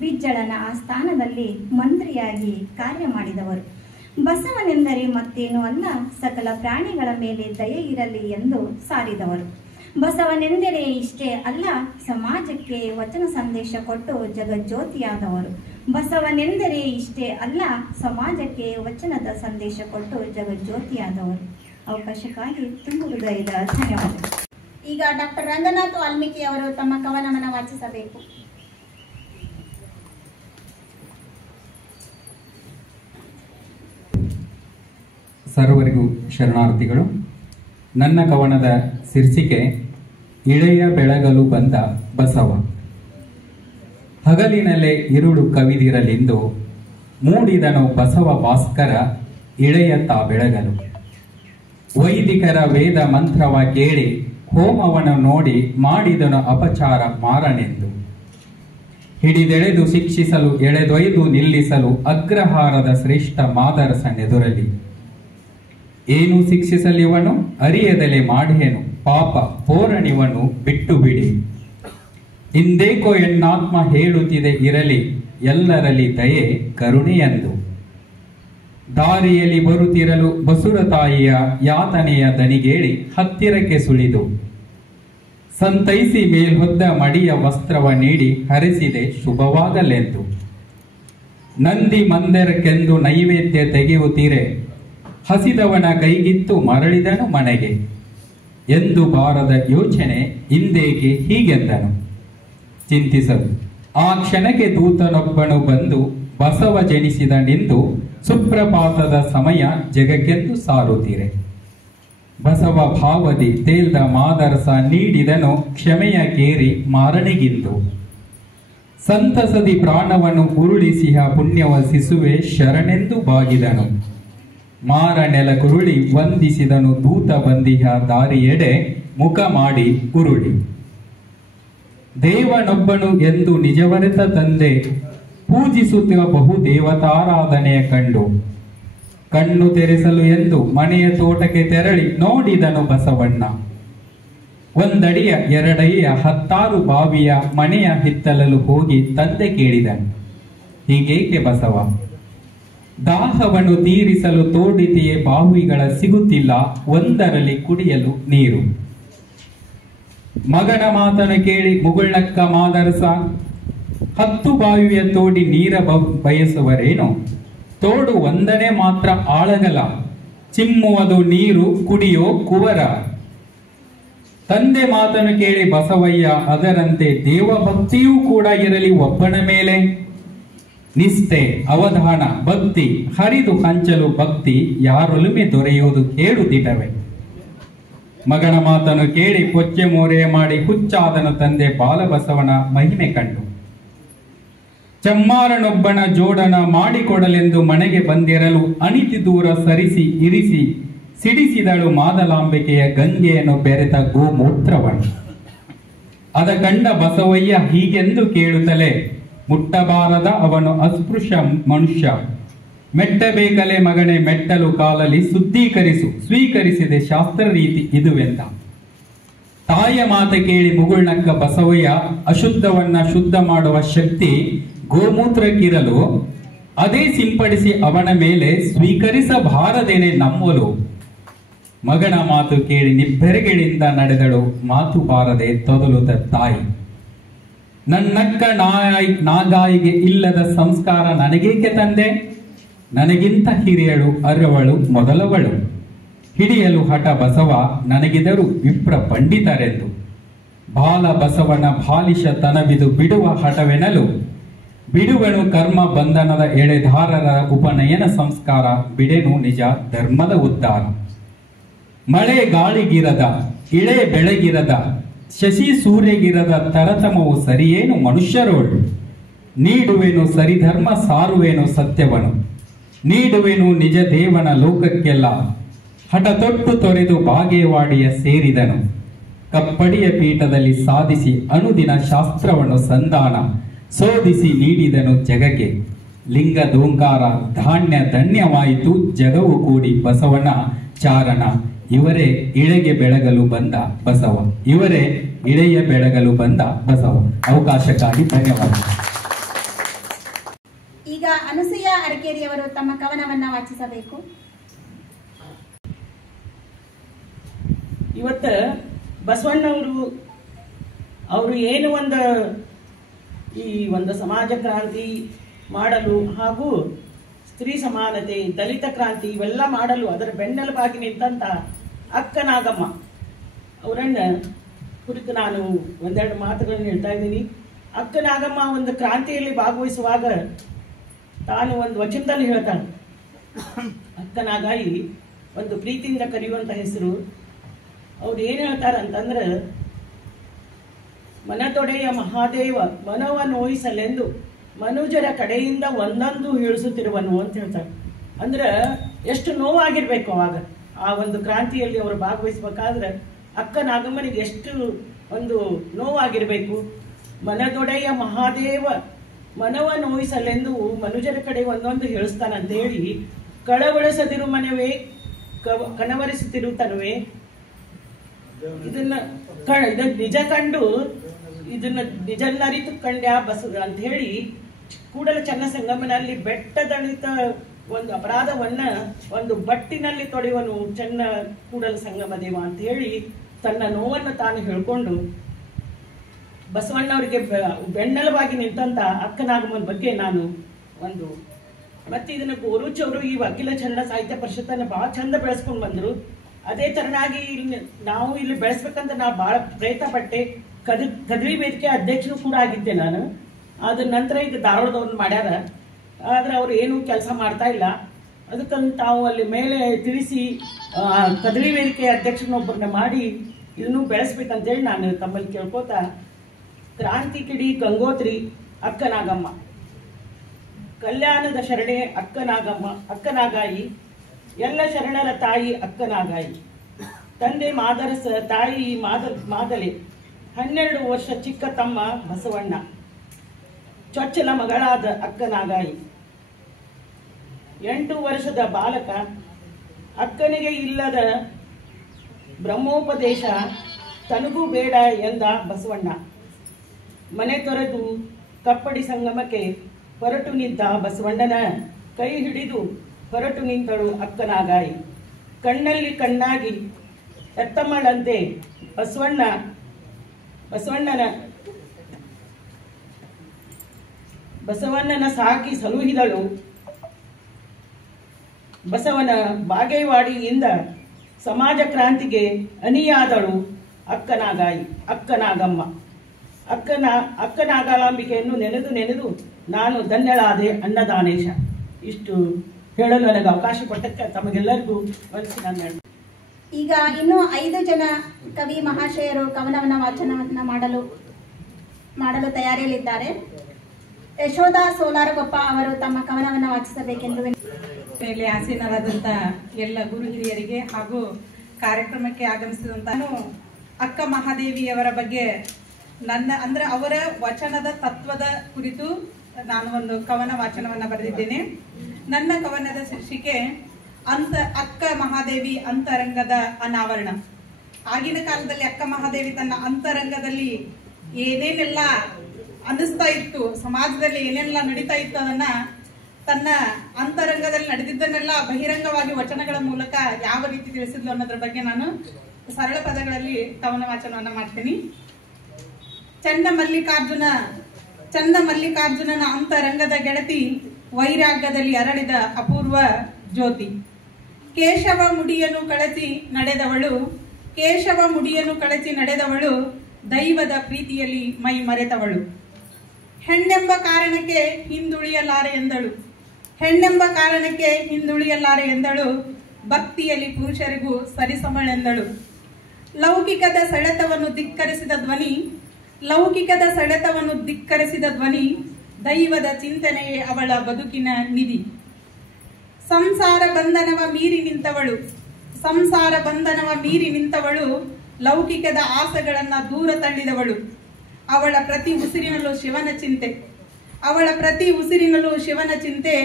ಬಿಜ್ಜಳನ ಆಸ್ಥಾನದಲ್ಲಿ ಮಂತ್ರಿಯಾಗಿ ಕಾರ್ಯ ಮಾಡಿದವರು. ಬಸವನೆಂದರೆ ಮತ್ತೇನೂ ಅಲ್ಲ, ಸಕಲ ಪ್ರಾಣಿಗಳ ಮೇಲೆ ದಯೆ ಇರಲಿ ಎಂದು ಸಾರಿದವರು. ಬಸವನೆಂದರೆ ಇಷ್ಟೇ ಅಲ್ಲ, ಸಮಾಜಕ್ಕೆ ವಚನ ಸಂದೇಶ ಕೊಟ್ಟು ಜಗಜ್ಯೋತಿಯಾದವರು. ಬಸವನೆಂದರೆ ಇಷ್ಟೇ ಅಲ್ಲ, ಸಮಾಜಕ್ಕೆ ವಚನದ ಸಂದೇಶ ಕೊಟ್ಟು ಜಗಜ್ಯೋತಿಯಾದವರು. ಅವಕಾಶಕ್ಕಾಗಿ ತುಂಬ ಹೃದಯದ ಧನ್ಯವಾದಗಳು. ಈಗ ಡಾಕ್ಟರ್ ರಂಗನಾಥ್ ವಾಲ್ಮೀಕಿ ಅವರು ತಮ್ಮ ಕವನವನ್ನು ವಾಚಿಸಬೇಕು. ಸರ್ವರಿಗೂ ಶರಣಾರ್ಥಿಗಳು. ನನ್ನ ಕವನದ ಶೀರ್ಷಿಕೆ ಇಳೆಯ ಬೆಳಗಲು ಬಂದ ಬಸವ. ಹಗಲಿನಲ್ಲೇ ಇರುಳು ಕವಿದಿರಲೆಂದು ಮೂಡಿದನು ಬಸವ ಭಾಸ್ಕರ ಇಳೆಯ ತಾ ಬೆಳಗಲು. ವೈದಿಕರ ವೇದ ಮಂತ್ರವ ಕೇಳಿ ಹೋಮವನ್ನು ನೋಡಿ ಮಾಡಿದನು ಅಪಚಾರ ಮಾರನೆಂದು. ಹಿಡಿದೆಳೆದು ಶಿಕ್ಷಿಸಲು ಎಳೆದೊಯ್ದು ನಿಲ್ಲಿಸಲು ಅಗ್ರಹಾರದ ಶ್ರೇಷ್ಠ ಮಾದರಸನೆದುರಲಿ. ಏನು ಶಿಕ್ಷಿಸಲಿವನು ಅರಿಯದಲೆ ಮಾಡೇನು ಪಾಪ ಪೋರಣಿವನು ಬಿಟ್ಟು ಬಿಡಿ. ಇಂದೇಕೋ ಎನ್ನಾತ್ಮ ಹೇಳುತ್ತಿದೆ ಇರಲಿ ಎಲ್ಲರಲ್ಲಿ ದಯೆ ಕರುಣೆಯಂದು. ದಾರಿಯಲ್ಲಿ ಬರುತ್ತಿರಲು ಬಸುರ ತಾಯಿಯ ಯಾತನೆಯ ದನಿಗೇಳಿ ಹತ್ತಿರಕ್ಕೆ ಸುಳಿದು ಸಂತೈಸಿ ಮೇಲ್ಹೊದ್ದ ಮಡಿಯ ವಸ್ತ್ರವ ನೀಡಿ ಹರಿಸಿದೆ ಶುಭವಾಗಲೆಂದು. ನಂದಿ ಮಂದಿರಕ್ಕೆಂದು ನೈವೇದ್ಯ ತೆಗೆಯುತ್ತೀರೆ ಹಸಿದವನ ಕೈಗಿತ್ತು ಮರಳಿದನು ಮನೆಗೆ ಎಂದು ಬಾರದ ಯೋಚನೆ ಇಂದೇಕೆ ಹೀಗೆಂದನು ಚಿಂತಿಸಲು. ಆ ಕ್ಷಣಕ್ಕೆ ದೂತನೊಬ್ಬನು ಬಂದು ಬಸವ ಜನಿಸಿದನೆಂದು ಸುಪ್ರಭಾತದ ಸಮಯ ಜಗಕ್ಕೆಂದು ಸಾರುತ್ತೀರೆ. ಬಸವ ಭಾವದಿ ತೇಲ್ದ ಮಾದರಸ ನೀಡಿದನು ಕ್ಷಮೆಯ ಕೇರಿ ಮಾರಣಿಗಿಂದು. ಸಂತಸದಿ ಪ್ರಾಣವನ್ನು ಉರುಳಿಸಿಹ ಪುಣ್ಯವ ಶಿಸುವೆ ಶರಣೆಂದು ಬಾಗಿದನು. ಮಾರ ನೆಲ ಕುರುಳಿ ವಂದಿಸಿದನು ದೂತ ಬಂದಿಹ ದಾರಿಯೆಡೆ ಮುಖ ಮಾಡಿ ಉರುಳಿ. ದೇವನೊಬ್ಬನು ಎಂದು ನಿಜವರೆತ ತಂದೆ ಪೂಜಿಸುತ್ತಿರುವ ಬಹು ದೇವತಾರಾಧನೆಯ ಕಂಡು ಕಣ್ಣು ತೆರೆಸಲು ಎಂದು ಮನೆಯ ತೋಟಕ್ಕೆ ತೆರಳಿ ನೋಡಿದನು ಬಸವಣ್ಣ. ಒಂದಡಿಯ ಎರಡಡಿಯ 10 ಬಾವಿಯ ಮನೆಯ ಹಿತ್ತಲಲು ಹೋಗಿ ತಂದೆ ಕೇಳಿದನು, ಹೀಗೇಕೆ ಬಸವ? ದಾಹವನ್ನು ತೀರಿಸಲು ತೋಡಿದೆಯೇ ಬಾವಿಗಳ ಸಿಗುತ್ತಿಲ್ಲ ಒಂದರಲ್ಲಿ ಕುಡಿಯಲು ನೀರು. ಮಗನ ಮಾತನ್ನು ಕೇಳಿ ಮುಗುಳ್ನಕ್ಕ ಮಾದರಸ, 10 ಬಾವಿಯ ತೋಡಿ ನೀರ ಬಯಸುವರೇನು? ತೋಡು ಒಂದನೇ ಮಾತ್ರ ಆಳಗಲ, ಚಿಮ್ಮುವುದು ನೀರು ಕುಡಿಯೋ ಕುವರ. ತಂದೆ ಮಾತನ್ನು ಕೇಳಿ ಬಸವಯ್ಯ ಅದರಂತೆ ದೇವಭಕ್ತಿಯೂ ಕೂಡ ಇರಲಿ ಒಬ್ಬನ ಮೇಲೆ. ನಿಷ್ಠೆ ಅವಧಾನ ಭಕ್ತಿ ಹರಿದು ಹಂಚಲು ಭಕ್ತಿ ಯಾರೊಲುಮೆ ದೊರೆಯುವುದು ಕೇಳುತ್ತಿಟ್ಟವೆ. ಮಗನ ಮಾತನ್ನು ಕೇಳಿ ಪೊಚ್ಚೆ ಮೋರೆ ಮಾಡಿ ಹುಚ್ಚಾದನು ತಂದೆ ಬಾಲಬಸವನ ಮಹಿಮೆ ಕಂಡು. ಚಮ್ಮಾರನೊಬ್ಬನ ಜೋಡನ ಮಾಡಿಕೊಡಲೆಂದು ಮನೆಗೆ ಬಂದಿರಲು ಅಣಿತಿ ದೂರ ಸರಿಸಿ ಇರಿಸಿ ಸಿಡಿಸಿದಳು ಮಾದಲಾಂಬಿಕೆಯ ಗಂಗೆಯನ್ನು ಬೆರೆತ ಗೋಮೂತ್ರವನ್ನು. ಅದ ಕಂಡ ಬಸವಯ್ಯ ಹೀಗೆಂದು ಕೇಳುತ್ತಲೇ, ಮುಟ್ಟಬಾರದ ಅವನು ಅಸ್ಪೃಶ್ಯ ಮನುಷ್ಯ, ಮೆಟ್ಟಬೇಕಲೆ ಮಗನೇ ಮೆಟ್ಟಲು ಕಾಲಲ್ಲಿ ಶುದ್ಧೀಕರಿಸು, ಸ್ವೀಕರಿಸಿದೆ ಶಾಸ್ತ್ರ ರೀತಿ ಇದುವೆಂದ. ತಾಯಿಯ ಮಾತ ಕೇಳಿ ಮುಗುಳ್ನಕ್ಕ ಬಸವಯ್ಯ, ಅಶುದ್ಧವನ್ನ ಶುದ್ಧ ಮಾಡುವ ಶಕ್ತಿ ಗೋಮೂತ್ರಕ್ಕಿರಲು ಅದೇ ಸಿಂಪಡಿಸಿ ಅವನ ಮೇಲೆ ಸ್ವೀಕರಿಸಬಾರದೇನೆ ನಮ್ಮಲು. ಮಗನ ಮಾತು ಕೇಳಿ ನಿಬ್ಬೆರಗಿಳಿಂದ ನಡೆದಳು ಮಾತು ಬಾರದೆ ತೊದಲುತ್ತ ತಾಯಿ. ನನ್ನಕ್ಕ ನಾಗಾಯಿಗೆ ಇಲ್ಲದ ಸಂಸ್ಕಾರ ನನಗೇಕೆ ತಂದೆ? ನನಗಿಂತ ಹಿರಿಯಳು ಅರವಳು ಮೊದಲವಳು. ಹಿಡಿಯಲು ಹಠ ಬಸವ ನನಗಿದರು ವಿಪ್ರ ಪಂಡಿತರೆಂದು. ಬಾಲ ಬಸವನ ಬಾಲಿಶ ತನವಿದು ಬಿಡುವ ಹಠವೆನಲು. ಬಿಡುವನು ಕರ್ಮ ಬಂಧನದ ಎಳೆದಾರರ ಉಪನಯನ ಸಂಸ್ಕಾರ, ಬಿಡೆನು ನಿಜ ಧರ್ಮದ ಉದ್ಧಾರ. ಮಳೆ ಗಾಳಿಗಿರದ ಇಳೆ ಬೆಳಗಿರದ ಶಶಿ ಸೂರ್ಯಗಿರದ ತರತಮವು ಸರಿಯೇನು ಮನುಷ್ಯರೋಳು. ನೀಡುವೆನು ಸರಿಧರ್ಮ ಸಾರುವೆನು ಸತ್ಯವನು, ನೀಡುವೆನು ನಿಜ ದೇವನ ಲೋಕಕ್ಕೆಲ್ಲ. ಹಠ ತೊಟ್ಟು ತೊರೆದು ಬಾಗೇವಾಡಿಯ ಸೇರಿದನು, ಕಪ್ಪಡಿಯ ಪೀಠದಲ್ಲಿ ಸಾಧಿಸಿ ಅನುದಿನ ಶಾಸ್ತ್ರವನ್ನು ಸಂಧಾನ ಶೋಧಿಸಿ ನೀಡಿದನು ಜಗಕ್ಕೆ. ಲಿಂಗ ದೋಂಕಾರ ಧಾನ್ಯ ಧನ್ಯವಾಯಿತು ಜಗವು ಕೂಡಿ ಬಸವನ ಚಾರಣ. ಇವರೇ ಇಳೆಗೆ ಬೆಳಗಲು ಬಂದ ಬಸವ, ಇವರೇ ಇಳೆಯ ಬೆಳಗಲು ಬಂದ ಬಸವ. ಅವಕಾಶಕ್ಕಾಗಿ ಧನ್ಯವಾದ. ಈಗ ಅನುಸೂಯ ಅರಕೇರಿಯವರು ತಮ್ಮ ಕವನವನ್ನ ವಾಚಿಸಬೇಕು. ಇವತ್ತು ಬಸವಣ್ಣವರು ಅವರು ಏನು ಒಂದು ಸಮಾಜ ಕ್ರಾಂತಿ ಮಾಡಲು ಹಾಗೂ ಸ್ತ್ರೀ ಸಮಾನತೆ, ದಲಿತ ಕ್ರಾಂತಿ ಇವೆಲ್ಲ ಮಾಡಲು ಅದರ ಬೆನ್ನೆಲುಬಾಗಿ ನಿಂತಂತ ಅಕ್ಕ ನಾಗಮ್ಮ ಅವರನ್ನ ಕುರಿತು ನಾನು ಒಂದೆರಡು ಮಾತುಗಳನ್ನು ಹೇಳ್ತಾ ಇದ್ದೀನಿ. ಅಕ್ಕ ನಾಗಮ್ಮ ಒಂದು ಕ್ರಾಂತಿಯಲ್ಲಿ ಭಾಗವಹಿಸುವಾಗ ತಾನು ಒಂದು ವಚನದಲ್ಲಿ ಹೇಳ್ತಾಳೆ. ಅಕ್ಕ ನಾಗಾಯಿ ಒಂದು ಪ್ರೀತಿಯಿಂದ ಕರೆಯುವಂತ ಹೆಸರು. ಅವ್ರು ಏನು ಹೇಳ್ತಾರೆ ಅಂತಂದ್ರೆ, ಮನತೊಡೆಯ ಮಹಾದೇವ ಮನವ ನೋಯಿಸಲೆಂದು ಮನುಜರ ಕಡೆಯಿಂದ ಒಂದೊಂದು ಹೇಳಿಸುತ್ತಿರುವನು ಅಂತ ಹೇಳ್ತಾರೆ. ಅಂದ್ರೆ ಎಷ್ಟು ನೋವಾಗಿರ್ಬೇಕು ಅವಾಗ ಆ ಒಂದು ಕ್ರಾಂತಿಯಲ್ಲಿ ಅವರು ಭಾಗವಹಿಸಬೇಕಾದ್ರೆ ಅಕ್ಕ ನಾಗಮ್ಮನಿಗೆ ಎಷ್ಟು ಒಂದು ನೋವಾಗಿರ್ಬೇಕು. ಮನದೊಡೆಯ ಮಹಾದೇವ ಮನವ ನೋಯಿಸಲೆಂದು ಮನುಜರ ಕಡೆ ಒಂದೊಂದು ಹೇಳಿಸ್ತಾನಂತ ಹೇಳಿ, ಕಳವಳಿಸದಿರು ಮನವೇ ಕನವರಿಸುತ್ತಿರುತ್ತನವೇ, ಇದನ್ನ ನಿಜ ಕಂಡು ಇದನ್ನ ನಿಜನ್ನರಿತು ಕಂಡ್ಯಾ ಬಸದ ಅಂತ ಹೇಳಿ ಕೂಡಲ ಚನ್ನ ಸಂಗಮನಲ್ಲಿ ಬೆಟ್ಟದಳಿತ ಒಂದು ಅಪರಾಧವನ್ನ ಒಂದು ಬಟ್ಟಿನಲ್ಲಿ ತೊಡೆಯುವನು ಚೆನ್ನ ಕೂಡಲ ಸಂಗಮ ದೇವ ಅಂತ ಹೇಳಿ ತನ್ನ ನೋವನ್ನು ತಾನು ಹೇಳ್ಕೊಂಡು ಬಸವಣ್ಣವರಿಗೆ ಬೆನ್ನೆಲುಬಾಗಿ ನಿಂತಂತ ಅಕ್ಕನಾಗಮ್ಮನ ಬಗ್ಗೆ ನಾನು ಒಂದು ಮತ್ತೆ ಇದನ್ನ ಗೋರುಚ್ ಅವರು ಈ ಅಖಿಲ ಕನ್ನಡ ಸಾಹಿತ್ಯ ಪರಿಷತ್ತನ್ನು ಬಹಳ ಚಂದ ಬೆಳೆಸ್ಕೊಂಡು ಬಂದ್ರು. ಅದೇ ತರನಾಗಿ ನಾವು ಇಲ್ಲಿ ಬೆಳೆಸ್ಬೇಕಂತ ನಾವು ಬಹಳ ಪ್ರಯತ್ನ ಪಟ್ಟೆ. ಕದರಿ ವೇದಿಕೆ ಅಧ್ಯಕ್ಷರು ಕೂಡ ಆಗಿದ್ದೆ ನಾನು. ಅದ್ರ ನಂತರ ಈಗ ಧಾರವಾಡದವ್ರನ್ನ ಮಾಡ್ಯಾರ, ಆದ್ರೆ ಅವ್ರು ಏನು ಕೆಲಸ ಮಾಡ್ತಾ ಇಲ್ಲ. ಅದಕ್ಕಂತ ತಾವು ಅಲ್ಲಿ ಮೇಲೆ ತಿಳಿಸಿ ಕದರಿ ವೇದಿಕೆ ಅಧ್ಯಕ್ಷರನ್ನೊಬ್ಬರನ್ನ ಮಾಡಿ ಇದನ್ನು ಬೆಳೆಸ್ಬೇಕಂತೇಳಿ ನಾನು ತಮ್ಮಲ್ಲಿ ಕೇಳ್ಕೋತಾ, ಕ್ರಾಂತಿ ಕಿಡಿ ಗಂಗೋತ್ರಿ ಅಕ್ಕನಾಗಮ್ಮ, ಕಲ್ಯಾಣದ ಶರಣೆ ಅಕ್ಕನಾಗಮ್ಮ ಅಕ್ಕನಾಗಾಯಿ, ಎಲ್ಲ ಶರಣರ ತಾಯಿ ಅಕ್ಕನಾಗಾಯಿ, ತಂದೆ ಮಾದರಸ ತಾಯಿ ಮಾದಲೆ, 12 ವರ್ಷ ಚಿಕ್ಕ ತಮ್ಮ ಬಸವಣ್ಣ, ಚೊಚ್ಚಲ ಮಗಳಾದ ಅಕ್ಕನಾಗಾಯಿ, 8 ವರ್ಷದ ಬಾಲಕ, ಅಕ್ಕನಿಗೆ ಇಲ್ಲದ ಬ್ರಹ್ಮೋಪದೇಶ ತನಗೂ ಬೇಡ ಎಂದ ಬಸವಣ್ಣ, ಮನೆ ತೊರೆದು ಕಪ್ಪಡಿ ಸಂಗಮಕ್ಕೆ ಹೊರಟು ನಿಂತ ಬಸವಣ್ಣನ ಕೈ ಹಿಡಿದು ಹೊರಟು ನಿಂತಳು ಅಕ್ಕನಾಗಾಯಿ, ಕಣ್ಣಲ್ಲಿ ಕಣ್ಣಾಗಿ ಎತ್ತಮ್ಮಳಂತೆ ಬಸವಣ್ಣನ ಸಾಕಿ ಸಲುಹಿದಳು. ಬಸವನ ಬಾಗೇವಾಡಿಯಿಂದ ಸಮಾಜ ಕ್ರಾಂತಿಗೆ ಅನಿಯಾದಳು ಅಕ್ಕನಾಗಾಯಿ ಅಕ್ಕನಾಗಮ್ಮ. ಅಕ್ಕನಾಗಾಂಬಿಕೆಯನ್ನು ನೆನೆದು ನಾನು ಧನ್ಯಳಾದೆ ಅನ್ನದಾನೇಶ. ಇಷ್ಟು ಹೇಳಲು ನನಗೆ ಅವಕಾಶ ಕೊಟ್ಟಕ್ಕೆ ತಮಗೆಲ್ಲರಿಗೂ ನಾನು ಈಗ ಇನ್ನೂ 5 ಜನ ಕವಿ ಮಹಾಶಯರು ಕವನವನ್ನ ವಾಚನವನ್ನ ಮಾಡಲು ತಯಾರಿಯಲ್ಲಿದ್ದಾರೆ. ಯಶೋಧ ಸೋಲಾರಗೊಪ್ಪ ಅವರು ತಮ್ಮ ಕವನವನ್ನ ವಾಚಿಸಬೇಕೆಂದು ಮೇಲೆ ಆಸೀನರಾದಂಥ ಎಲ್ಲ ಗುರು ಹಿರಿಯರಿಗೆ ಹಾಗೂ ಕಾರ್ಯಕ್ರಮಕ್ಕೆ ಆಗಮಿಸಿದಂತ ಅಕ್ಕ ಮಹಾದೇವಿಯವರ ಬಗ್ಗೆ ಅವರ ವಚನದ ತತ್ವದ ಕುರಿತು ನಾನು ಒಂದು ಕವನ ವಾಚನವನ್ನ ಬರೆದಿದ್ದೇನೆ. ನನ್ನ ಕವನದ ಶೀರ್ಷಿಕೆ ಅಕ್ಕ ಮಹಾದೇವಿ ಅಂತರಂಗದ ಅನಾವರಣ. ಆಗಿನ ಕಾಲದಲ್ಲಿ ಅಕ್ಕ ಮಹಾದೇವಿ ತನ್ನ ಅಂತರಂಗದಲ್ಲಿ ಏನೇನೆಲ್ಲ ಅನ್ನಿಸ್ತಾ ಇತ್ತು, ಸಮಾಜದಲ್ಲಿ ಏನೆಲ್ಲ ನಡೀತಾ ಇತ್ತು, ಅದನ್ನ ತನ್ನ ಅಂತರಂಗದಲ್ಲಿ ನಡೆದಿದ್ದನ್ನೆಲ್ಲ ಬಹಿರಂಗವಾಗಿ ವಚನಗಳ ಮೂಲಕ ಯಾವ ರೀತಿ ತಿಳಿಸಿದ್ಲು ಅನ್ನೋದ್ರ ಬಗ್ಗೆ ನಾನು ಸರಳ ಪದಗಳಲ್ಲಿ ಕವನ ವಾಚನವನ್ನ ಮಾಡ್ತೀನಿ. ಚಂದ ಮಲ್ಲಿಕಾರ್ಜುನನ ಅಂತರಂಗದ ಗೆಳತಿ, ವೈರಾಗ್ಯದಲ್ಲಿ ಅರಳಿದ ಅಪೂರ್ವ ಜ್ಯೋತಿ, ಕೇಶವ ಮುಡಿಯನ್ನು ಕಳಚಿ ನಡೆದವಳು ದೈವದ ಪ್ರೀತಿಯಲ್ಲಿ ಮೈ ಮರೆತವಳು, ಹೆಣ್ಣೆಂಬ ಕಾರಣಕ್ಕೆ ಹಿಂದುಳಿಯಲಾರೆ ಎಂದಳು, ಭಕ್ತಿಯಲ್ಲಿ ಪುರುಷರಿಗೂ ಸರಿಸಮಳೆಂದಳು, ಲೌಕಿಕದ ಸೆಳೆತವನ್ನು ಧಿಕ್ಕರಿಸಿದ ಧ್ವನಿ ದೈವದ ಚಿಂತನೆಯೇ ಅವಳ ಬದುಕಿನ ನಿಧಿ, ಸಂಸಾರ ಬಂಧನವ ಮೀರಿ ನಿಂತವಳು ಲೌಕಿಕದ ಆಸೆಗಳನ್ನ ದೂರ ತಳ್ಳಿದವಳು, ಅವಳ ಪ್ರತಿ ಉಸಿರಿನಲ್ಲೂ ಶಿವನ ಚಿಂತೆ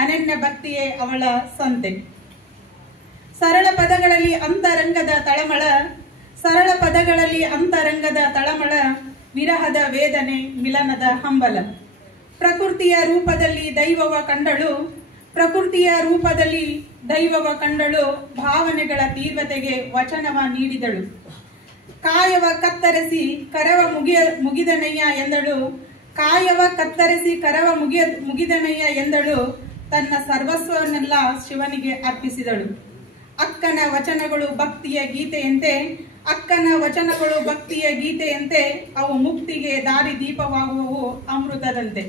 ಅನನ್ಯ ಭಕ್ತಿಯೇ ಅವಳ ಸಂತೆ. ಸರಳ ಪದಗಳಲ್ಲಿ ಅಂತರಂಗದ ತಳಮಳ, ವಿರಹದ ವೇದನೆ ಮಿಲನದ ಹಂಬಲ, ಪ್ರಕೃತಿಯ ರೂಪದಲ್ಲಿ ದೈವವ ಕಂಡಳು ಭಾವನೆಗಳ ತೀವ್ರತೆಗೆ ವಚನವ ನೀಡಿದಳು, ಕಾಯವ ಕತ್ತರಿಸಿ ಕರವ ಮುಗಿದನಯ್ಯ ಎಂದಳು. ಕಾಯವ ಕತ್ತರಿಸಿ ಕರವ ಮುಗಿದನಯ್ಯ ಎಂದಳು. ತನ್ನ ಸರ್ವಸ್ವವನ್ನೆಲ್ಲ ಶಿವನಿಗೆ ಅರ್ಪಿಸಿದಳು. ಅಕ್ಕನ ವಚನಗಳು ಭಕ್ತಿಯ ಗೀತೆಯಂತೆ, ಅಕ್ಕನ ವಚನಗಳು ಭಕ್ತಿಯ ಗೀತೆಯಂತೆ, ಅವು ಮುಕ್ತಿಗೆ ದಾರಿ ದೀಪವಾಗುವವು ಅಮೃತದಂತೆ.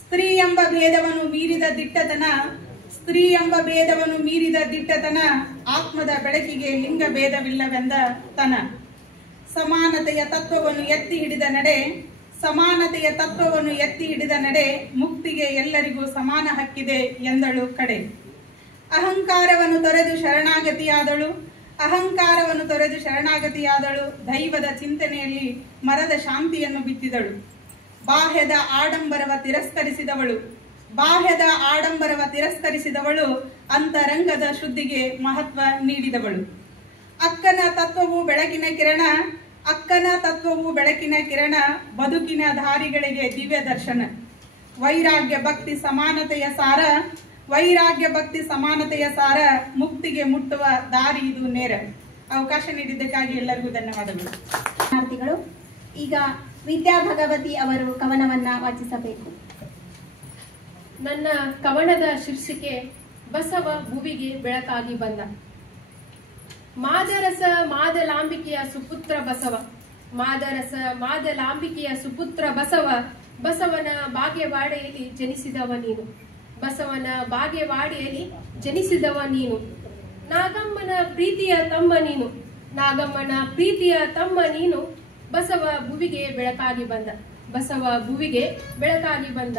ಸ್ತ್ರೀ ಎಂಬ ಭೇದವನ್ನು ಮೀರಿದ ದಿಟ್ಟತನ, ಸ್ತ್ರೀ ಎಂಬ ಭೇದವನ್ನು ಮೀರಿದ ದಿಟ್ಟತನ, ಆತ್ಮದ ಬೆಳಕಿಗೆ ಲಿಂಗ ಭೇದವಿಲ್ಲವೆಂದ ತನ. ಸಮಾನತೆಯ ತತ್ವವನ್ನು ಎತ್ತಿ ಹಿಡಿದ ನಡೆ, ಸಮಾನತೆಯ ತತ್ವವನ್ನು ಎತ್ತಿ ಹಿಡಿದ ನಡೆ, ಮುಕ್ತಿಗೆ ಎಲ್ಲರಿಗೂ ಸಮಾನ ಹಕ್ಕಿದೆ ಎಂದಳು ಕಡೆ. ಅಹಂಕಾರವನ್ನು ತೊರೆದು ಶರಣಾಗತಿಯಾದಳು, ಅಹಂಕಾರವನ್ನು ತೊರೆದು ಶರಣಾಗತಿಯಾದಳು. ದೈವದ ಚಿಂತನೆಯಲ್ಲಿ ಮರದ ಶಾಂತಿಯನ್ನು ಬಿತ್ತಿದಳು. ಬಾಹ್ಯದ ಆಡಂಬರವ ತಿರಸ್ಕರಿಸಿದವಳು, ಬಾಹ್ಯದ ಆಡಂಬರವ ತಿರಸ್ಕರಿಸಿದವಳು. ಅಂತರಂಗದ ಶುದ್ಧಿಗೆ ಮಹತ್ವ ನೀಡಿದವಳು. ಅಕ್ಕನ ತತ್ವವು ಬೆಳಕಿನ ಕಿರಣ, ಅಕ್ಕನ ತತ್ವವು ಬೆಳಕಿನ ಕಿರಣ, ಬದುಕಿನ ದಾರಿಗಳಿಗೆ ದಿವ್ಯ ದರ್ಶನ. ವೈರಾಗ್ಯ ಭಕ್ತಿ ಸಮಾನತೆಯ ಸಾರ, ವೈರಾಗ್ಯ ಭಕ್ತಿ ಸಮಾನತೆಯ ಸಾರ, ಮುಕ್ತಿಗೆ ಮುಟ್ಟುವ ದಾರಿ ಇದು ನೇರ. ಅವಕಾಶ ನೀಡಿದ್ದಕ್ಕಾಗಿ ಎಲ್ಲರಿಗೂ ಧನ್ಯವಾದಗಳು. ಈಗ ವಿದ್ಯಾ ಭಗವತಿ ಅವರು ಕವನವನ್ನ ವಾಚಿಸಬೇಕು. ನನ್ನ ಕವನದ ಶೀರ್ಷಿಕೆ ಬಸವ ಭುವಿಗೆ ಬೆಳಕಾಗಿ ಬಂದ. ಮಾದರಸ ಮಾದಲಾಂಬಿಕೆಯ ಸುಪುತ್ರ ಬಸವ, ಮಾದರಸ ಮಾದಲಾಂಬಿಕೆಯ ಸುಪುತ್ರ ಬಸವ, ಬಸವನ ಬಾಗೇವಾಡಿಯಲ್ಲಿ ಜನಿಸಿದವ ನೀನು, ಬಸವನ ಬಾಗೇವಾಡಿಯಲ್ಲಿ ಜನಿಸಿದವ ನೀನು. ನಾಗಮ್ಮನ ಪ್ರೀತಿಯ ತಮ್ಮ ನೀನು, ನಾಗಮ್ಮನ ಪ್ರೀತಿಯ ತಮ್ಮ ನೀನು. ಬಸವ ಭುವಿಗೆ ಬೆಳಕಾಗಿ ಬಂದ, ಬಸವ ಭುವಿಗೆ ಬೆಳಕಾಗಿ ಬಂದ.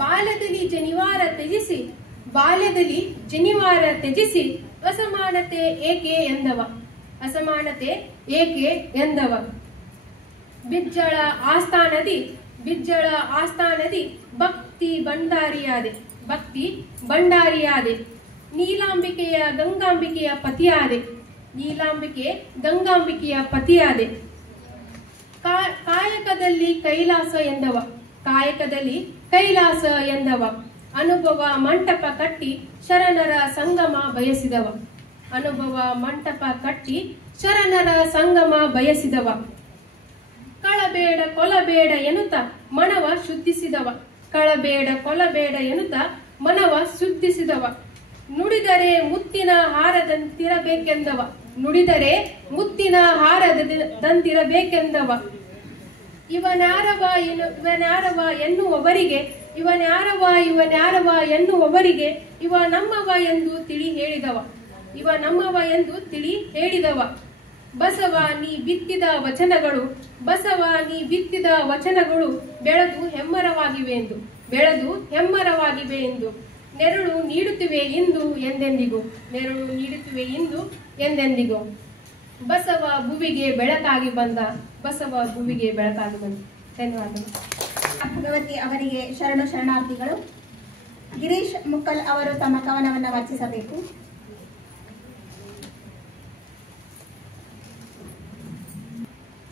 ಬಾಲ್ಯದಲ್ಲಿ ಜನಿವಾರ ತ್ಯಜಿಸಿ, ಬಾಲ್ಯದಲ್ಲಿ ಜನಿವಾರ ತ್ಯಜಿಸಿ, ಅಸಮಾನತೆ ಏಕೆ ಎಂದವ, ಅಸಮಾನತೆ ಏಕೆ ಎಂದವ. ಬಿಜ್ಜಳ ಆಸ್ಥಾನದಿ, ಬಿಜ್ಜಳ ಆಸ್ಥಾನದಿ ಭಕ್ತಿ ಭಂಡಾರಿಯಾದೆ, ಭಕ್ತಿ ಭಂಡಾರಿಯಾದೆ. ನೀಲಾಂಬಿಕೆಯ ಗಂಗಾಂಬಿಕೆಯ ಪತಿಯಾದೆ, ನೀಲಾಂಬಿಕೆ ಗಂಗಾಂಬಿಕೆಯ ಪತಿಯಾದೆ. ಕಾಯಕದಲ್ಲಿ ಕೈಲಾಸ ಎಂದವ, ಕಾಯಕದಲ್ಲಿ ಕೈಲಾಸ ಎಂದವ. ಅನುಭವ ಮಂಟಪ ಕಟ್ಟಿ ಶರಣರ ಸಂಗಮ ಬಯಸಿದವ, ಅನುಭವ ಮಂಟಪ ಕಟ್ಟಿ ಶರಣರ ಸಂಗಮ ಬಯಸಿದವ. ಕಳಬೇಡ ಕೊಲಬೇಡ ಎನ್ನುತ್ತ ಮನವ ಶುದ್ಧಿಸಿದವ, ಕಳಬೇಡ ಕೊಲಬೇಡ ಎನ್ನುತ್ತ ಮನವ ಶುದ್ಧಿಸಿದವ. ನುಡಿದರೆ ಮುತ್ತಿನ ಹಾರದಂತಿರಬೇಕೆಂದವ, ನುಡಿದರೆ ಮುತ್ತಿನ ಹಾರದಂತಿರಬೇಕೆಂದವ. ಇವನ್ಯಾರವ ಇವನ್ಯಾರವ ಎನ್ನುವವರಿಗೆ, ಇವನ್ಯಾರವ ಇವನ್ಯಾರವ ಎನ್ನುವವರಿಗೆ, ಇವ ನಮ್ಮವ ಎಂದು ತಿಳಿ ಹೇಳಿದವ, ಇವ ನಮ್ಮವ ಎಂದು ತಿಳಿ ಹೇಳಿದವ. ಬಸವ ನೀ ಬಿತ್ತಿದ ವಚನಗಳು, ಬಸವ ನೀ ಬಿತ್ತಿದ ವಚನಗಳು ಬೆಳೆದು ಹೆಮ್ಮರವಾಗಿವೆ ಎಂದು, ಬೆಳೆದು ಹೆಮ್ಮರವಾಗಿವೆ ಎಂದು. ನೆರಳು ನೀಡುತ್ತಿವೆ ಇಂದು ಎಂದೆಂದಿಗೂ, ನೆರಳು ನೀಡುತ್ತಿವೆ ಇಂದು ಎಂದೆಂದಿಗೂ. ಬಸವ ಭುವಿಗೆ ಬೆಳಕಾಗಿ ಬಂದ, ಬಸವ ಭುವಿಗೆ ಬೆಳಕಾಗಿ ಬಂದ. ಧನ್ಯವಾದಗಳು. ಭಗವತಿ ಅವರಿಗೆ ಶರಣು ಶರಣಾರ್ಥಿಗಳು. ಗಿರೀಶ್ ಮುಕ್ಕಲ್ ಅವರು ತಮ್ಮ ಕವನವನ್ನು ವಾಚಿಸಬೇಕು.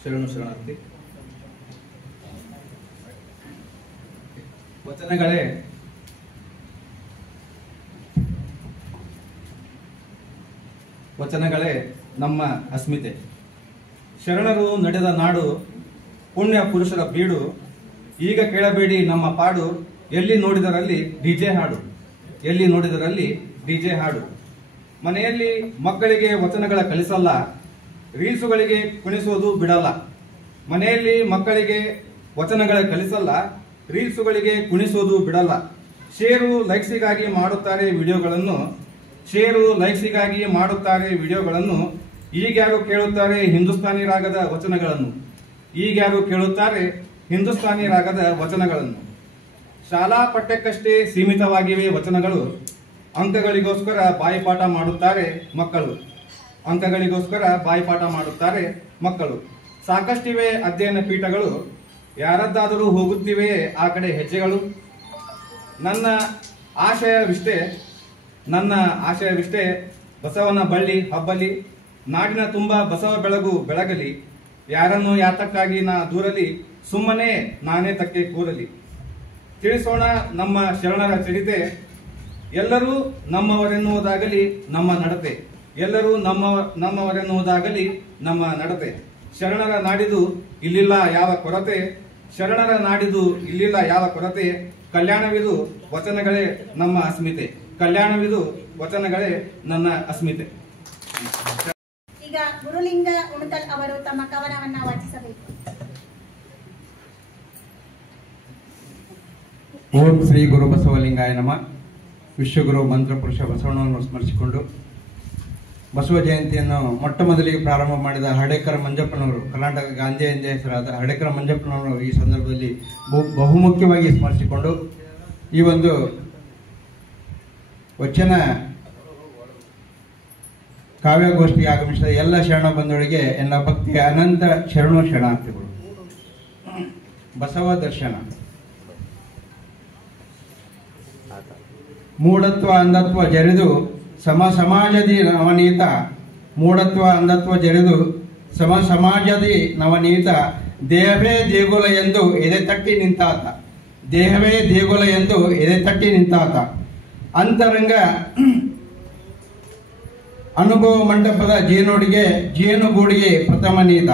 ಶರಣು ಶರಣಾರ್ಥಿ. ವಚನಗಳೇ ವಚನಗಳೇ ನಮ್ಮ ಅಸ್ಮಿತೆ. ಶರಣರು ನಡೆದ ನಾಡು, ಪುಣ್ಯ ಪುರುಷರ ಬೀಡು. ಈಗ ಕೇಳಬೇಡಿ ನಮ್ಮ ಪಾಡು, ಎಲ್ಲಿ ನೋಡಿದರಲ್ಲಿ ಡಿಜೆ ಹಾಡು, ಎಲ್ಲಿ ನೋಡಿದರಲ್ಲಿ ಡಿಜೆ ಹಾಡು. ಮನೆಯಲ್ಲಿ ಮಕ್ಕಳಿಗೆ ವಚನಗಳ ಕಲಿಸಲ್ಲ, ರೀಲ್ಸುಗಳಿಗೆ ಕುಣಿಸೋದು ಬಿಡಲ್ಲ. ಮನೆಯಲ್ಲಿ ಮಕ್ಕಳಿಗೆ ವಚನಗಳ ಕಲಿಸಲ್ಲ, ರೀಲ್ಸುಗಳಿಗೆ ಕುಣಿಸೋದು ಬಿಡಲ್ಲ. ಶೇರು ಲೈಕ್ಸಿಗಾಗಿ ಮಾಡುತ್ತಾರೆ ವಿಡಿಯೋಗಳನ್ನು, ಶೇರು ಲೈಕ್ಸಿಗಾಗಿ ಮಾಡುತ್ತಾರೆ ವಿಡಿಯೋಗಳನ್ನು. ಈಗ್ಯಾರು ಕೇಳುತ್ತಾರೆ ಹಿಂದೂಸ್ತಾನಿ ರಾಗದ ವಚನಗಳನ್ನು, ಈಗ್ಯಾರು ಕೇಳುತ್ತಾರೆ ಹಿಂದೂಸ್ತಾನಿ ರಾಗದ ವಚನಗಳನ್ನು. ಶಾಲಾ ಪಠ್ಯಕ್ಕಷ್ಟೇ ಸೀಮಿತವಾಗಿವೆ ವಚನಗಳು, ಅಂಕಗಳಿಗೋಸ್ಕರ ಬಾಯಿಪಾಠ ಮಾಡುತ್ತಾರೆ ಮಕ್ಕಳು, ಅಂಕಗಳಿಗೋಸ್ಕರ ಬಾಯಿಪಾಠ ಮಾಡುತ್ತಾರೆ ಮಕ್ಕಳು. ಸಾಕಷ್ಟಿವೆ ಅಧ್ಯಯನ ಪೀಠಗಳು, ಯಾರದ್ದಾದರೂ ಹೋಗುತ್ತಿವೆ ಆ ಕಡೆ ಹೆಜ್ಜೆಗಳು. ನನ್ನ ಆಶಯವಿಷ್ಟೇ ಬಸವನ ಬಳ್ಳಿ ಹಬ್ಬಲಿ, ನಾಡಿನ ತುಂಬ ಬಸವ ಬೆಳಗು ಬೆಳಗಲಿ. ಯಾರನ್ನು ಯಾತಕ್ಕಾಗಿ ನಾ ದೂರಲಿ, ಸುಮ್ಮನೆ ನಾನೇ ತಕ್ಕೆ ಕೂರಲಿ. ತಿಳಿಸೋಣ ನಮ್ಮ ಶರಣರ ಚರಿತೆ, ಎಲ್ಲರೂ ನಮ್ಮವರೆನ್ನುವುದಾಗಲಿ ನಮ್ಮ ನಡತೆ. ಎಲ್ಲರೂ ನಮ್ಮವರೆನ್ನುವುದಾಗಲಿ ನಮ್ಮ ನಡತೆ. ಶರಣರ ನಾಡಿದು ಇಲ್ಲಿಲ್ಲ ಯಾವ ಕೊರತೆ, ಶರಣರ ನಾಡಿದು ಇಲ್ಲಿಲ್ಲ ಯಾವ ಕೊರತೆ. ಕಲ್ಯಾಣವಿದು ವಚನಗಳೇ ನಮ್ಮ ಅಸ್ಮಿತೆ, ಕಲ್ಯಾಣವಿದು ವಚನಗಳೇ ನನ್ನ ಅಸ್ಮಿತೆ. ಈಗ ಗುರುಲಿಂಗ ಉಣಕಲ್ ಅವರು ತಮ್ಮ ಕವನವನ್ನ ವಾಚಿಸಬೇಕು. ಓಂ ಶ್ರೀ ಗುರು ಬಸವಲಿಂಗಾಯ ನಮಃ. ವಿಶ್ವಗುರು ಮಂತ್ರಪುರುಷ ಬಸವಣ್ಣನನ್ನು ಸ್ಮರಿಸಿಕೊಂಡು ಬಸವ ಜಯಂತಿಯನ್ನು ಮೊಟ್ಟ ಮೊದಲಿಗೆ ಪ್ರಾರಂಭ ಮಾಡಿದ ಹರ್ಡೇಕರ ಮಂಜಪ್ಪನವರು, ಕರ್ನಾಟಕ ಗಾಂಧಿ ಎಂದೇ ಹೆಸರಾದ ಹರ್ಡೇಕರ ಮಂಜಪ್ಪನವರು ಈ ಸಂದರ್ಭದಲ್ಲಿ ಬಹುಮುಖ್ಯವಾಗಿ ಸ್ಮರಿಸಿಕೊಂಡು ಈ ಒಂದು ವಚನ ಕಾವ್ಯಗೋಷ್ಠಿಗೆ ಆಗಮಿಸಿದ ಎಲ್ಲ ಶರಣ ಬಂಧುಗಳಿಗೆ ಎಲ್ಲ ಭಕ್ತಿಯ ಅನಂತ ಶರಣಾರ್ಥಿಗಳು. ಬಸವ ದರ್ಶನ. ಮೂಢತ್ವ ಅಂಧತ್ವ ಜರಿದು ಸಮಾಜದಿ ನವನೀತ, ಮೂಢತ್ವ ಅಂಧತ್ವ ಜರಿದು ಸಮಾಜದಿ ನವನೀತ. ದೇಹವೇ ದೇಗುಲ ಎಂದು ಎದೆ ತಟ್ಟಿ ನಿಂತಾತ, ದೇಹವೇ ದೇಗುಲ ಎಂದು ಎದೆ ತಟ್ಟಿ ನಿಂತಾತ. ಅಂತರಂಗ ಅನುಭವ ಮಂಟಪದ ಜೇನುಗೂಡಿಗೆ ಪ್ರಥಮ ನೀತ.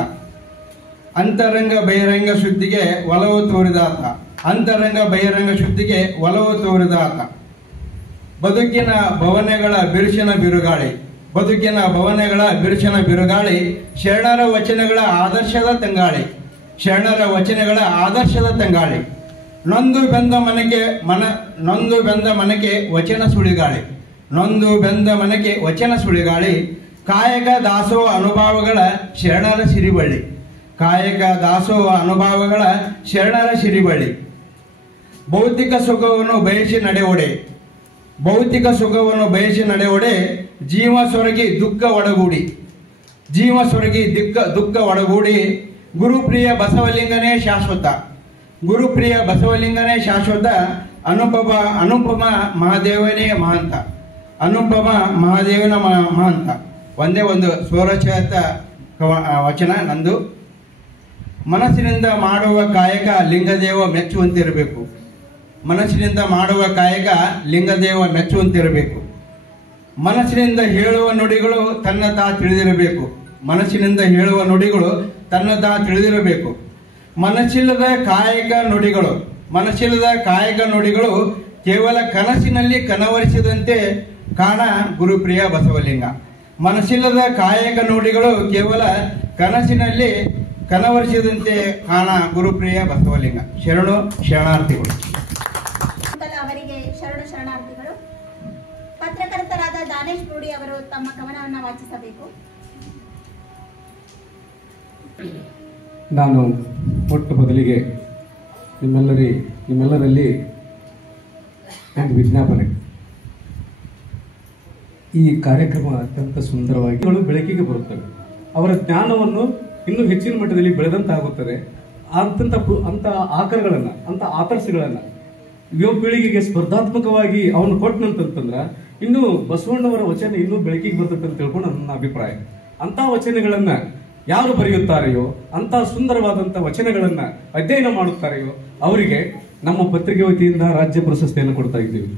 ಅಂತರಂಗ ಬಹಿರಂಗ ಶುದ್ಧಿಗೆ ಒಲವು ತೋರಿದಾತ, ಅಂತರಂಗ ಬಹಿರಂಗ ಶುದ್ಧಿಗೆ ಒಲವು ತೋರಿದಾತ. ಬದುಕಿನ ಭವನೆಗಳ ಬಿರುಸಿನ ಬಿರುಗಾಳಿ, ಬದುಕಿನ ಭವನೆಗಳ ಬಿರುಸಿನ ಬಿರುಗಾಳಿ. ಶರಣರ ವಚನಗಳ ಆದರ್ಶದ ತಂಗಾಳಿ, ಶರಣರ ವಚನಗಳ ಆದರ್ಶದ ತಂಗಾಳಿ. ನೊಂದು ಬೆಂದ ಮನಕ್ಕೆ ವಚನ ಸುಳಿಗಾಳಿ, ನೊಂದು ಬೆಂದ ಮನಕ್ಕೆ ವಚನ ಸುಳಿಗಾಳಿ. ಕಾಯಕ ದಾಸೋಹ ಅನುಭವಗಳ ಶರಣರ ಸಿರಿಬಳ್ಳಿ, ಕಾಯಕ ದಾಸೋಹ ಅನುಭವಗಳ ಶರಣರ ಸಿರಿಬಳ್ಳಿ. ಭೌತಿಕ ಸುಖವನ್ನು ಬಯಸಿ ನಡೆಯೊಡೆ, ಭೌತಿಕ ಸುಖವನ್ನು ಬಯಸಿ ನಡೆಯೊಡೆ. ಜೀವ ಸೊರಗಿ ದುಃಖ ಒಡಗೂಡಿ, ಜೀವ ಸೊರಗಿ ದುಃಖ ಒಡಗೂಡಿ. ಗುರುಪ್ರಿಯ ಬಸವಲಿಂಗನೇ ಶಾಶ್ವತ, ಗುರುಪ್ರಿಯ ಬಸವಲಿಂಗನೇ ಶಾಶ್ವತ. ಅನುಪಮ ಮಹಾದೇವನೇ ಮಹಾಂತ, ಅನುಪಮ ಮಹಾದೇವನ ಮಹಾಂತ. ಒಂದೇ ಒಂದು ಸ್ವರಚಿತ ವಚನ ನಂದು. ಮನಸ್ಸಿನಿಂದ ಮಾಡುವ ಕಾಯಕ ಲಿಂಗದೇವ ಮೆಚ್ಚುವಂತಿರಬೇಕು, ಮನಸ್ಸಿನಿಂದ ಮಾಡುವ ಕಾಯಕ ಲಿಂಗದೇವ ಮೆಚ್ಚುವಂತಿರಬೇಕು. ಮನಸ್ಸಿನಿಂದ ಹೇಳುವ ನುಡಿಗಳು ತನ್ನ ತಾ ತಿಳಿದಿರಬೇಕು, ಮನಸ್ಸಿನಿಂದ ಹೇಳುವ ನುಡಿಗಳು ತನ್ನ ತಾ ತಿಳಿದಿರಬೇಕು. ಮನಸ್ಸಿಲ್ಲದ ಕಾಯಕ ನುಡಿಗಳು, ಮನಸ್ಸಿಲ್ಲದ ಕಾಯಕ ನುಡಿಗಳು ಕೇವಲ ಕನಸಿನಲ್ಲಿ ಕನವರಿಸಿದಂತೆ ಕಾಣ ಗುರುಪ್ರಿಯ ಬಸವಲಿಂಗ. ಮನಸ್ಸಿಲ್ಲದ ಕಾಯಕ ನುಡಿಗಳು ಕೇವಲ ಕನಸಿನಲ್ಲಿ ಕನವರಿಸಿದಂತೆ ಕಾಣ ಗುರುಪ್ರಿಯ ಬಸವಲಿಂಗ. ಶರಣಾರ್ಥಿಗಳು. ಅವರಿಗೆ ಶರಣಾರ್ಥಿಗಳು. ಪತ್ರಕರ್ತರಾದ ದಾನೇಶ್ ಬೂಡಿ ಅವರು ತಮ್ಮ ಕವನವನ್ನು ವಾಚಿಸಬೇಕು. ನಾನು ಮೊಟ್ಟ ಮೊದಲಿಗೆ ನಿಮ್ಮೆಲ್ಲರಲ್ಲಿ ಒಂದು ವಿಜ್ಞಾಪನೆ. ಈ ಕಾರ್ಯಕ್ರಮ ಅತ್ಯಂತ ಸುಂದರವಾಗಿ ಬೆಳಕಿಗೆ ಬರುತ್ತವೆ. ಅವರ ಜ್ಞಾನವನ್ನು ಇನ್ನೂ ಹೆಚ್ಚಿನ ಮಟ್ಟದಲ್ಲಿ ಬೆಳೆದಂತಾಗುತ್ತದೆ. ಅಂತ ಆಕರಗಳನ್ನು, ಅಂತ ಆದರ್ಶಗಳನ್ನು ಯುವ ಪೀಳಿಗೆಗೆ ಸ್ಪರ್ಧಾತ್ಮಕವಾಗಿ ಅವನು ಕೊಟ್ಟನಂತಂದ್ರೆ ಇನ್ನು ಬಸವಣ್ಣವರ ವಚನ ಇನ್ನೂ ಬೆಳಕಿಗೆ ಬರ್ತದೆ ಅಂತ ತಿಳ್ಕೊಂಡು ನನ್ನ ಅಭಿಪ್ರಾಯ. ಅಂತ ವಚನಗಳನ್ನ ಯಾರು ಬರೆಯುತ್ತಾರೆಯೋ, ಅಂತ ಸುಂದರವಾದಂಥ ವಚನಗಳನ್ನ ಅಧ್ಯಯನ ಮಾಡುತ್ತಾರೆಯೋ ಅವರಿಗೆ ನಮ್ಮ ಪತ್ರಿಕೆ ವತಿಯಿಂದ ರಾಜ್ಯ ಪ್ರಶಸ್ತಿಯನ್ನು ಕೊಡ್ತಾ ಇದ್ದೀವಿ.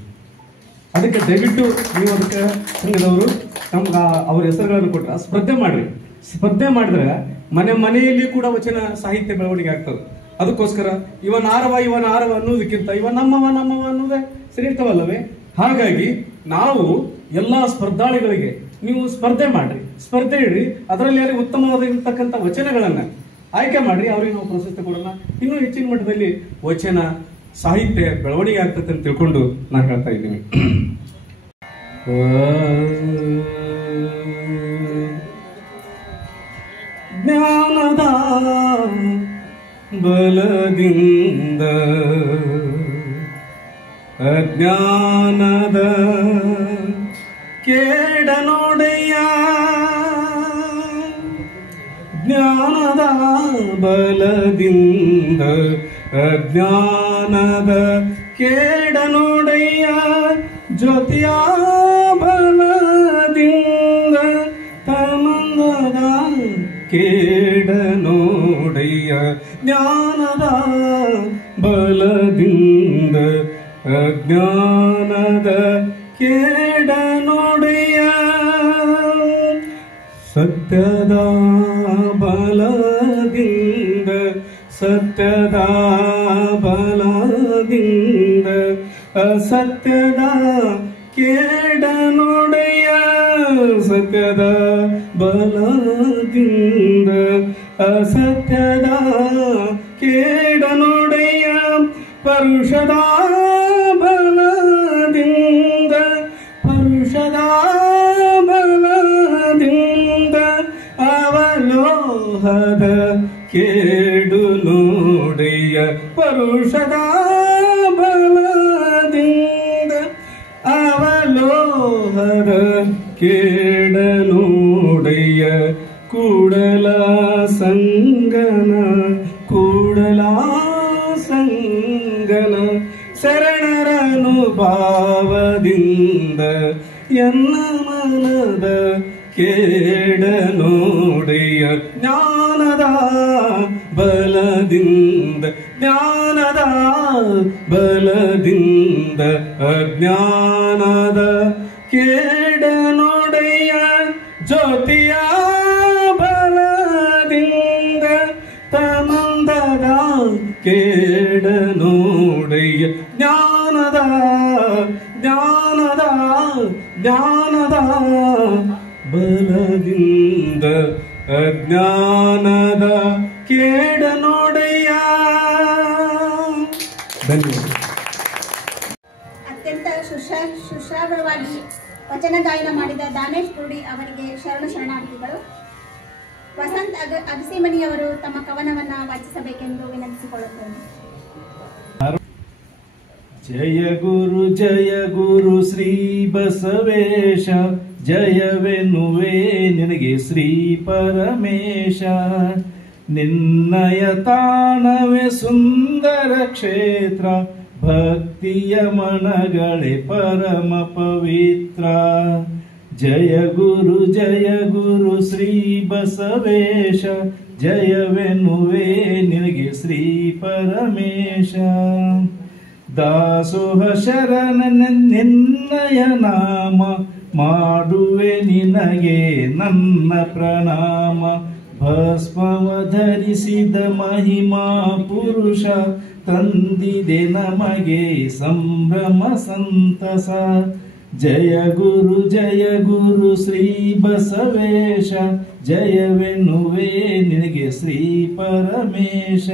ಅದಕ್ಕೆ ದಯವಿಟ್ಟು ನೀವು ಅದಕ್ಕೆ ಸಂಘದವರು ನಮ್ಗೆ ಅವ್ರ ಹೆಸರುಗಳನ್ನು ಕೊಟ್ಟರೆ ಸ್ಪರ್ಧೆ ಮಾಡ್ರಿ. ಸ್ಪರ್ಧೆ ಮಾಡಿದ್ರೆ ಮನೆಯಲ್ಲಿ ಕೂಡ ವಚನ ಸಾಹಿತ್ಯ ಬೆಳವಣಿಗೆ ಆಗ್ತದೆ. ಅದಕ್ಕೋಸ್ಕರ ಇವನ ಆರವ ಅನ್ನೋದಕ್ಕಿಂತ ಇವ ನಮ್ಮವ ಅನ್ನೋದೇ ಶ್ರೇಷ್ಠವಲ್ಲವೇ? ಹಾಗಾಗಿ ನಾವು ಎಲ್ಲಾ ಸ್ಪರ್ಧಾಳಿಗಳಿಗೆ ನೀವು ಸ್ಪರ್ಧೆ ಮಾಡ್ರಿ, ಸ್ಪರ್ಧೆ ಇಡ್ರಿ, ಅದರಲ್ಲಿ ಯಾರಿಗೆ ಉತ್ತಮವಾದ ವಚನಗಳನ್ನ ಆಯ್ಕೆ ಮಾಡ್ರಿ, ಅವ್ರಿಗೆ ನಾವು ಪ್ರಶಸ್ತಿ ಕೊಡೋಣ. ಇನ್ನೂ ಹೆಚ್ಚಿನ ಮಟ್ಟದಲ್ಲಿ ವಚನ ಸಾಹಿತ್ಯ ಬೆಳವಣಿಗೆ ಆಗ್ತದೆ ಅಂತ ತಿಳ್ಕೊಂಡು ನಾನು ಹೇಳ್ತಾ ಇದ್ದೀನಿ. ಜ್ಞಾನದ ಬಲದಿಂದ ಅಜ್ಞಾನದ ಕೇಡ ನೋಡೆಯ, ಜ್ಞಾನದ ಬಲದಿಂದ ಅಜ್ಞಾನದ ಕೇಡ ನೋಡೆಯ, ಜ್ಯೋತಿಯ ಬಲದಿಂದ ತಮಂದದ ಕೇಡ ನೋಡೆಯ, ಜ್ಞಾನದ ಬಲದಿಂದ ಅಜ್ಞಾನದ ಕೇಡ ನೋಡೆಯ. ಸತ್ಯದ ಬಲದಿಂದ ಸತ್ಯದ ಬಲದಿಂದ ಅಸತ್ಯದ ಕೇಡನೊಡೆಯ ಸತ್ಯದ ಬಲದಿಂದ ಅಸತ್ಯದ ಕೇಡನೊಡೆಯ ಪರುಷದ ಬಲದಿಂದ ಪರುಷದ ಬಲದಿಂದ ಅವಲೋಹದ ಕೇಡು ನೋಡೆಯ ಪರುಷದ ಬಲದಿಂದ ಅವಲೋಹದ ಕೇಡ ನೋಡೆಯ ಕೂಡಲ ಸಂಗನ ಕೂಡಲ ಸಂಗನ ಶರಣರನು ಭಾವದಿಂದ ಎನ್ನ ಮನದ ಕೇಡ ನೋಡೆಯ ಜ್ಞಾನದ ಬಲದಿಂದ ಜ್ಞಾನದ ಬಲದಿಂದ ಅಜ್ಞಾನದ ಕೇಡ ನೋಡೆಯ ಜ್ಯೋತಿಯ ಬಲದಿಂದ ತಮಂದದ ಕೇಡ ನೋಡೆಯ ಜ್ಞಾನದ ಜ್ಞಾನದ ಜ್ಞಾನದ ಬಲದಿಂದ ಅಜ್ಞಾನದ ಕೇಡ ನೋಡೆಯ. ಧನ್ಯವಾದ. ಅತ್ಯಂತ ಸುಶ್ರಾವ್ಯವಾಗಿ ವಚನ ಗಾಯನ ಮಾಡಿದ ದಾನೇಶ್ ಕುರುಡಿ ಅವರಿಗೆ ಶರಣಾರ್ಥಿಗಳು. ವಸಂತ್ ಅಗಸಿಮನಿಯವರು ತಮ್ಮ ಕವನವನ್ನ ವಾಚಿಸಬೇಕೆಂದು ವಿನಂತಿಸಿಕೊಳ್ಳುತ್ತೇನೆ. ಜಯ ಗುರು ಶ್ರೀ ಬಸವೇಶ, ಜಯವೆನ್ನುವೆ ನಿನಗೆ ಶ್ರೀ ಪರಮೇಶ. ನಿನ್ನಯ ತಾಣವೇ ಸುಂದರ ಕ್ಷೇತ್ರ, ಭಕ್ತಿಯ ಮನಗಳೇ ಪರಮ ಪವಿತ್ರ. ಜಯ ಗುರು ಶ್ರೀ ಬಸವೇಶ, ಜಯವೆನ್ನುವೆ ನಿನಗೆ ಶ್ರೀ ಪರಮೇಶ. ದಾಸೋಹ ಶರಣ ನಿನ್ನಯ ನಾಮ, ಮಾಡುವೆ ನಿನಗೆ ನನ್ನ ಪ್ರಣಾಮ. ಭಸ್ಮವ ಧರಿಸಿದ ಮಹಿಮಾ ಪುರುಷ, ತಂದಿದೆ ನಮಗೆ ಸಂಭ್ರಮ ಸಂತಸ. ಜಯ ಗುರು ಶ್ರೀ ಬಸವೇಶ, ಜಯವೆನ್ನುವೆ ನಿನಗೆ ಶ್ರೀ ಪರಮೇಶ.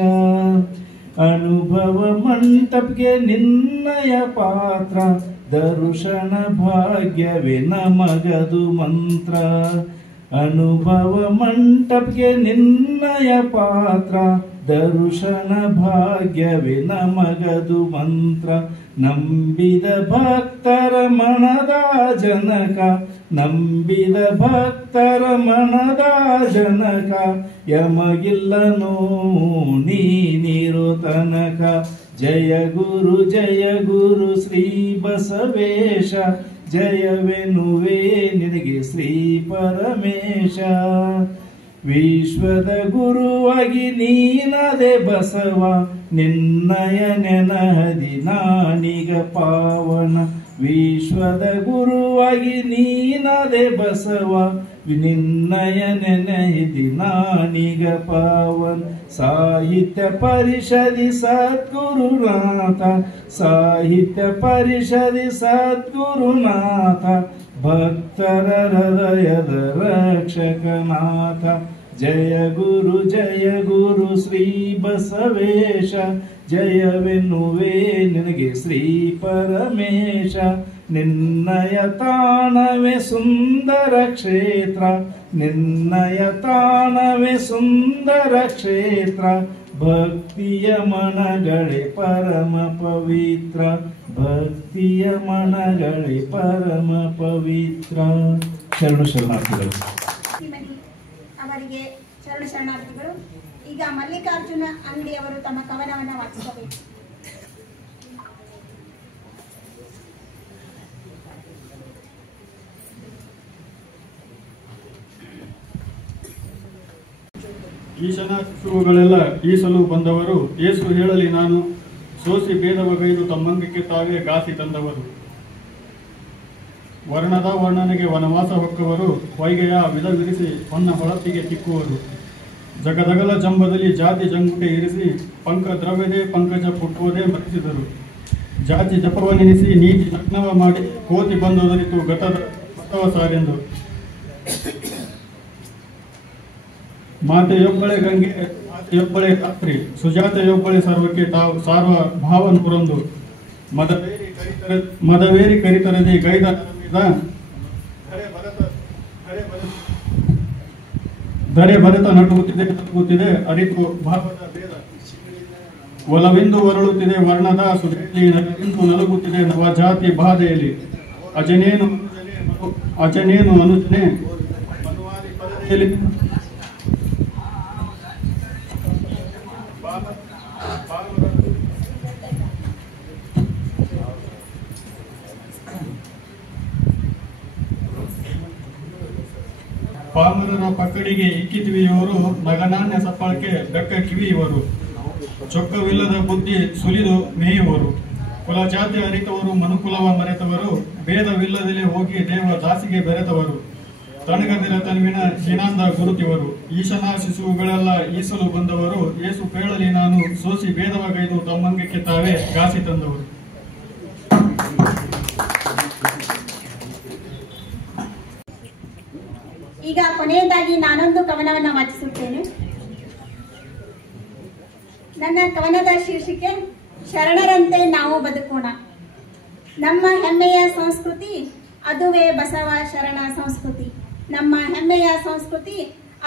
ಅನುಭವ ಮಂಟಪಕ್ಕೆ ನಿನ್ನಯ ಪಾತ್ರ, ದರ್ಶನ ಭಾಗ್ಯವೇ ನಮಗದು ಮಂತ್ರ. ಅನುಭವ ಮಂಟಪಕ್ಕೆ ನಿನ್ನಯ ಪಾತ್ರ, ದರ್ಶನ ಭಾಗ್ಯವೇ ನಮಗದು ಮಂತ್ರ. ನಂಬಿದ ಭಕ್ತರ ಮನದ ಜನಕ, ನಂಬಿದ ಭಕ್ತರ ಮನದ ಜನಕ. ಯಮಗಿಲ್ಲನೋ ನೀನಿರೋ ತನಕ. ಜಯ ಗುರು ಶ್ರೀ ಬಸವೇಶ, ಜಯವೆನ್ನುವೆ ನಿನಗೆ ಶ್ರೀ ಪರಮೇಶ. ವಿಶ್ವದ ಗುರುವಾಗಿ ನೀನದೆ ಬಸವ, ನಿನ್ನಯ ನೆನಹದಿ ನಾನೀಗ ಪಾವನ. ವಿಶ್ವದ ಗುರುವಾಗಿ ನೀನದೆ ಬಸವ, ನಿನ್ನಯ ನೆನಹಿದಿ ನಾನೀಗ ಪಾವನ. ಸಾಹಿತ್ಯ ಪರಿಷದಿ ಸದ್ಗುರುನಾಥ, ಸಾಹಿತ್ಯ ಪರಿಷದಿ ಸದ್ಗುರುನಾಥ. ಭಕ್ತರ ಹೃದಯದ ರಕ್ಷಕನಾಥ. ಜಯ ಗುರು ಶ್ರೀ ಬಸವೇಶ, ಜಯವೆನ್ನುವೆ ನಿನಗೆ ಶ್ರೀ ಪರಮೇಶ. ನಿನ್ನಯ ತಾಣವೇ ಸುಂದರ ಕ್ಷೇತ್ರ, ನಿನ್ನಯ ತಾಣವೇ ಸುಂದರ ಕ್ಷೇತ್ರ. ಭಕ್ತಿಯ ಮನಗಳೇ ಪರಮ ಪವಿತ್ರ, ಭಕ್ತಿಯ ಮನಗಳೇ ಪರಮ ಪವಿತ್ರ. ಶರಣಾರ್ಥಿಗಳು. ಅವರಿಗೆ ಶರಣಾರ್ಥಿಗಳು. ಈಗ ಮಲ್ಲಿಕಾರ್ಜುನ ಅಂಗಡಿಯವರು ತಮ್ಮ ಕವನವನ್ನು ವಾಚಿಸಬೇಕು. ಈಶನ ಶುರುಗಳೆಲ್ಲ ಈಸಲು ಬಂದವರು, ಏಸು ಹೇಳಲಿ ನಾನು ಸೋಸಿ ಭೇದವಗೈದು ತಮ್ಮಂಗಕ್ಕೆ ತಾವೇ ಗಾಸಿ ತಂದವರು. ವರ್ಣದ ವರ್ಣನೆಗೆ ವನವಾಸ ಹೊಕ್ಕವರು ವೈಗೆಯ ವಿಧವಿರಿಸಿ ಹೊನ್ನ ಹೊಳಪಿಗೆ ತಿಕ್ಕುವರು. ಜಗದಗಲ ಜಂಬದಲ್ಲಿ ಜಾತಿ ಜಂಗುಟೆ ಇರಿಸಿ ಪಂಕ ದ್ರವ್ಯದೇ ಪಂಕಜ ಪುಟ್ಟುವುದೇ ಮರೆಸಿದರು. ಜಾತಿ ಜಪವನೆನಿಸಿ ನೀತಿ ನಗ್ನವ ಮಾಡಿ ಕೋತಿ ಬಂದೊದರಿತು ಗತದ ಬಸವ ಸಾರೆಂದು. ಮಾತೆಯೊಬ್ಬಳೆ ಗಂಗೆ ಮಾತೆಯೊಬ್ಬಳೆ ರಾತ್ರಿ ಸುಜಾತೆಯೊಬ್ಬಳೆ ಸರ್ವಕ್ಕೆ ತಾವು ಸಾರ್ವ ಭಾವ ನೂರೊಂದು. ಮದವೇರಿ ಕರಿತರದಿ ಗೈದ ಧರೆ ಭರತ ನಟುಗುತ್ತಿದೆ ಅರಿತು ಭಾವದ ಭೇದ. ಒಲವೆಂದು ಹೊರಳುತ್ತಿದೆ ವರ್ಣದ ಸುಧೆಯಲ್ಲಿ ನಗರೆಂದು ನಲುಗುತ್ತಿದೆ ನವಜಾತಿ ಬಾಧೆಯಲ್ಲಿ. ಅಜನೇನು ಅನುಜನೆ ಮನುವಾದಿ ಪದವಿಯಲ್ಲಿ ಪಾಮರನ ಪಕ್ಕಡಿಗೆ ಇಕ್ಕಿತಿವಿಯವರು ನಗನಾಣ್ಯ ಸಪ್ಪಳಕ್ಕೆ ಬೆಕ್ಕ ಕಿವಿಯುವರು. ಚೊಕ್ಕವಿಲ್ಲದ ಬುದ್ಧಿ ಸುಲಿದು ಮೇಯುವರು. ಕುಲ ಜಾತಿ ಅರಿತವರು ಮನುಕುಲವ ಮರೆತವರು. ಭೇದವಿಲ್ಲದಲೇ ಹೋಗಿ ದೇವ ದಾಸಿಗೆ ಬೆರೆತವರು. ತಣಗದಿರ ತನುವಿನ ಹೀನಾಂದ ಗುರುತಿವರು. ಈಶನ ಶಿಶುಗಳೆಲ್ಲ ಈಸಲು ಬಂದವರು. ಏಸು ಕೇಳಲಿ ನಾನು ಸೋಸಿ ಭೇದವಗೈದು ತಮ್ಮಂಗಕ್ಕೆ ತಾವೇ ಗಾಸಿ ತಂದವರು. ಈಗ ಕೊನೆಯದಾಗಿ ನಾನೊಂದು ಕವನವನ್ನು ವಾಚಿಸುತ್ತೇನೆ. ನನ್ನ ಕವನದ ಶೀರ್ಷಿಕೆ ಶರಣರಂತೆ ನಾವು ಬದುಕೋಣ. ನಮ್ಮ ಹೆಮ್ಮೆಯ ಸಂಸ್ಕೃತಿ ಅದುವೇ ಬಸವ ಶರಣ ಸಂಸ್ಕೃತಿ. ನಮ್ಮ ಹೆಮ್ಮೆಯ ಸಂಸ್ಕೃತಿ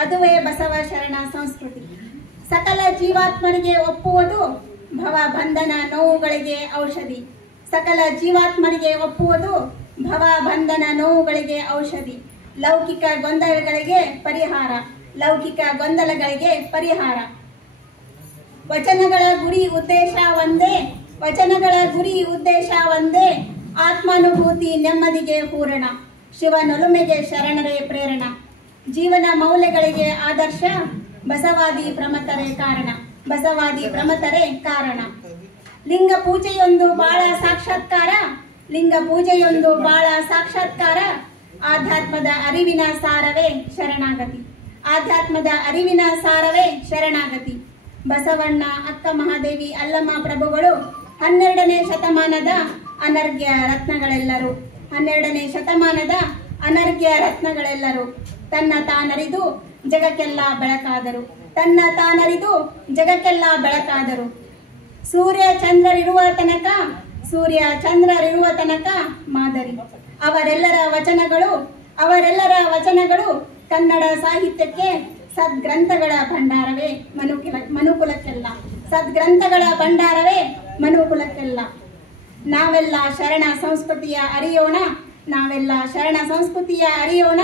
ಅದುವೇ ಬಸವ ಶರಣ ಸಂಸ್ಕೃತಿ. ಸಕಲ ಜೀವಾತ್ಮರಿಗೆ ಒಪ್ಪುವುದು ಭವ ಬಂಧನ ನೋವುಗಳಿಗೆ ಔಷಧಿ. ಸಕಲ ಜೀವಾತ್ಮರಿಗೆ ಒಪ್ಪುವುದು ಭವ ಬಂಧನ ನೋವುಗಳಿಗೆ ಔಷಧಿ. ಲೌಕಿಕ ಗೊಂದಲಗಳಿಗೆ ಪರಿಹಾರ. ಲೌಕಿಕ ಗೊಂದಲಗಳಿಗೆ ಪರಿಹಾರ. ವಚನಗಳ ಗುರಿ ಉದ್ದೇಶ ಒಂದೇ. ವಚನಗಳ ಗುರಿ ಉದ್ದೇಶ ಒಂದೇ. ಆತ್ಮಾನುಭೂತಿ ನೆಮ್ಮದಿಗೆ ಪೂರಣ. ಶಿವನೊಲುಮೆಗೆ ಶರಣರೇ ಪ್ರೇರಣ. ಜೀವನ ಮೌಲ್ಯಗಳಿಗೆ ಆದರ್ಶ. ಬಸವಾದಿ ಪ್ರಮತರೇ ಕಾರಣ. ಬಸವಾದಿ ಪ್ರಮತರೇ ಕಾರಣ. ಲಿಂಗ ಪೂಜೆಯೊಂದು ಬಾಳ ಸಾಕ್ಷಾತ್ಕಾರ. ಲಿಂಗ ಪೂಜೆಯೊಂದು ಬಾಳ ಸಾಕ್ಷಾತ್ಕಾರ. ಆಧ್ಯಾತ್ಮದ ಅರಿವಿನ ಸಾರವೇ ಶರಣಾಗತಿ. ಆಧ್ಯಾತ್ಮದ ಅರಿವಿನ ಸಾರವೇ ಶರಣಾಗತಿ. ಬಸವಣ್ಣ, ಅಕ್ಕ ಮಹಾದೇವಿ, ಅಲ್ಲಮ್ಮ ಪ್ರಭುಗಳು 12ನೇ ಶತಮಾನದ ಅನರ್ಘ್ಯ ರತ್ನಗಳೆಲ್ಲರೂ. 12ನೇ ಶತಮಾನದ ಅನರ್ಘ್ಯ ರತ್ನಗಳೆಲ್ಲರೂ. ತನ್ನ ತಾನರಿದು ಜಗಕ್ಕೆಲ್ಲ ಬೆಳಕಾದರು. ತನ್ನ ತಾನರಿದು ಜಗಕ್ಕೆಲ್ಲ ಬೆಳಕಾದರು. ಸೂರ್ಯ ಚಂದ್ರರಿರುವ ತನಕ ಸೂರ್ಯ ಚಂದ್ರರಿರುವ ತನಕ ಮಾದರಿ. ಅವರೆಲ್ಲರ ವಚನಗಳು ಕನ್ನಡ ಸಾಹಿತ್ಯಕ್ಕೆ ಸದ್ಗ್ರಂಥಗಳ ಭಂಡಾರವೇ ಮನುಕುಲಕ್ಕೆಲ್ಲ. ಸದ್ಗ್ರಂಥಗಳ ಭಂಡಾರವೇ ಮನುಕುಲಕ್ಕೆಲ್ಲ. ನಾವೆಲ್ಲ ಶರಣ ಸಂಸ್ಕೃತಿಯ ಅರಿಯೋಣ. ನಾವೆಲ್ಲ ಶರಣ ಸಂಸ್ಕೃತಿಯ ಅರಿಯೋಣ.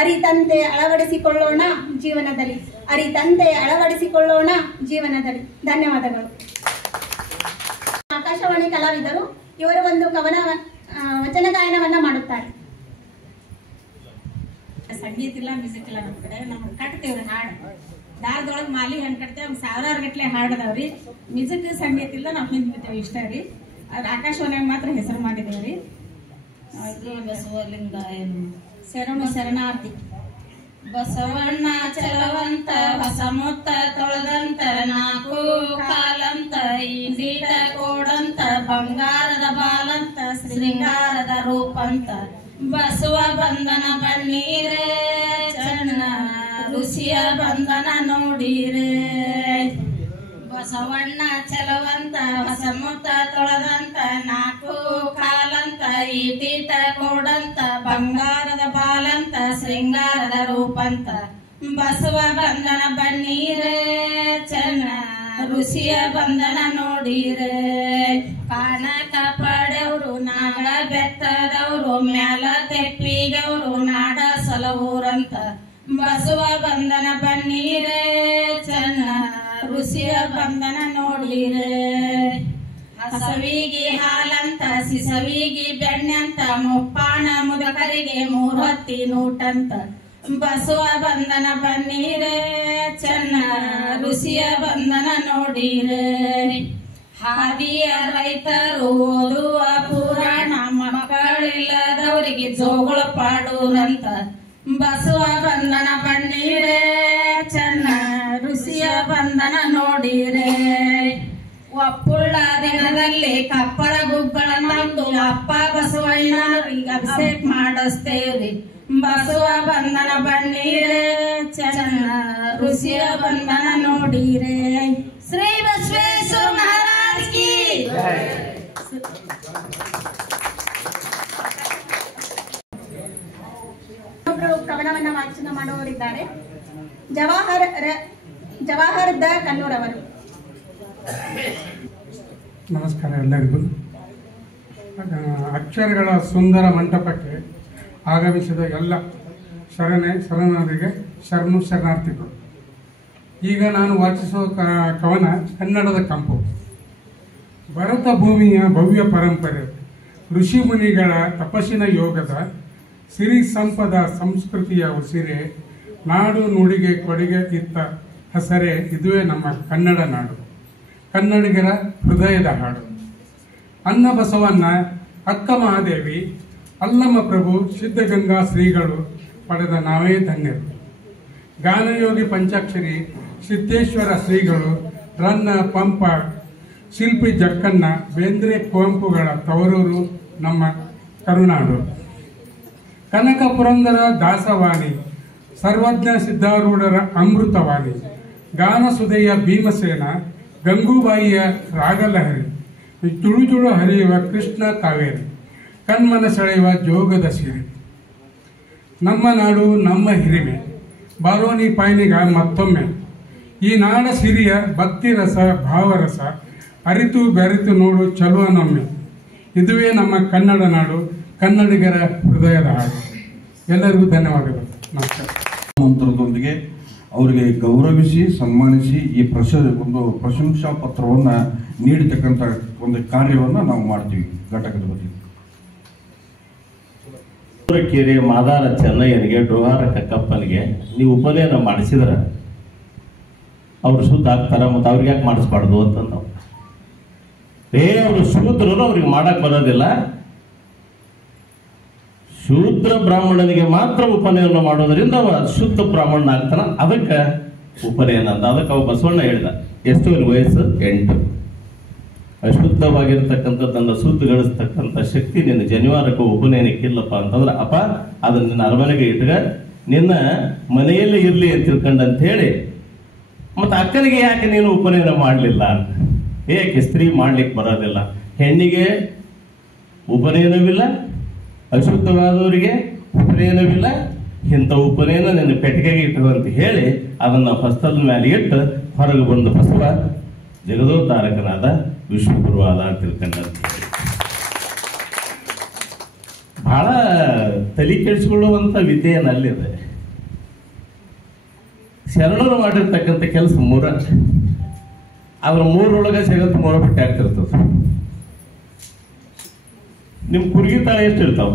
ಅರಿತಂತೆ ಅಳವಡಿಸಿಕೊಳ್ಳೋಣ ಜೀವನದಲ್ಲಿ. ಅರಿತಂತೆ ಅಳವಡಿಸಿಕೊಳ್ಳೋಣ ಜೀವನದಲ್ಲಿ. ಧನ್ಯವಾದಗಳು. ಆಕಾಶವಾಣಿ ಕಲಾವಿದರು ಇವರು ಒಂದು ವಚನ ಗಾಯನವನ್ನ ಮಾಡುತ್ತಾರೆ. ಸಂಗೀತ ಇಲ್ಲ, ಮ್ಯೂಸಿಕ್ ಇಲ್ಲ. ನಮ್ಮ ಕಡೆ ನಮ್ಗೆ ಕಟ್ತೇವ್ರಿ ಹಾಡು. ದಾರದೊಳಗೆ ಮಾಲಿ ಹೆಂಗ್ ಕಟ್ತೇವೆ, ಸಾವಿರಾರು ಗಟ್ಲೆ ಹಾಡದವ್ರಿ. ಮ್ಯೂಸಿಕ್ ಸಂಗೀತ ಇಲ್ಲ, ನಾವು ಹಿಂದ್ ಬಿದ್ದೇವೆ ಇಷ್ಟ ರೀ. ಅದ್ರ ಆಕಾಶವಾಣಿಯಾಗ ಮಾತ್ರ ಹೆಸರು ಮಾಡಿದೇವ್ರಿ. ಬಸವಲಿಂಗಾಯನು ಶರಣು ಶರಣಾರ್ಥಿ. ಬಸವಣ್ಣ ಚಲವಂತ ಹೊಸ ಮುತ್ತ ತೊಳೆದಂತ ನಾಲ್ಕು ಕಾಲಂತ ಈಟ ಕೋಡಂತ ಬಂಗಾರದ ಬಾಲಂತ ಶೃಂಗಾರದ ರೂಪಂತ ಬಸವ ಬಂಧನ ಬಣ್ಣೀರೇ ಚಣ್ಣ ಋಷಿಯ ಬಂಧನ ನೋಡೀರೇ. ಬಸವಣ್ಣ ಚಲವಂತ ಹೊಸ ಮುತ್ತ ತೊಳೆದಂತ ನಾಲ್ಕು ಕಾಲಂತ ಈಟ ಕೋಡಂತ ಬಂಗಾರದ ಬಾಲಂತ ಶೃಂಗಾರದ ರೂಪಂತ ಬಸವ ಬಂಧನ ಬನ್ನೀರೇ ಚನ್ನ ಋಷಿಯ ಬಂಧನ ನೋಡೀರೇ. ಕಾನಕ ಪಡೆಯವರು ನಾಗ ಬೆತ್ತದವರು ಮ್ಯಾಲ ತೆಪ್ಪಿಗವರು ನಾಡ ಸಲವೂರಂತ ಬಸವ ಬಂಧನ ಬನ್ನೀರೇ ಚನ್ನ ಋಷಿಯ ಬಂಧನ ನೋಡೀರೇ. ಹಸವಿಗಿ ಹಾಲಂತ ಸಿಸವಿಗಿ ಬೆಣ್ಣಂತ ಮುಪ್ಪಾಣ ಮುದಕರಿಗೆ 3 ಹೊತ್ತಿ ನೂಟಂತ ಬಸವ ಬಂಧನ ಬನ್ನೀರೇ ಚನ್ನ ಋಷಿಯ ಬಂಧನ ನೋಡೀರೇ. ಹಾದಿಯ ರೈತರು ಓದುವ ಪುರಾಣ ಮಕ್ಕಳಿಲ್ಲದವ್ರಿಗೆ ದೇವರಿಗೆ ಜೋಗಳ ಪಾಡೂರಂತ ಬಸವ ಬಂಧನ ಬಣ್ಣೀರೇ ಚೆನ್ನ ಋಷಿಯ ಬಂಧನ ನೋಡಿರೇ ಒಪ್ಪುಳ್ಳ ದಿನದಲ್ಲಿ ಕಪ್ಪಳ ಗುಬ್ಬಳನ್ನಂದು ಅಪ್ಪ ಬಸವಣ್ಣನವರಿಗೆ ಅಭಿಷೇಕ ಮಾಡಿಸ್ತೇವ್ರಿ ಬಸವ ಬಂಧನ ಬಣ್ಣೀರೇ ಚೆನ್ನ ಋಷಿಯ ಬಂಧನ ನೋಡಿರೇ ಶ್ರೀ ಬಸವೇಶ್ವರ ಮಹಾರಾಜ್ ಕಿ ಕವನವನ್ನ ವಾಚನ ಮಾಡುವವರಿದ್ದಾರೆ. ಜವಾಹರ್ ದ ಕನ್ನೂರ್ ಅವರು. ನಮಸ್ಕಾರ ಎಲ್ಲರಿಗೂ. ಅಕ್ಷರಗಳ ಸುಂದರ ಮಂಟಪಕ್ಕೆ ಆಗಮಿಸಿದ ಎಲ್ಲ ಶರಣರಿಗೆ ಶರಣಾರ್ಥಿಗಳು. ಈಗ ನಾನು ವಾಚಿಸುವ ಕವನ ಕನ್ನಡದ ಕಂಪು. ಭರತ ಭೂಮಿಯ ಭವ್ಯ ಪರಂಪರೆ, ಋಷಿ ಮುನಿಗಳ ತಪಸ್ಸಿನ ಯೋಗದ ಸಿರಿ ಸಂಪದ ಸಂಸ್ಕೃತಿಯ ಉಸಿರೆ, ನಾಡು ನುಡಿಗೆ ಕೊಡುಗೆ ಇತ್ತ ಹೆಸರೇ ಇದುವೇ ನಮ್ಮ ಕನ್ನಡ ನಾಡು, ಕನ್ನಡಿಗರ ಹೃದಯದ ಹಾಡು. ಅನ್ನ ಬಸವಣ್ಣ, ಅಕ್ಕ ಮಹಾದೇವಿ, ಅಲ್ಲಮ್ಮ ಪ್ರಭು, ಸಿದ್ಧಗಂಗಾ ಶ್ರೀಗಳು ಪಡೆದ ನಾವೇ ಧನ್ಯರು. ಗಾನಯೋಗಿ ಪಂಚಾಕ್ಷರಿ ಸಿದ್ದೇಶ್ವರ ಶ್ರೀಗಳು, ರನ್ನ ಪಂಪ, ಶಿಲ್ಪಿ ಜಕ್ಕಣ್ಣ, ಬೇಂದ್ರೆ ಕುವೆಂಪುಗಳ ತವರೂರು ನಮ್ಮ ಕರುನಾಡು. ಕನಕ ಪುರಂದರ ದಾಸವಾಣಿ, ಸರ್ವಜ್ಞ ಸಿದ್ಧಾರೂಢರ ಅಮೃತವಾಣಿ, ಗಾನಸುದೆಯ ಭೀಮಸೇನ, ಗಂಗೂಬಾಯಿಯ ರಾಗಲಹರಿ, ತುಳು ತುಳು ಹರಿಯುವ ಕೃಷ್ಣ ಕಾವೇರಿ, ಕಣ್ಮನ ಸೆಳೆಯುವ ಜೋಗದ ಸಿರಿ. ನಮ್ಮ ನಾಡು ನಮ್ಮ ಹಿರಿಮೆ, ಬಾರೋನಿ ಪಾಯನಿಗ ಮತ್ತೊಮ್ಮೆ. ಈ ನಾಡ ಸಿರಿಯ ಭಕ್ತಿ ರಸ ಭಾವರಸ, ಅರಿತು ಬೆರೆತು ನೋಡು ಚಲುವನೊಮ್ಮೆ. ಇದುವೇ ನಮ್ಮ ಕನ್ನಡ ನಾಡು, ಕನ್ನಡಿಗರ ಹೃದಯದ ಹಾಡು. ಎಲ್ಲರಿಗೂ ಧನ್ಯವಾದಗಳು. ನಮಸ್ಕಾರ. ಮಂತ್ರದೊಂದಿಗೆ ಅವರಿಗೆ ಗೌರವಿಸಿ ಸನ್ಮಾನಿಸಿ ಈ ಒಂದು ಪ್ರಶಂಸಾ ಪತ್ರವನ್ನು ನೀಡತಕ್ಕಂಥ ಒಂದು ಕಾರ್ಯವನ್ನು ನಾವು ಮಾಡ್ತೀವಿ ಘಟಕದ ಬಗ್ಗೆ. ಕೆರೆ ಮಾದಾರ ಚೆನ್ನಯ್ಯನಿಗೆ ಡೋಹಾರ ಕಕ್ಕಪ್ಪನಿಗೆ ನೀವು ಉಪನಯನ ಮಾಡಿಸಿದ್ರೆ ಅವ್ರು ಶುದ್ಧ ಆಗ್ತಾರ, ಮತ್ತು ಅವ್ರಿಗೆ ಯಾಕೆ ಮಾಡಿಸ್ಬಾರ್ದು ಅಂತ ನಾವು ಅವರು ಶೂದ್ರರು, ಅವ್ರಿಗೆ ಮಾಡಕ್ ಬರೋದಿಲ್ಲ. ಶೂದ್ರ ಬ್ರಾಹ್ಮಣನಿಗೆ ಮಾತ್ರ ಉಪನಯನ ಮಾಡೋದ್ರಿಂದ ಅವ ಶುದ್ಧ ಬ್ರಾಹ್ಮಣ ಆಗ್ತಾನ, ಅದಕ್ಕೆ ಉಪನಯನ ಅಂತ. ಅದಕ್ಕೆ ಅವ ಬಸವಣ್ಣ ಹೇಳಿದ. ಎಷ್ಟು ವಯಸ್ಸು? 8. ಅಶುದ್ಧವಾಗಿರ್ತಕ್ಕಂಥದ್ದನ್ನು ಶುದ್ಧಗೊಳಿಸ್ತಕ್ಕಂಥ ಶಕ್ತಿ ನಿನ್ನ ಜನಿವಾರಕ್ಕೆ ಉಪನಯನಕ್ಕಿಲ್ಲಪ್ಪ ಅಂತಂದ್ರೆ, ಅಪ್ಪ ಅದನ್ನ ನಿನ್ನ ಅರಮನೆಗೆ ಇಟ್ಗ, ನಿನ್ನ ಮನೆಯಲ್ಲೇ ಇರ್ಲಿ ಅಂತ ತಿಳ್ಕೊಂಡಂತ ಹೇಳಿ. ಮತ್ತೆ ಅಕ್ಕನಿಗೆ ಯಾಕೆ ನೀನು ಉಪನಯನ ಮಾಡಲಿಲ್ಲ? ಏಕೆ ಸ್ತ್ರೀ ಮಾಡ್ಲಿಕ್ಕೆ ಬರೋದಿಲ್ಲ? ಹೆಣ್ಣಿಗೆ ಉಪನಯನವಿಲ್ಲ, ಅಶುದ್ಧವಾದವರಿಗೆ ಉಪನಯನವಿಲ್ಲ, ಇಂಥ ಉಪನಯನ ನಿನ್ನ ಪೆಟ್ಟಿಗೆಗೆ ಇಟ್ಟು ಅಂತ ಹೇಳಿ ಅದನ್ನು ಹಸ್ತದ ಮೇಲೆ ಇಟ್ಟು ಹೊರಗೆ ಬಂದು ಬಸವ ಜಗದೋದ್ಧಾರಕನಾದ ವಿಶ್ವಗುರುವಾದ ಅಂತ ತಿಳ್ಕೊಂಡಂತ ಬಹಳ ತಲೆ ಕೆಡಿಸಿಕೊಳ್ಳುವಂಥ ವಿದ್ಯೆ ನಲ್ಲಿದೆ. ಶರಣರು ಮಾಡಿರ್ತಕ್ಕಂಥ ಕೆಲಸ 3. ಅದ್ರ 3ರೊಳಗೆ ಜಗತ್ತು 3 ಬಟ್ಟೆ ಆಗ್ತಿರ್ತದೆ. ನಿಮ್ ಕುರ್ಗಿ ತಾಳೆ ಎಷ್ಟು ಇರ್ತಾವ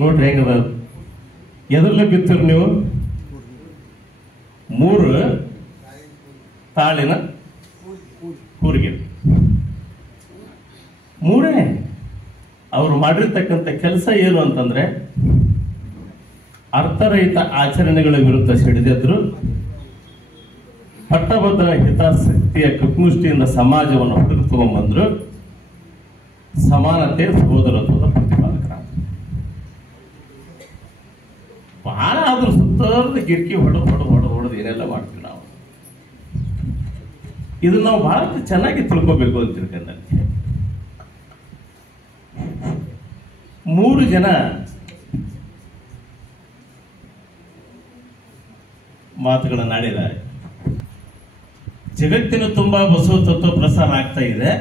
ನೋಡ್ರಿ ಹೆಂಗದ. ಎದರ್ಲ ಬಿತ್ತಿರಿ ನೀವು? 3 ತಾಳಿನ ಕೂರಿಗೆ 3. ಅವ್ರು ಮಾಡಿರ್ತಕ್ಕಂಥ ಕೆಲಸ ಏನು ಅಂತಂದ್ರೆ, ಅರ್ಥರಹಿತ ಆಚರಣೆಗಳ ವಿರುದ್ಧ ಸಿಡಿದೆದ್ರು, ಪಟ್ಟಭದ್ರ ಹಿತಾಸಕ್ತಿಯ ಕೃಷ್ಣುಷ್ಟಿಯಿಂದ ಸಮಾಜವನ್ನು ಹೊರಗೆ ತಗೊಂಡ್ಬಂದ್ರು, ಸಮಾನತೆ ಸಹೋದರತ್ವದ ಪ್ರತಿಪಾದಕರಾದ. ಬಹಳ ಅದ್ರ ಸುತ್ತದ ಗಿರ್ಕಿ ಹೊಡೆದು ಏನೆಲ್ಲ ಮಾಡ್ತೀವಿ ನಾವು. ಇದನ್ನ ನಾವು ಬಹಳ ಚೆನ್ನಾಗಿ ತಿಳ್ಕೋಬೇಕು ಅಂತ ತಿಳ್ಕೊಂಡೆ. 3 ಜನ ಮಾತುಗಳನ್ನು ಆಡಿದ್ದಾರೆ. ಜಗತ್ತಿನ ತುಂಬಾ ಬಸವ ತತ್ವ ಪ್ರಸಾರ ಆಗ್ತಾ ಇದೆ,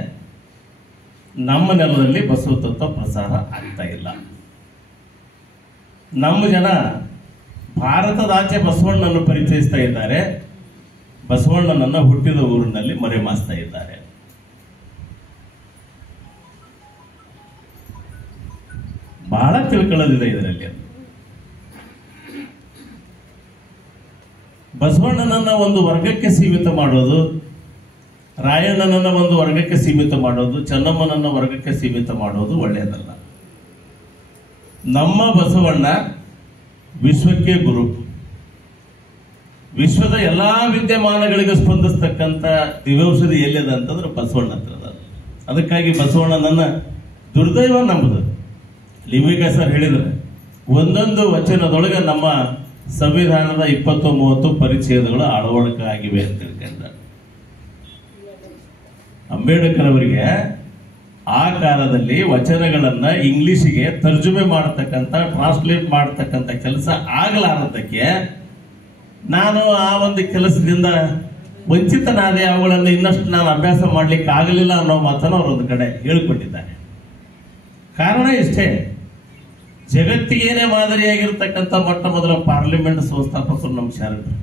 ನಮ್ಮ ನೆಲದಲ್ಲಿ ಬಸವ ತತ್ವ ಪ್ರಸಾರ ಆಗ್ತಾ ಇಲ್ಲ. ನಮ್ಮ ಜನ ಭಾರತದಾಚೆ ಬಸವಣ್ಣನನ್ನು ಪರಿಚಯಿಸ್ತಾ ಇದ್ದಾರೆ, ಬಸವಣ್ಣನನ್ನ ಹುಟ್ಟಿದ ಊರಿನಲ್ಲಿ ಮರೆಮಾಚ್ತಾ ಇದ್ದಾರೆ. ಬಹಳ ತಿಳ್ಕೊಳ್ಳೋದಿದೆ ಇದರಲ್ಲಿ. ಬಸವಣ್ಣನನ್ನ ಒಂದು ವರ್ಗಕ್ಕೆ ಸೀಮಿತ ಮಾಡೋದು, ರಾಯಣ್ಣನನ್ನ ಒಂದು ವರ್ಗಕ್ಕೆ ಸೀಮಿತ ಮಾಡೋದು, ಚೆನ್ನಮ್ಮನನ್ನ ವರ್ಗಕ್ಕೆ ಸೀಮಿತ ಮಾಡೋದು ಒಳ್ಳೆಯದಲ್ಲ. ನಮ್ಮ ಬಸವಣ್ಣ ವಿಶ್ವಕ್ಕೆ ಗುರು. ವಿಶ್ವದ ಎಲ್ಲಾ ವಿದ್ಯಮಾನಗಳಿಗೆ ಸ್ಪಂದಿಸ್ತಕ್ಕಂಥ ದಿವ್ಯೌಷಧಿ ಎಲ್ಲಿದ ಅಂತಂದ್ರೆ ಬಸವಣ್ಣ ಹತ್ರ ಅದ. ಅದಕ್ಕಾಗಿ ಬಸವಣ್ಣನನ್ನ ದುರ್ದೈವ ನಂಬುದು. ಲಿಂಬಿಕ ಸರ್ ಹೇಳಿದ್ರೆ ಒಂದೊಂದು ವಚನದೊಳಗೆ ನಮ್ಮ ಸಂವಿಧಾನದ 20-30 ಪರಿಚ್ಛೇದಗಳು ಅಳವಡಿಕೆ ಆಗಿವೆ ಅಂತ ತಿಳ್ಕೊಂಡ. ಅಂಬೇಡ್ಕರ್ ಅವರಿಗೆ ಆ ಕಾಲದಲ್ಲಿ ವಚನಗಳನ್ನ ಇಂಗ್ಲಿಷಿಗೆ ತರ್ಜುಮೆ ಮಾಡತಕ್ಕಂಥ, ಟ್ರಾನ್ಸ್ಲೇಟ್ ಮಾಡತಕ್ಕಂಥ ಕೆಲಸ ಆಗಲಾರದಕ್ಕೆ ನಾನು ಆ ಒಂದು ಕೆಲಸದಿಂದ ವಂಚಿತನಾದೆ, ಅವುಗಳನ್ನು ಇನ್ನಷ್ಟು ನಾನು ಅಭ್ಯಾಸ ಮಾಡ್ಲಿಕ್ಕೆ ಆಗಲಿಲ್ಲ ಅನ್ನೋ ಮಾತನ್ನು ಅವರೊಂದು ಕಡೆ ಹೇಳಿಕೊಟ್ಟಿದ್ದಾರೆ. ಕಾರಣ ಇಷ್ಟೇ, ಜಗತ್ತಿಗೇನೆ ಮಾದರಿಯಾಗಿರ್ತಕ್ಕಂಥ ಮೊಟ್ಟ ಮೊದಲ ಪಾರ್ಲಿಮೆಂಟ್ ಸಂಸ್ಥಾಪಕರು ನಮ್ಮ ಶರಣರು.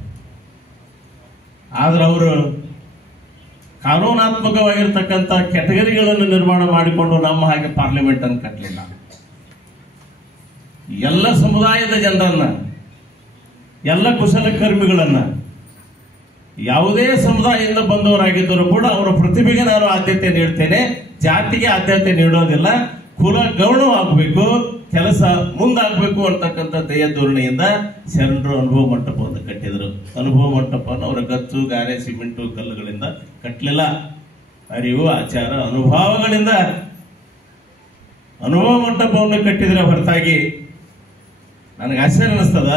ಆದ್ರೆ ಅವರು ಕಾನೂನಾತ್ಮಕವಾಗಿರ್ತಕ್ಕಂಥ ಕೆಟಗರಿಗಳನ್ನು ನಿರ್ಮಾಣ ಮಾಡಿಕೊಂಡು ನಮ್ಮ ಹಾಗೆ ಪಾರ್ಲಿಮೆಂಟ್ ಅನ್ನು ಕಟ್ಟಲಿಲ್ಲ. ಎಲ್ಲ ಸಮುದಾಯದ ಜನರನ್ನ, ಎಲ್ಲ ಕುಶಲಕರ್ಮಿಗಳನ್ನ, ಯಾವುದೇ ಸಮುದಾಯದಿಂದ ಬಂದವರಾಗಿದ್ದರೂ ಕೂಡ ಅವರ ಪ್ರತಿಭೆಗೆ ನಾನು ಆದ್ಯತೆ ನೀಡ್ತೇನೆ, ಜಾತಿಗೆ ಆದ್ಯತೆ ನೀಡೋದಿಲ್ಲ. ಕುಲ ಗೌರವವಾಗಬೇಕು, ಕೆಲಸ ಮುಂದಾಗಬೇಕು ಅಂತಕ್ಕಂಥ ದಯ ಧೋರಣೆಯಿಂದ ಶರಣರು ಅನುಭವ ಮಂಟಪವನ್ನು ಕಟ್ಟಿದರು. ಅನುಭವ ಮಂಟಪವನ್ನು ಅವರ ಗಚ್ಚು, ಗಾರೆ, ಸಿಮೆಂಟು, ಕಲ್ಲುಗಳಿಂದ ಕಟ್ಟಲಿಲ್ಲ. ಅರಿವು, ಆಚಾರ, ಅನುಭವಗಳಿಂದ ಅನುಭವ ಮಂಟಪವನ್ನು ಕಟ್ಟಿದರೆ ಹೊರತಾಗಿ ನನಗೆ ಆಶ್ಚರ್ಯ ಅನಿಸ್ತದ.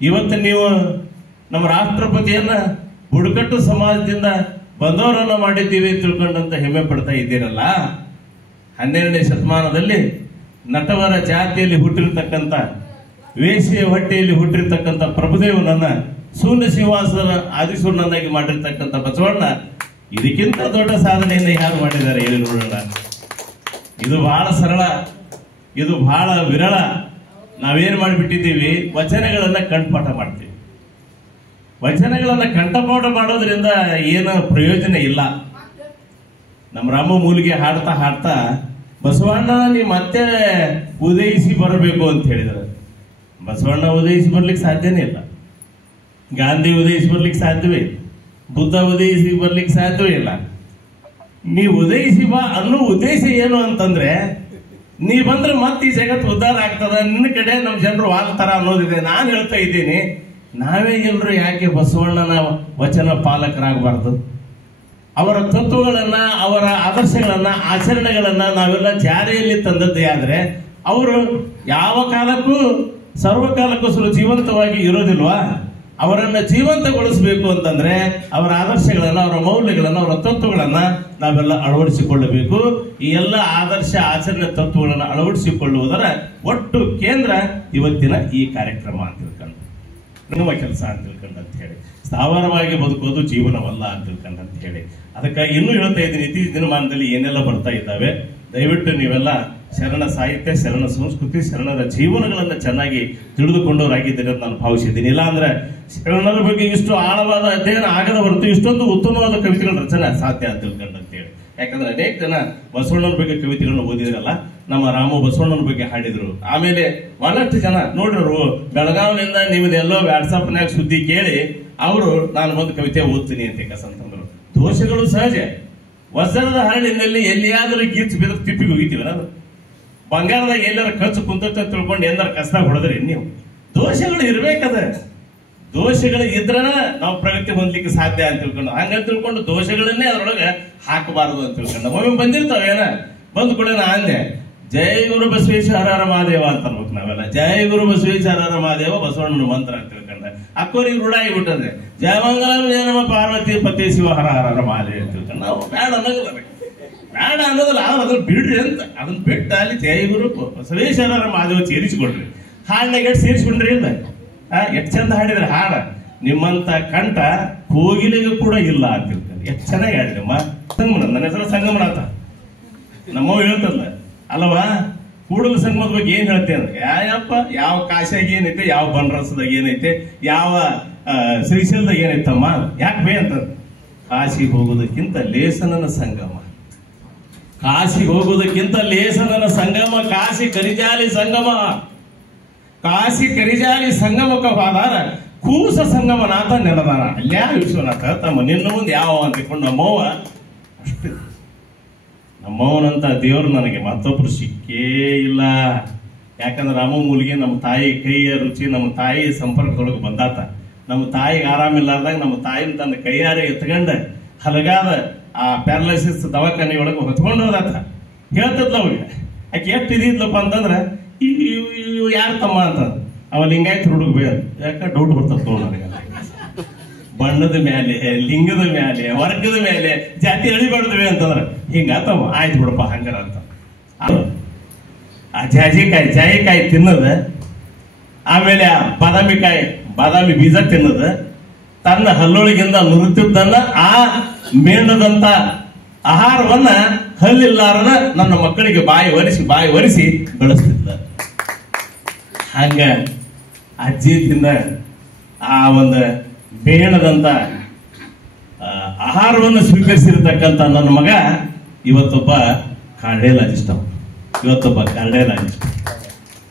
ಇವತ್ತು ನೀವು ನಮ್ಮ ರಾಷ್ಟ್ರಪತಿಯನ್ನ ಬುಡಕಟ್ಟು ಸಮಾಜದಿಂದ ಬಂದವರನ್ನ ಮಾಡಿದ್ದೀವಿ ತಿಳ್ಕೊಂಡಂತ ಹೆಮ್ಮೆ ಪಡ್ತಾ ಇದ್ದೀರಲ್ಲ. 12ನೇ ಶತಮಾನದಲ್ಲಿ ನಟವರ ಜಾತಿಯಲ್ಲಿ ಹುಟ್ಟಿರ್ತಕ್ಕಂಥ, ವೇಷಿಯ ಹೊಟ್ಟೆಯಲ್ಲಿ ಹುಟ್ಟಿರ್ತಕ್ಕಂಥ ಪ್ರಭುದೇವನನ್ನ ಶೂನ್ಯ ಶ್ರೀವಾಸನ ಆದಿಸೂರ್ಣನಾಗಿ ಮಾಡಿರ್ತಕ್ಕಂಥ ಬಸವಣ್ಣ ಇದಕ್ಕಿಂತ ದೊಡ್ಡ ಸಾಧನೆಯನ್ನು ಯಾರು ಮಾಡಿದ್ದಾರೆ ಹೇಳಿ ನೋಡೋಣ. ಇದು ಬಹಳ ಸರಳ, ಇದು ಬಹಳ ವಿರಳ. ನಾವೇನ್ ಮಾಡಿಬಿಟ್ಟಿದ್ದೀವಿ, ವಚನಗಳನ್ನ ಕಂಠಪಾಠ ಮಾಡ್ತೀವಿ. ವಚನಗಳನ್ನ ಕಂಠಪಾಠ ಮಾಡೋದ್ರಿಂದ ಏನು ಪ್ರಯೋಜನ ಇಲ್ಲ. ನಮ್ಮ ರಾಮ ಮೂಲಿಗೆ ಹಾಡ್ತಾ ಹಾಡ್ತಾ ಬಸವಣ್ಣ ನೀ ಮತ್ತೆ ಉದಯಿಸಿ ಬರಬೇಕು ಅಂತ ಹೇಳಿದ್ರು. ಬಸವಣ್ಣ ಉದಯಿಸಿ ಬರ್ಲಿಕ್ಕೆ ಸಾಧ್ಯನೇ ಇಲ್ಲ. ಗಾಂಧಿ ಉದಯಿಸಿ ಬರ್ಲಿಕ್ಕೆ ಸಾಧ್ಯವೇ ಇಲ್ಲ. ಬುದ್ಧ ಉದಯಿಸಿ ಬರ್ಲಿಕ್ಕೆ ಸಾಧ್ಯವೇ ಇಲ್ಲ. ನೀ ಉದಯಿಸಿ ಬಾ ಅನ್ನೋ ಉದ್ದೇಶ ಏನು ಅಂತಂದ್ರೆ, ನೀ ಬಂದ್ರೆ ಮತ್ತೆ ಈ ಜಗತ್ತು ಉದ್ಧಾರ ಆಗ್ತದ, ನಿನ್ನ ಕಡೆ ನಮ್ಮ ಜನರು ವಾಗ್ತಾರ ಅನ್ನೋದಿದೆ. ನಾನು ಹೇಳ್ತಾ ಇದ್ದೀನಿ, ನಾವೇ ಎಲ್ಲರೂ ಯಾಕೆ ಬಸವಣ್ಣನ ವಚನ ಪಾಲಕರಾಗಬಾರ್ದು? ಅವರ ತತ್ವಗಳನ್ನ, ಅವರ ಆದರ್ಶಗಳನ್ನ, ಆಚರಣೆಗಳನ್ನ ನಾವೆಲ್ಲ ಜಾರಿಯಲ್ಲಿ ತಂದದ್ದೇ ಆದ್ರೆ ಅವರು ಯಾವ ಕಾಲಕ್ಕೂ ಸರ್ವಕಾಲಕ್ಕೂ ಜೀವಂತವಾಗಿ ಇರೋದಿಲ್ವಾ? ಅವರನ್ನ ಜೀವಂತಗೊಳಿಸಬೇಕು ಅಂತಂದ್ರೆ ಅವರ ಆದರ್ಶಗಳನ್ನ, ಅವರ ಮೌಲ್ಯಗಳನ್ನ, ಅವರ ತತ್ವಗಳನ್ನ ನಾವೆಲ್ಲ ಅಳವಡಿಸಿಕೊಳ್ಳಬೇಕು. ಈ ಎಲ್ಲ ಆದರ್ಶ, ಆಚರಣೆ, ತತ್ವಗಳನ್ನ ಅಳವಡಿಸಿಕೊಳ್ಳುವುದರ ಒಟ್ಟು ಕೇಂದ್ರ ಇವತ್ತಿನ ಈ ಕಾರ್ಯಕ್ರಮ ಅಂತ ತಿಳ್ಕೊಂಡು, ನಮ್ಮ ಕೆಲಸ ಅಂತ ತಿಳ್ಕೊಂಡು ಅಂತ ಹೇಳಿ, ಸ್ಥಾವರವಾಗಿ ಬದುಕೋದು ಜೀವನವಲ್ಲ ಅಂತ ತಿಳ್ಕೊಂಡು ಅಂತ ಹೇಳಿ, ಅದಕ್ಕಾಗಿ ಇನ್ನೂ ಹೇಳ್ತಾ ಇದ್ದೀನಿ, ಇತ್ತೀಚಿನ ದಿನಮಾನದಲ್ಲಿ ಏನೆಲ್ಲ ಬರ್ತಾ ಇದ್ದಾವೆ, ದಯವಿಟ್ಟು ನೀವೆಲ್ಲ ಶರಣ ಸಾಹಿತ್ಯ, ಶರಣ ಸಂಸ್ಕೃತಿ, ಶರಣರ ಜೀವನಗಳನ್ನ ಚೆನ್ನಾಗಿ ತಿಳಿದುಕೊಂಡವರಾಗಿದ್ದೀರಿ ಅಂತ ನಾನು ಭಾವಿಸಿದ್ದೀನಿ. ಇಲ್ಲ ಅಂದ್ರೆ ಶರಣರ ಬಗ್ಗೆ ಇಷ್ಟು ಆಳವಾದ ಅಧ್ಯಯನ ಆಗದ ಹೊರತು ಇಷ್ಟೊಂದು ಉತ್ತಮವಾದ ಕವಿತೆಗಳ ರಚನೆ ಸಾಧ್ಯ ಅಂತ ತಿಳ್ಕೊಂಡು ಅಂತ ಹೇಳಿ. ಯಾಕಂದ್ರೆ ಅನೇಕ ಜನ ಬಸವಣ್ಣನ ಬಗ್ಗೆ ಕವಿತೆಗಳನ್ನ ಓದಿದ್ರಲ್ಲ, ನಮ್ಮ ರಾಮು ಬಸವಣ್ಣನ ಬಗ್ಗೆ ಹಾಡಿದ್ರು. ಆಮೇಲೆ ಬಹಳಷ್ಟು ಜನ ನೋಡ್ರು ಬೆಳಗಾವಿನಿಂದ ನಿಮ್ದೆಲ್ಲೋ ವಾಟ್ಸಾಪ್ನಾಗ ಸುದ್ದಿ ಕೇಳಿ ಅವರು ನಾನು ಒಂದು ಕವಿತೆ ಓದ್ತೀನಿ ಅಂತ ಅಂತಂದ್ರು. ದೋಷಗಳು ಸಹಜ. ವಜ್ರದ ಹರಳಿನಲ್ಲಿ ಎಲ್ಲಿಯಾದರೂ ಗೀಚ್ ಬಿದ್ರೆ ತಿಪ್ಪಿಗೆ ಹೋಗಿತೀವಿ. ಅದು ಬಂಗಾರದಾಗ ಎಲ್ಲಾರ ಖರ್ಚು ಕುಂತ ತಿಳ್ಕೊಂಡು ಎಂದಾರ ಕಷ್ಟ ಹೊಡೆದ್ರಿ ನೀವು. ದೋಷಗಳು ಇರ್ಬೇಕದ, ದೋಷಗಳು ಇದ್ರ ನಾವು ಪ್ರಗತಿ ಹೊಂದಲಿಕ್ಕೆ ಸಾಧ್ಯ ಅಂತ ತಿಳ್ಕೊಂಡು, ಹಂಗ ತಿಳ್ಕೊಂಡು ದೋಷಗಳನ್ನೇ ಅದ್ರೊಳಗೆ ಹಾಕಬಾರದು ಅಂತ ತಿಳ್ಕೊಂಡು ಒಮ್ಮೆ ಬಂದಿರ್ತಾವ. ಏನ ಬಂದ್ ಕೂಡ ನಾ ಅಂದೆ, ಜೈ ಗುರು ಬಸವೇಶ್ವರ ಹರ ಮಹಾದೇವ ಅಂತ ಅನ್ಬೇಕು ನಾವೆಲ್ಲ. ಜೈ ಗುರು ಬಸವೇಶ್ವರ ಹರ ಮಹಾದೇವ ಬಸವಣ್ಣನ ಮಂತ್ರ ಅಂತ ತಿಳ್ಕೊಂಡ ಅಕ್ಕೋರಿಗೆ ರೂಢ ಆಗಿಬಿಟ್ಟದೆ. ಜಯಮಂಗಲಂ ಜಯ ನಮ್ಮ ಪಾರ್ವತಿ ಪತಿ ಶಿವ ಹರ ಹರ ಮಹಾದೇವ ಅಂತ ತಿಳ್ಕೊಂಡು ನಾವು ಬೇಡ ಅನ್ನೋದಿಲ್ಲ, ಬೇಡ ಅನ್ನೋದಿಲ್ಲ. ಅದನ್ನ ಬಿಡ್ರಿ ಅಂತ, ಅದನ್ನ ಬಿಟ್ಟ ಅಲ್ಲಿ ಜೈ ಗುರು ಬಸವೇಶ್ವರ ಹರ ಮಹಾದೇವ ಸೇರಿಸಿಕೊಡ್ರಿ. ಹಾಡ್ನಾಗ ಎಷ್ಟು ಸೇರಿಸ್ಕೊಂಡ್ರಿ ಇಲ್ಲ, ಎಷ್ಟು ಚಂದ ಹಾಡಿದ್ರೆ ಹಾಡ. ನಿಮ್ಮಂತ ಕಂಠ ಕೋಗಿಲೆಗೂ ಕೂಡ ಇಲ್ಲ ಅಂತ ತಿಳ್ಕೊಂಡು ಎಷ್ಟು ಚೆನ್ನಾಗಿ ಹಾಡಿದಮ್ಮ. ಸಂಗಮನ, ನನ್ನ ಹೆಸರು ಸಂಗಮನ ಅಂತ ನಮ್ಮವ್ ಹೇಳ್ತಲ್ಲ ಅಲ್ಲವಾ. ಕೂಡಲ ಸಂಗಮದ ಬಗ್ಗೆ ಏನ್ ಹೇಳ್ತೇನೆ ಅಂದ್ರೆ, ಯಾಯಪ್ಪ ಯಾವ ಕಾಶಿಯಾಗ ಏನೈತೆ, ಯಾವ ಬನರಸದಾಗ ಏನೈತೆ, ಯಾವ ಶ್ರೀಶೈಲದಾಗ ಏನೈತಮ್ಮ, ಯಾಕೆ ಬೇ ಅಂತ. ಕಾಶಿಗೆ ಹೋಗೋದಕ್ಕಿಂತ ಲೇಸನನ ಸಂಗಮ, ಕಾಶಿಗೆ ಹೋಗೋದಕ್ಕಿಂತ ಲೇಸನನ ಸಂಗಮ, ಕಾಶಿ ಕರಿಜಾಲಿ ಸಂಗಮ. ಕಾಶಿ ಕರಿಜಾಲಿ ಸಂಗಮಕ್ಕೆ ಹೋದಾರ ಕೂಸ ಸಂಗಮನಾಥ ನೆಲದಾನ ಅಲ್ಯಾ ವಿಶ್ವನಾಥ ತಮ್ಮ ನಿನ್ನ ಮುಂದೆ ಯಾವ ಅಂತಿಕೊಂಡು ನಮ್ಮವ್ವ ಅಷ್ಟು ನಮ್ಮವನಂತ ದೇವರು ನನಗೆ ಮತ್ತೊಬ್ರು ಸಿಕ್ಕೇ ಇಲ್ಲ. ಯಾಕಂದ್ರೆ ರಾಮ ಮೂಲಿಗೆ ನಮ್ಮ ತಾಯಿ ಕೈಯ ರುಚಿ ನಮ್ಮ ತಾಯಿ ಸಂಪರ್ಕದೊಳಗೆ ಬಂದಾತ. ನಮ್ಮ ತಾಯಿಗೆ ಆರಾಮಿಲ್ಲಾರ್ದಾಗ ನಮ್ಮ ತಾಯಿನ ತನ್ನ ಕೈಯಾರೆ ಎತ್ಕೊಂಡ ಹಲಗಾದ ಆ ಪ್ಯಾರಲೈಸಿಸ್ ದವಾಖಾನೆ ಒಳಗೆ ಹೊತ್ಕೊಂಡು ಹೋದಾತ. ಹೇಳ್ತದ್ಲ ಅವಾಗ ಆಕೆ ಎಷ್ಟು ಇದಿದ್ಲಪ್ಪ ಅಂತಂದ್ರೆ ಯಾರು ತಮ್ಮ ಅಂತ ಅವ ಲಿಂಗಾಯತ್ ಹುಡುಗ ಬೇಡ ಯಾಕ ಡೌಟ್ ಬರ್ತದ ನನಗೆ. ಬಣ್ಣದ ಮೇಲೆ, ಲಿಂಗದ ಮೇಲೆ, ವರ್ಗದ ಮೇಲೆ ಜಾತಿ ಅಳಿಬಾರ್ದ್ವಿ ಅಂತಂದ್ರ ಹಿಂಗಾತವ. ಆಯ್ತು ಬಿಡಪ್ಪ ಹಂಗಾರ ಅಂತ ಆ ಜಾಯಿಕಾಯಿ ತಿನ್ನದ, ಆಮೇಲೆ ಆ ಬಾದಾಮಿ ಬೀಜ ತಿನ್ನದ, ತನ್ನ ಹಲ್ಲೊಳಗಿಂದ ನುರಿತಿದ್ದನ್ನ ಆ ಮೇಣದಂತ ಆಹಾರವನ್ನ ಹಲ್ಲಿಲ್ಲಾರನ ನನ್ನ ಮಕ್ಕಳಿಗೆ ಬಾಯಿ ಒರೆಸಿ ಬೆಳೆಸ್ತಿದ್ದ. ಹಂಗ ಅಜ್ಜಿ ತಿಂದ ಆ ಒಂದು ಮೇಣದಂತ ಆಹಾರವನ್ನು ಸ್ವೀಕರಿಸಿರ್ತಕ್ಕಂಥ ನನ್ನ ಮಗ ಇವತ್ತೊಬ್ಬ ಕಾರ್ಡಿಯಾಲಜಿಸ್ಟ್.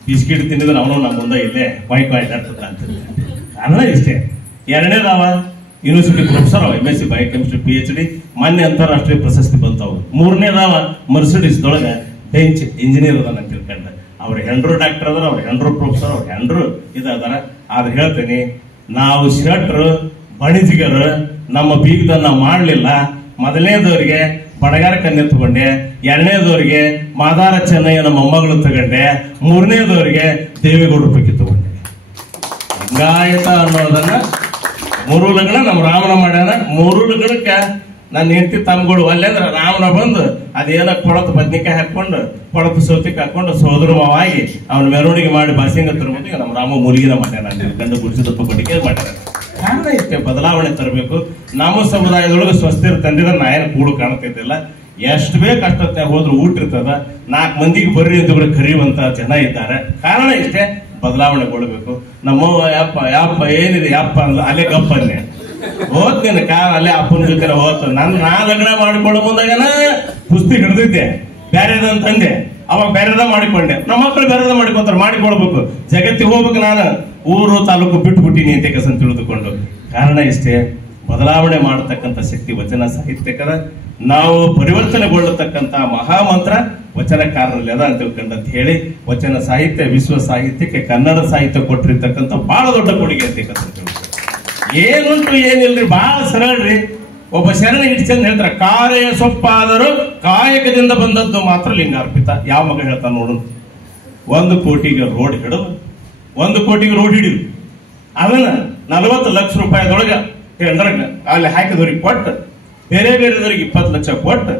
ಬಿಸ್ಕಿಟ್ ತಿಂದಿದ್ರೆ ಅವನು ನಮ್ಮ ಮುಂದೆ ಇಲ್ಲೇ ಬಾಯ್ಕ್ ಆಡ್ತದ ಅಂತಿದ್ದೆ. ಕಾರಣ ಇಷ್ಟೇ. ಎರಡನೇದಾವ ಯೂನಿವರ್ಸಿಟಿ ಪ್ರೊಫೆಸರ್ ಅವ, MSc ಬಯೋಕೆಮಿಸ್ಟ್ರಿ PhD, ಮೊನ್ನೆ ಅಂತಾರಾಷ್ಟ್ರೀಯ ಪ್ರಶಸ್ತಿ ಬಂತವು. ಮೂರನೇದಾವ ಮರ್ಸಿಡಿಸ್ ದೊಳಗ ಬೆಂಚ್ ಇಂಜಿನಿಯರ್ ಅದಾನ ಅಂತ ತಿಳ್ಕೊಂಡ. ಅವ್ರ ಹೆಂಡ್ರು ಡಾಕ್ಟರ್ ಅದಾರ, ಅವ್ರ ಹೆಂಡ್ರು ಪ್ರೊಫೆಸರ್, ಅವ್ರ ಹೆಂಡ್ರು ಇದಾರ. ಆದ್ರೆ ಹೇಳ್ತೇನೆ, ನಾವು ಶೆಟ್ರು ಬಣಿಜಿಗರು ನಮ್ಮ ಬೀಗದನ್ನ ಮಾಡಲಿಲ್ಲ. ಮೊದಲನೇದವ್ರಿಗೆ ಬಡಗಾರ ಕನ್ಯೆ ತಗೊಂಡೆ, ಎರಡನೇದವ್ರಿಗೆ ಮಾದಾರ ಚೆನ್ನಯ್ಯನ ಮೊಮ್ಮಗಳು ತಗೊಂಡೆ, ಮೂರನೇದವ್ರಿಗೆ ದೇವೇಗೌಡರ ಪೈಕಿ ತಗೊಂಡೆ. ಲಿಂಗಾಯತ ಅನ್ನೋದನ್ನ 3 ಲಗ್ನ ನಮ್ಮ ರಾಮನ ಮಾಡ್ಯಾನ. 3 ಲಗ್ನಕ್ಕೆ ನನ್ನ ಹೆಂಡತಿ ತಮ್ಗಳು ಅಲ್ಲೇ ಅಂದ್ರೆ ರಾಮನ ಬಂದು ಅದೇನ ಕೊಳತು ಬದ್ನಿಕಾಯಿ ಹಾಕೊಂಡು ಕೊಳತು ಸೌತಿಗೆ ಹಾಕೊಂಡು ಸೋದರ ಮಾವಾಗಿ ಅವನ ಮೆರವಣಿಗೆ ಮಾಡಿ ಬಾಸಿಂಗ ತರಬೇಕು. ನಮ್ಮ ರಾಮ ಮೂಲಿಗೆನ ಮಾಡ್ಯಾನ, ಗಂಡು ಗುಡಿಸಿದಪ್ಪ ಬಡಿಕೆ ಮಾಡ್ಯಾನ. ಕಾರಣ ಇಷ್ಟೇ, ಬದಲಾವಣೆ ತರಬೇಕು. ನಮ್ಮ ಸಮುದಾಯದೊಳಗೆ ಸ್ವಸ್ಥಿರ ತಂದಿದ್ರೆ ನಾ ಏನು ಕೂಡು ಕಾಣ್ತಿದ್ದಿಲ್ಲ. ಎಷ್ಟು ಬೇಕು ಅಷ್ಟೊತ್ತ ಹೋದ್ರು ಊಟ ಇರ್ತದ. 4 ಮಂದಿಗೆ ಬರ್ರಿ ಅಂತ ಕೂಡ ಕರೆಯುವಂತ ಜನ ಇದ್ದಾರೆ. ಕಾರಣ ಇಷ್ಟೇ, ಬದಲಾವಣೆಗೊಳ್ಬೇಕು. ನಮ್ಮವ್ವ ಯಪ್ಪ ಏನಿದೆ ಯಪ್ಪ ಅಂದ ಅಲ್ಲೇ ಗಪ್ಪನ್ನೇ ಹೋಗ್ತೇನೆ ಕಾರ್ ಅಲ್ಲೇ ಅಪ್ಪನ ಜೊತೆ ಹೋಗ್ತ. ನಾ ಲಗ್ನ ಮಾಡಿಕೊಳ್ಳೋ ಮುಂದಾಗನ ಪುಸ್ತಕ ಹಿಡ್ದಿದ್ದೆ, ಬೇರೆದಂತಂದೆ. ಅವಾಗ ಬೇರೆದ ಮಾಡಿಕೊಂಡೆ. ನಮ್ಮ ಮಕ್ಕಳು ಬೇರೆದ ಮಾಡಿಕೊಂತಾರೆ, ಮಾಡಿಕೊಳ್ಬೇಕು. ಜಗತ್ತಿಗೆ ಹೋಗ್ಬೇಕು. ನಾನು ಊರು ತಾಲೂಕು ಬಿಟ್ಟುಬಿಟ್ಟಿನಿ ಅಂತ ಕೆಲಸ ತಿಳಿದುಕೊಂಡು. ಕಾರಣ ಇಷ್ಟೇ, ಬದಲಾವಣೆ ಮಾಡತಕ್ಕಂಥ ಶಕ್ತಿ ವಚನ ಸಾಹಿತ್ಯಕದ. ನಾವು ಪರಿವರ್ತನೆಗೊಳ್ಳತಕ್ಕಂಥ ಮಹಾಮಂತ್ರ ವಚನಕಾರರಲ್ಲಿ ಅದ ಅಂತ ತಿಳ್ಕೊಂಡಂತ ಹೇಳಿ, ವಚನ ಸಾಹಿತ್ಯ ವಿಶ್ವ ಸಾಹಿತ್ಯಕ್ಕೆ ಕನ್ನಡ ಸಾಹಿತ್ಯ ಕೊಟ್ಟಿರ್ತಕ್ಕಂಥ ಬಹಳ ದೊಡ್ಡ ಕೊಡುಗೆ ಅಂತ ಏನುಂಟು ಏನಿಲ್ರಿ, ಬಹಳ ಸರಳ್ರಿ. ಒಬ್ಬ ಶರಣ ಇಟ್ಟು ಚಂದ ಹೇಳ್ತಾರ, ಕಾರ್ಯ ಸೊಪ್ಪಾದರೂ ಕಾಯಕದಿಂದ ಬಂದದ್ದು ಮಾತ್ರ ಲಿಂಗಾರ್ಪಿತ. ಯಾವ ಮಗ ಹೇಳ್ತಾನ ನೋಡು. 1 ಕೋಟಿಗೆ ರೋಡ್ ಹಿಡಿದು 1 ಕೋಟಿಗೆ ರೋಡ್ ಹಿಡಿದು ಅದನ್ನ 40 ಲಕ್ಷ ರೂಪಾಯಿದೊಳಗ ಅಲ್ಲಿ ಹಾಕಿದವ್ರಿಗೆ ಕೊಟ್ಟು, ಬೇರೆ ಬೇರೆದವ್ರಿಗೆ 20 ಲಕ್ಷ ಕೊಟ್ಟು,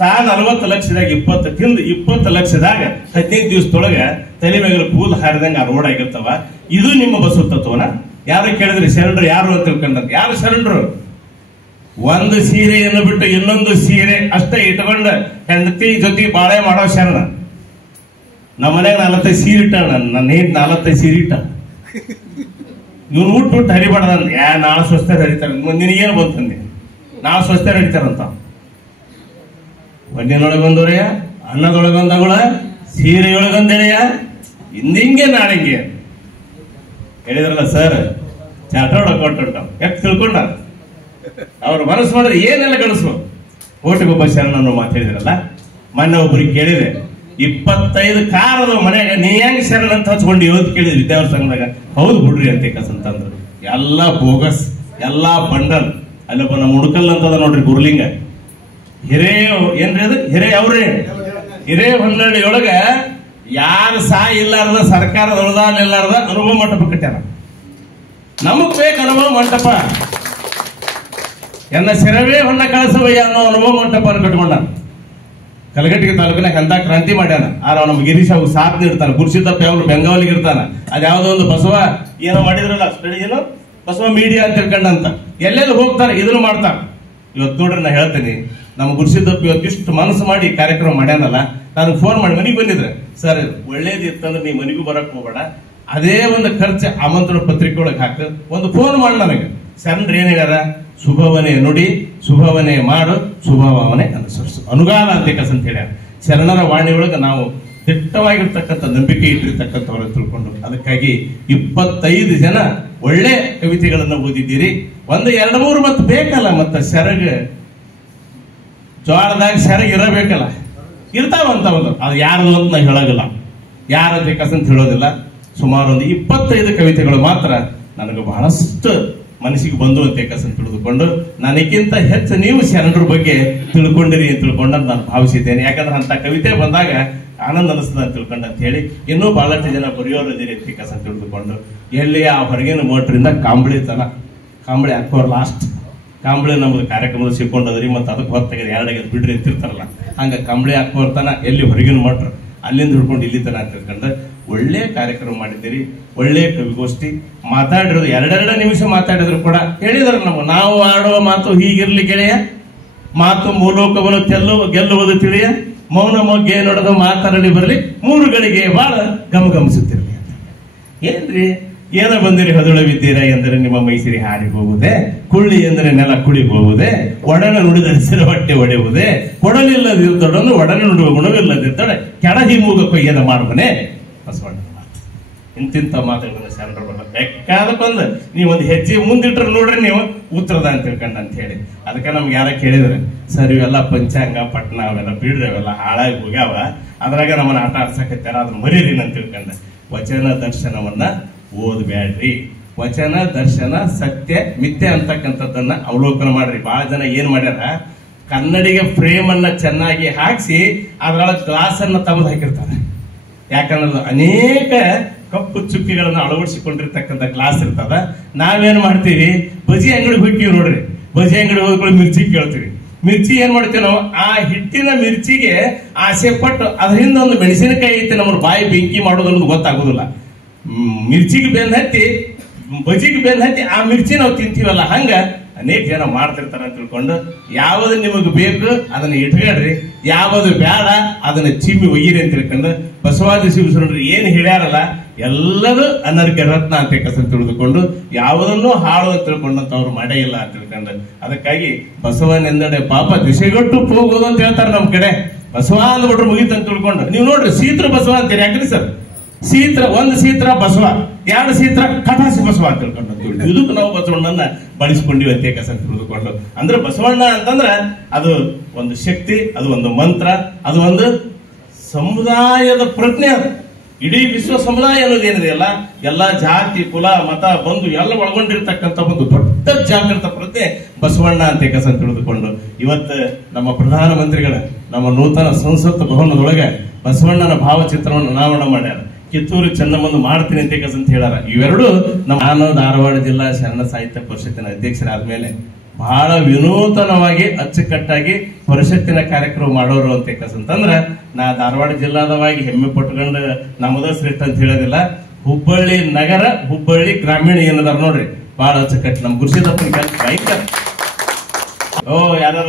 ತಾ 40 ಲಕ್ಷದಾಗ 20 ತಿಂದು 20 ಲಕ್ಷದಾಗ 15 ದಿವಸದೊಳಗ ತಲೆ ಮೇಲೆ ಕೂದಲು ಹಾರಿದಂಗ ಆ ರೋಡ್ ಆಗಿರ್ತಾವ. ಇದು ನಿಮ್ಮ ಬಸವ ತತ್ವನ? ಯಾರು ಕೇಳಿದ್ರಿ ಶರಣರು ಯಾರು ಅಂತ ತಿಳ್ಕೊಂಡಂತ? ಯಾರು ಶರಣರು? ಒಂದು ಸೀರೆಯನ್ನು ಬಿಟ್ಟು ಇನ್ನೊಂದು ಸೀರೆ ಅಷ್ಟೇ ಇಟ್ಕೊಂಡ ಹೆಂಡತಿ ಜೊತೆ ಬಾಳೆ ಮಾಡೋ ಶರಣ. ನಮ್ಮ ಮನೆಗೆ 45 ಸೀರೆ ಇಟ್ಟ, ನನ್ನ ಹೆಂಡ್ 45 ಸೀರೆ ಇಟ್ಟ. ಇವ್ನು ಊಟ ಹರಿಬಾರ್ದಂದ. ನಾಳೆ ಸ್ವಸ್ಥರು ಹರಿತಾರೆ, ನಿನಗೇನು ಬಂತಂದೆ? ನಾವು ಸ್ವಸ್ಥರು ಹರಿತಾರಂತ. ಒಣ್ಣಿನೊಳಗೊಂದವರೆಯ, ಅನ್ನದೊಳಗೊಂದಗಳ, ಸೀರೆಯೊಳಗೊಂದೆಳೆಯ, ಹಿಂದಿಂಗೆ ನಾಳಿಗೆ ಹೇಳಿದ್ರಲ್ಲ ಸರ್. ಚಾಟೋಡ ಕೊಟ್ಟು ಯಾಕೆ ತಿಳ್ಕೊಂಡ ಅವ್ರು ಮನಸ್ಸು ಮಾಡಿದ್ರೆ ಏನೆಲ್ಲ ಗಳಿಸ್ಬೋದು. ಓಟಿಗೊಬ್ಬ ಶರಣನ್ನು ಮಾತು ಹೇಳಿದ್ರಲ್ಲ. ಮೊನ್ನೆ ಒಬ್ಬರಿಗೆ ಕೇಳಿದೆ, 25 ಕಾರದ ಮನೆಯಾಗ ನೀ ಹೆಂಗ್ ಶರಣ ಅಂತ ಹಚ್ಕೊಂಡು ಇವತ್ತು ಕೇಳಿದ್ವಿ ವಿದ್ಯಾವರ ಸಂಘದಾಗ. ಹೌದು ಬಿಡ್ರಿ ಅಂತ ಅಂತಂದ್ರು. ಎಲ್ಲ ಬೋಗಸ್, ಎಲ್ಲಾ ಬಂಡಲ್. ಅಲ್ಲೊಬ್ಬ ನಮ್ಮ ಹುಡುಕಲ್ ಅಂತದ ನೋಡ್ರಿ, ಗುರುಲಿಂಗ ಏನ್ರಿ ಅದು ಅವ್ರಿ ಹಿರೇಹೊನ್ನಳ್ಳಿಯೊಳಗ ಯಾರು ಸಾಯಿ ಇಲ್ಲಾರ್ದ ಸರ್ಕಾರದ ಅನುದಾನ ಇಲ್ಲಾರ್ದ ಅನುಭವ ಮಂಟಪ ಕಟ್ಟ್ಯಾರ. ನಮಗ್ ಬೇಕು ಅನುಭವ ಮಂಟಪ. ಎನ್ನ ಸೆರವೇ ಹೊನ್ನ ಕಳಸವಯ್ಯ ಅನ್ನೋ ಅನುಭವ ಮಂಟಪ ಕಟ್ಕೊಂಡ. ಕಲಘಟಗಿ ತಾಲೂಕಿನಾಗ ಎಂತ ಕ್ರಾಂತಿ ಮಾಡ್ಯಾನ. ಆರ ನಮ್ಮ ಗಿರೀಶ್ ಅವ್ರು ಸಾಥ್ ನೀಡ್ತಾನೆ. ಗುರುಸಿದ್ದಪ್ಪ ಅವ್ರು ಬೆಂಗಾವಲಿಗೆ ಇರ್ತಾನ. ಅದ್ಯಾವುದೋ ಒಂದು ಬಸವ ಏನೋ ಮಾಡಿದ್ರಲ್ಲ, ಏನು ಬಸವ ಮೀಡಿಯಾ ಅಂತ ತಿಳ್ಕೊಂಡಂತ ಎಲ್ಲೆಲ್ಲಿ ಹೋಗ್ತಾರೆ, ಇದನ್ನು ಮಾಡ್ತಾರ. ಇವತ್ತು ನೋಡ್ರಿ ನಾ ಹೇಳ್ತೇನೆ, ನಮ್ಮ ಗುರುಸಿದ್ದಪ್ಪ ಇವತ್ತು ಇಷ್ಟು ಮನಸ್ಸು ಮಾಡಿ ಕಾರ್ಯಕ್ರಮ ಮಾಡ್ಯಾನಲ್ಲ. ನನಗೆ ಫೋನ್ ಮಾಡಿ ಮನೆಗೆ ಬಂದಿದ್ರೆ, ಸರ್ ಒಳ್ಳೇದಿತ್ತಂದ್ರೆ ನೀ ಮನೆಗೂ ಬರಕ್ ಹೋಗ್ಬೇಡ, ಅದೇ ಒಂದು ಖರ್ಚು ಆಮಂತ್ರಣ ಪತ್ರಿಕೆ ಒಳಗೆ ಹಾಕ, ಒಂದು ಫೋನ್ ಮಾಡಿ ನನಗೆ. ಶರಣರು ಏನ್ ಹೇಳ್ಯಾರ? ಶುಭವನೇ ನುಡಿ, ಶುಭವನೇ ಮಾಡು, ಶುಭವನೇ ಅನುಸರಿಸು, ಅನುಗಾಲ ಅಂತ ಹೇಳ್ಯಾರ. ಶರಣರ ವಾಣಿ ಒಳಗೆ ನಾವು ದಿಟ್ಟವಾಗಿರ್ತಕ್ಕಂಥ ನಂಬಿಕೆ ಇಟ್ಟಿರ್ತಕ್ಕಂಥವ್ರು ತಿಳ್ಕೊಂಡು ಅದಕ್ಕಾಗಿ 25 ಜನ ಒಳ್ಳೆ ಕವಿತೆಗಳನ್ನು ಓದಿದ್ದೀರಿ. ಒಂದು 2-3 ಮತ್ತೆ ಬೇಕಲ್ಲ, ಮತ್ತೆ ಸೆರಗ ಜೋಳದಾಗ ಸೆರಗ ಇರಬೇಕಲ್ಲ, ಇರ್ತಾವಂತ ಒಂದು ಅದು ಯಾರದು ಅಂತ ನಾ ಹೇಳೋದಿಲ್ಲ, ಯಾರ ಬೇಕಂತ ಹೇಳೋದಿಲ್ಲ. ಸುಮಾರು ಒಂದು 25 ಕವಿತೆಗಳು ಮಾತ್ರ ನನಗೆ ಬಹಳಷ್ಟು ಮನಸ್ಸಿಗೆ ಬಂದು ಅಂತ ತಿಳಿದುಕೊಂಡು ನನಗಿಂತ ಹೆಚ್ಚು ನೀವು ಶರಣರ ಬಗ್ಗೆ ತಿಳ್ಕೊಂಡಿರಿ ಅಂತ ತಿಳ್ಕೊಂಡು ನಾನು ಭಾವಿಸಿದ್ದೇನೆ. ಯಾಕಂದ್ರೆ ಅಂತ ಕವಿತೆ ಬಂದಾಗ ಆನಂದ ಅನಿಸ್ತದ ಅಂತ ತಿಳ್ಕೊಂಡು ಅಂತ ಹೇಳಿ ಇನ್ನೂ ಬಹಳಷ್ಟು ಜನ ಬರೆಯೋರಿದ್ದೀರಿ ಅಂತ ತಿಳಿದುಕೊಂಡು ಎಲ್ಲಿ ಆ ಹೊರಗಿನ ಮೋಟ್ರಿಂದ ಕಾಂಬಳಿ ಹಾಕೋರು ಲಾಸ್ಟ್ ಕಾಂಬಳಿ ನಮ್ದು ಕಾರ್ಯಕ್ರಮದಲ್ಲಿ ಸಿಕ್ಕೊಂಡದ್ರಿ, ಮತ್ತೆ ಅದಕ್ಕೆ ಹೊರತಾಗ 2 ಬಿಡ್ರಿ ಅಂತಿರ್ತಾರಲ್ಲ, ಹಂಗ ಕಾಂಬಳಿ ಹಾಕೋರ್ತಾನ ಎಲ್ಲಿ ಹೊರಗಿನ ಮೋಟ್ರ್ ಅಲ್ಲಿಂದ ಹಿಡ್ಕೊಂಡು ಇಲ್ಲಿ ತನ ಅಂತ ತಿಳ್ಕೊಂಡು ಒಳ್ಳೆ ಕಾರ್ಯಕ್ರಮ ಮಾಡಿದ್ದೀರಿ. ಒಳ್ಳೆ ಕವಿಗೋಷ್ಠಿ ಮಾತಾಡಿರೋದು 2 ನಿಮಿಷ ಮಾತಾಡಿದ್ರು ಕೂಡ ಹೇಳಿದ್ರು ನಾವು ಆಡುವ ಮಾತು ಹೀಗಿರ್ಲಿ ಗೆಳೆಯ, ಮಾತು ಮೂಲೋಕವನ್ನು ಗೆಲ್ಲುವುದು ತಿಳಿಯ, ಮೌನ ಮೊಗ್ಗೆ ನೋಡದ ಮಾತಾಡಲಿ ಬರಲಿ 3 ಗಳಿಗೆ ಬಹಳ ಗಮಗಮಿಸುತ್ತಿರಲಿ. ಏನ್ರಿ ಏನ ಬಂದಿರಿ ಹೊದಳವಿದ್ದೀರ ಎಂದರೆ ನಿಮ್ಮ ಮೈಸಿರಿ ಹಾರಿ ಹೋಗುವುದೇ, ಕುಳ್ಳಿ ಎಂದರೆ ನೆಲ ಕುಳಿ ಹೋಗುವುದೇ, ಒಡನ ನುಡಿದರಿಸಿದ ಹೊಟ್ಟೆ ಒಡೆಯುವುದೇ, ಕೊಡಲಿಲ್ಲದಿದ್ದೊಡನು ಒಡನೆ ನುಡುವ ಗುಣವಿಲ್ಲದಿದ್ದೊಡೆ ಕೆಳಹಿ ಮೂಗ ಕೊಯ್ಯದ ಮಾಡುವನೆ ಬಸವಣ್ಣ. ಇಂತಿಂತ ಮಾತುಗಳನ್ನ ಶರಣರು ಬರಲ್ಲ ಬೇಕಾದಕ್ಕೊಂದು ನೀವೊಂದು ಹೆಜ್ಜೆ ಮುಂದಿಟ್ರೆ ನೋಡ್ರಿ ನೀವು ಉತ್ತರದ ಅಂತ ತಿಳ್ಕೊಂಡ ಅಂತ ಹೇಳಿ. ಅದಕ್ಕೆ ನಮ್ಗೆ ಯಾರ ಕೇಳಿದ್ರೆ ಸರ್ ಇವೆಲ್ಲ ಪಂಚಾಂಗ ಪಟ್ನ ಅವೆಲ್ಲ ಬಿಡ್ರಿ, ಅವೆಲ್ಲ ಹಾಳಾಗಿ ಹೋಗ್ಯಾವ, ಅದ್ರಾಗ ನಮ್ಮನ್ನ ಆಟ ಆಡ್ಸಕತ್ತಾರ, ಅದನ್ನ ಮರೀರಿ ಅಂತ ತಿಳ್ಕೊಂಡ. ವಚನ ದರ್ಶನವನ್ನ ಓದ್ಬ್ಯಾಡ್ರಿ, ವಚನ ದರ್ಶನ ಸತ್ಯ ಮಿಥ್ಯೆ ಅಂತಕ್ಕಂಥದ್ದನ್ನ ಅವಲೋಕನ ಮಾಡ್ರಿ. ಬಹಳ ಜನ ಏನ್ ಮಾಡ್ಯಾರ, ಕನ್ನಡಿಗೆ ಫ್ರೇಮ್ ಅನ್ನ ಚೆನ್ನಾಗಿ ಹಾಕ್ಸಿ ಅದ್ರೊಳಗೆ ಗ್ಲಾಸ್ ಅನ್ನ ತೆಗೆದು ಹಾಕಿರ್ತಾರೆ. ಯಾಕಂದ್ರೆ ಅನೇಕ ಕಪ್ಪು ಚುಕ್ಕಿಗಳನ್ನ ಅಳವಡಿಸಿಕೊಂಡಿರ್ತಕ್ಕಂಥ ಗ್ಲಾಸ್ ಇರ್ತದ. ನಾವೇನ್ ಮಾಡ್ತೀವಿ, ಬಜಿ ಅಂಗಡಿಗೆ ಹೋಗ್ತೀವಿ ನೋಡ್ರಿ, ಬಜಿ ಅಂಗಡಿ ಹೋಗ್ಕೊಂಡು ಮಿರ್ಚಿ ಕೇಳ್ತೀವಿ. ಮಿರ್ಚಿ ಏನ್ ಮಾಡ್ತೀವಿ ನಾವು, ಆ ಹಿಟ್ಟಿನ ಮಿರ್ಚಿಗೆ ಆಸೆ ಪಟ್ಟು ಅದರಿಂದ ಒಂದು ಮೆಣಸಿನಕಾಯಿ ಐತಿ ನಮ್ಮ ಬಾಯಿ ಬೆಂಕಿ ಮಾಡೋದು ಅನ್ನೋದು ಗೊತ್ತಾಗೋದಿಲ್ಲ. ಮಿರ್ಚಿಗೆ ಬೆಂದ್ ಹತ್ತಿ ಬಜಿಗೆ ಬೆಂದ್ ಹತ್ತಿ ಆ ಮಿರ್ಚಿ ನಾವು ತಿಂತೀವಲ್ಲ, ಹಂಗ ಅನೇಕ ಜನ ಮಾಡ್ತಿರ್ತಾರ ಅಂತ ತಿಳ್ಕೊಂಡು ಯಾವ್ದು ನಿಮಗೆ ಬೇಕು ಅದನ್ನ ಇಟ್ಕೊಳ್ರಿ, ಯಾವುದು ಬೇಡ ಅದನ್ನ ಚಿಮ್ಮಿ ಒಯ್ಯಿರಿ ಅಂತ ತಿಳ್ಕೊಂಡು ಬಸವಾದಿ ಶಿವಸೂರರು ಏನ್ ಹೇಳ್ಯಾರಲ್ಲ ಎಲ್ಲದೂ ಅನರ್ಘ್ಯ ರತ್ನ ಅಂತ ತಿಳಿದುಕೊಂಡು ಯಾವುದನ್ನು ಹಾಳು ಅಂತ ತಿಳ್ಕೊಂಡಂತ ಅವ್ರು ಮಾಡೇ ಇಲ್ಲ ಅಂತ ತಿಳ್ಕೊಂಡು ಅದಕ್ಕಾಗಿ ಬಸವನೆಂದಡೆ ಪಾಪ ದಿಶೆಗೊಟ್ಟು ಹೋಗೋದು ಅಂತ ಹೇಳ್ತಾರೆ ನಮ್ ಕಡೆ. ಬಸವ ಅಂದ್ಬಿಟ್ರು ಮುಗಿತ ಅಂತ ತಿಳ್ಕೊಂಡು ನೀವು ನೋಡ್ರಿ ಸೀತ್ರ ಬಸವ ಅಂತೀರಿ. ಯಾಕ್ರಿ ಸರ್ ಸೀತ್ರ, ಒಂದು ಸೀತ್ರ ಬಸವ, 2 ಸೀತ್ರ ಕಟಾಸಿ ಬಸವ ಅಂತ ತಿಳ್ಕೊಂಡು ಇದಕ್ಕೆ ನಾವು ಬಸವಣ್ಣನ ಬಳಸ್ಕೊಂಡಿವಿ ಅಂತ ತಿಳಿದುಕೊಂಡು. ಅಂದ್ರೆ ಬಸವಣ್ಣ ಅಂತಂದ್ರ ಅದು ಒಂದು ಶಕ್ತಿ, ಅದು ಒಂದು ಮಂತ್ರ, ಅದು ಒಂದು ಸಮುದಾಯದ ಪ್ರಜ್ಞೆ. ಅದು ಇಡೀ ವಿಶ್ವ ಸಮುದಾಯ ಅನ್ನೋದೇನಿದೆ ಅಲ್ಲ, ಎಲ್ಲಾ ಜಾತಿ ಕುಲ ಮತ ಬಂಧು ಎಲ್ಲ ಒಳಗೊಂಡಿರ್ತಕ್ಕಂಥ ಒಂದು ದೊಡ್ಡ ಜಾಗೃತ ಪ್ರಜ್ಞೆ ಬಸವಣ್ಣ ಅಂತ ತಿಳಿದುಕೊಂಡು ಇವತ್ತು ನಮ್ಮ ಪ್ರಧಾನಮಂತ್ರಿಗಳ ನಮ್ಮ ನೂತನ ಸಂಸತ್ ಭವನದೊಳಗೆ ಬಸವಣ್ಣನ ಭಾವಚಿತ್ರವನ್ನು ಅನಾವರಣ ಮಾಡ್ಯಾರ. ಕಿತ್ತೂರು ಚೆನ್ನಮ್ಮಂದು ಮಾಡ್ತೀನಿ ಅಂತ ಹೇಳಾರ. ಇವೆರಡು ನಾನು ಧಾರವಾಡ ಜಿಲ್ಲಾ ಶರಣ ಸಾಹಿತ್ಯ ಪರಿಷತ್ತಿನ ಅಧ್ಯಕ್ಷರಾದ್ಮೇಲೆ ಬಹಳ ವಿನೂತನವಾಗಿ ಅಚ್ಚುಕಟ್ಟಾಗಿ ಪರಿಷತ್ತಿನ ಕಾರ್ಯಕ್ರಮ ಮಾಡೋರು ಅಂತಂದ್ರ ನಾ ಧಾರವಾಡ ಜಿಲ್ಲಾದವಾಗಿ ಹೆಮ್ಮೆ ಪಟ್ಕೊಂಡು ನಮ್ಮದ ಶ್ರೇಷ್ಠ ಅಂತ ಹೇಳೋದಿಲ್ಲ. ಹುಬ್ಬಳ್ಳಿ ನಗರ ಹುಬ್ಬಳ್ಳಿ ಗ್ರಾಮೀಣ ಏನದಾರ ನೋಡ್ರಿ ಬಹಳ ಅಚ್ಚುಕಟ್ಟು. ನಮ್ ಗುರುಸಿದಪ್ಪನ ಕೆಲಸ ಭಯಂಕರ. ಯಾರು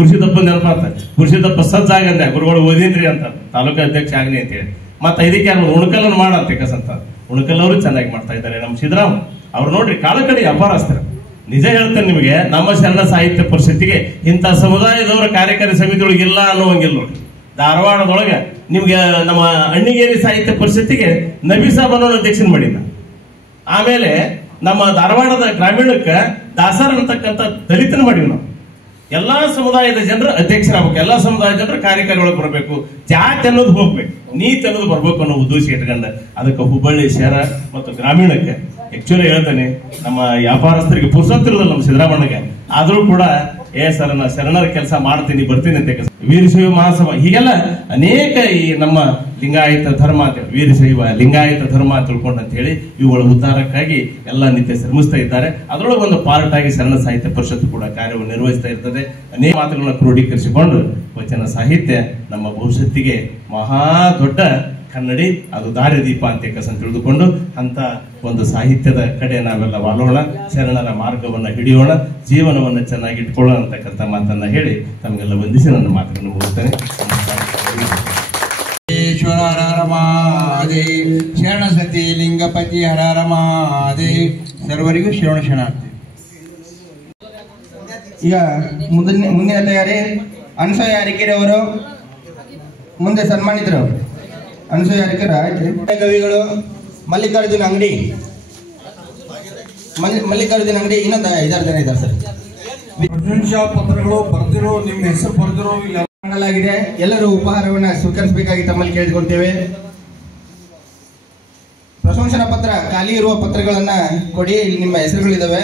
ಗುರುಸಿದಪ್ಪನ ನೆನಪಾತ, ಗುರುಸಿದಪ್ಪ ಸಜ್ಜಾಗಂದೆ ಗುರುಗಳು ಓದಿನ್ರಿ ಅಂತ ತಾಲೂಕು ಅಧ್ಯಕ್ಷ ಆಗ್ನಿ ಅಂತ ಹೇಳಿ. ಮತ್ತೆ ಇದಕ್ಕೆ ಯಾರು ಉಣಕಲ್ಲನ್ನು ಮಾಡಂತ ಕಸಂತ ಉಣಕಲ್ ಅವರು ಚೆನ್ನಾಗಿ ಮಾಡ್ತಾ ಇದ್ದಾರೆ. ನಮ್ಮ ಸಿದ್ದರಾಮ್ ಅವ್ರು ನೋಡ್ರಿ ಕಾಲಕಡಿ ಅಪಾರಸ್ತ್ರ. ನಿಜ ಹೇಳ್ತೇನೆ ನಿಮಗೆ, ನಮ್ಮ ಶರಣ ಸಾಹಿತ್ಯ ಪರಿಷತ್ತಿಗೆ ಇಂಥ ಸಮುದಾಯದವರ ಕಾರ್ಯಕಾರಿ ಸಮಿತಿಯೊಳಗೆ ಇಲ್ಲ ಅನ್ನುವಂಗಿಲ್ಲ ನೋಡ್ರಿ. ಧಾರವಾಡದೊಳಗೆ ನಿಮ್ಗೆ ನಮ್ಮ ಅಣ್ಣಿಗೇರಿ ಸಾಹಿತ್ಯ ಪರಿಷತ್ತಿಗೆ ನಬಿ ಸಾಬ್ ಅನ್ನೋ ಅಧ್ಯಕ್ಷನ ಮಾಡಿದ್ದ. ಆಮೇಲೆ ನಮ್ಮ ಧಾರವಾಡದ ಗ್ರಾಮೀಣಕ್ಕೆ ದಾಸರ ಅಂತಕ್ಕಂಥ ದಲಿತನ ಮಾಡಿವಿ ನಾವು. ಎಲ್ಲಾ ಸಮುದಾಯದ ಜನರ ಅಧ್ಯಕ್ಷರಾಗಬೇಕು, ಎಲ್ಲಾ ಸಮುದಾಯದ ಜನರ ಕಾರ್ಯಕಾರಿ ಒಳಗೆ ಬರಬೇಕು, ಜಾತಿ ಅನ್ನೋದು ಹೋಗ್ಬೇಕು, ನೀತಿ ಅನ್ನೋದು ಬರ್ಬೇಕು ಅನ್ನೋ ಉದ್ದೇಶ ಇಟ್ಕೊಂಡ ಅದಕ್ಕೆ ಹುಬ್ಬಳ್ಳಿ ಶಹರ ಮತ್ತು ಗ್ರಾಮೀಣಕ್ಕೆ ಆಕ್ಚುಲಿ ಹೇಳ್ತಾನೆ ನಮ್ಮ ವ್ಯಾಪಾರಸ್ಥರಿಗೆ ಪುರ್ಸತ್ತಿರೋದಿಲ್ಲ ನಮ್ಮ ಸಿದ್ದರಾಮಣ್ಣಗೆ. ಆದ್ರೂ ಕೂಡ ಸರ್ ನಾ ಶರಣರ ಕೆಲಸ ಮಾಡ್ತೀನಿ ಬರ್ತೀನಿ ಅಂತ ವೀರಶೈವ ಮಹಾಸಭಾ ಹೀಗೆಲ್ಲ ಅನೇಕ ಈ ನಮ್ಮ ಲಿಂಗಾಯತ ಧರ್ಮ ಅಂತ ವೀರಶೈವ ಲಿಂಗಾಯತ ಧರ್ಮ ಅಂತ ತಿಳ್ಕೊಂಡು ಅಂತ ಹೇಳಿ ಇವುಗಳ ಉದ್ಧಾರಕ್ಕಾಗಿ ಎಲ್ಲ ನಿತ್ಯ ಶ್ರಮಿಸ್ತಾ ಇದ್ದಾರೆ. ಅದರೊಳಗೆ ಒಂದು ಪಾರ್ಟ್ ಆಗಿ ಶರಣ ಸಾಹಿತ್ಯ ಪರಿಷತ್ತು ಕೂಡ ಕಾರ್ಯವನ್ನು ನಿರ್ವಹಿಸ್ತಾ ಇರ್ತದೆ. ಅನೇಕ ಮಾತುಗಳನ್ನ ಕ್ರೋಢೀಕರಿಸಿಕೊಂಡು ವಚನ ಸಾಹಿತ್ಯ ನಮ್ಮ ಭವಿಷ್ಯತ್ತಿಗೆ ಮಹಾ ದೊಡ್ಡ ಕನ್ನಡಿ, ಅದು ದಾರಿದೀಪ ಅಂತ ತಿಳಿದುಕೊಂಡು ಅಂತ ಒಂದು ಸಾಹಿತ್ಯದ ಕಡೆ ನಾವೆಲ್ಲ ವಾಲೋಣ, ಶರಣರ ಮಾರ್ಗವನ್ನ ಹಿಡಿಯೋಣ, ಜೀವನವನ್ನ ಚೆನ್ನಾಗಿ ಇಟ್ಕೊಳ್ಳೋಣ ಅಂತಕ್ಕಂಥ ಮಾತನ್ನ ಹೇಳಿ ತಮಗೆಲ್ಲ ವಂದಿಸಿ ನನ್ನ ಮಾತನ್ನು ಮುಗಿಸ್ತೇನೆ. ಶರಣ ಸತಿ ಲಿಂಗಪತಿ ಹರ ಮಾದೇ ಸರ್ವರಿಗೂ ಶರಣಾರ್ಥಿ. ಈಗ ಮುಂದಿನ ತಯಾರಿ ಅನ್ಸೂಯ ಅರಿಕೆರೆ ಅವರು ಮುಂದೆ ಸನ್ಮಾನಿತರು ಅನಸೂಯ ಅರಿಕರ ಕವಿಗಳು ಮಲ್ಲಿಕಾರ್ಜುನ ಅಂಗಡಿ ಇನ್ನೊಂದು 5-6 ಜನ ಇದ್ದಾರೆ ಸರ್. ಪ್ರಶಂಸಾ ಪತ್ರಗಳು ಬರ್ದಿರೋ ನಿಮ್ಮ ಹೆಸರು ಬರ್ದಿರೋ ಇಲ್ಲ ಮಾಡಲಾಗಿದೆ. ಎಲ್ಲರೂ ಉಪಹಾರವನ್ನ ಸ್ವೀಕರಿಸಬೇಕಾಗಿ ತಮ್ಮಲ್ಲಿ ಕೇಳಿಕೊಳ್ತೇವೆ. ಪ್ರಶಂಸನಾ ಪತ್ರ ಖಾಲಿ ಇರುವ ಪತ್ರಗಳನ್ನ ಕೊಡಿ. ಇಲ್ಲಿ ನಿಮ್ಮ ಹೆಸರುಗಳಿದಾವೆ.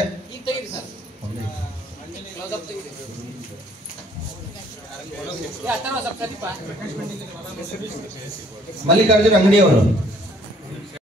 ಮಲ್ಲಿಕಾರ್ಜುನ ಅಂಗಡಿ ಅವರು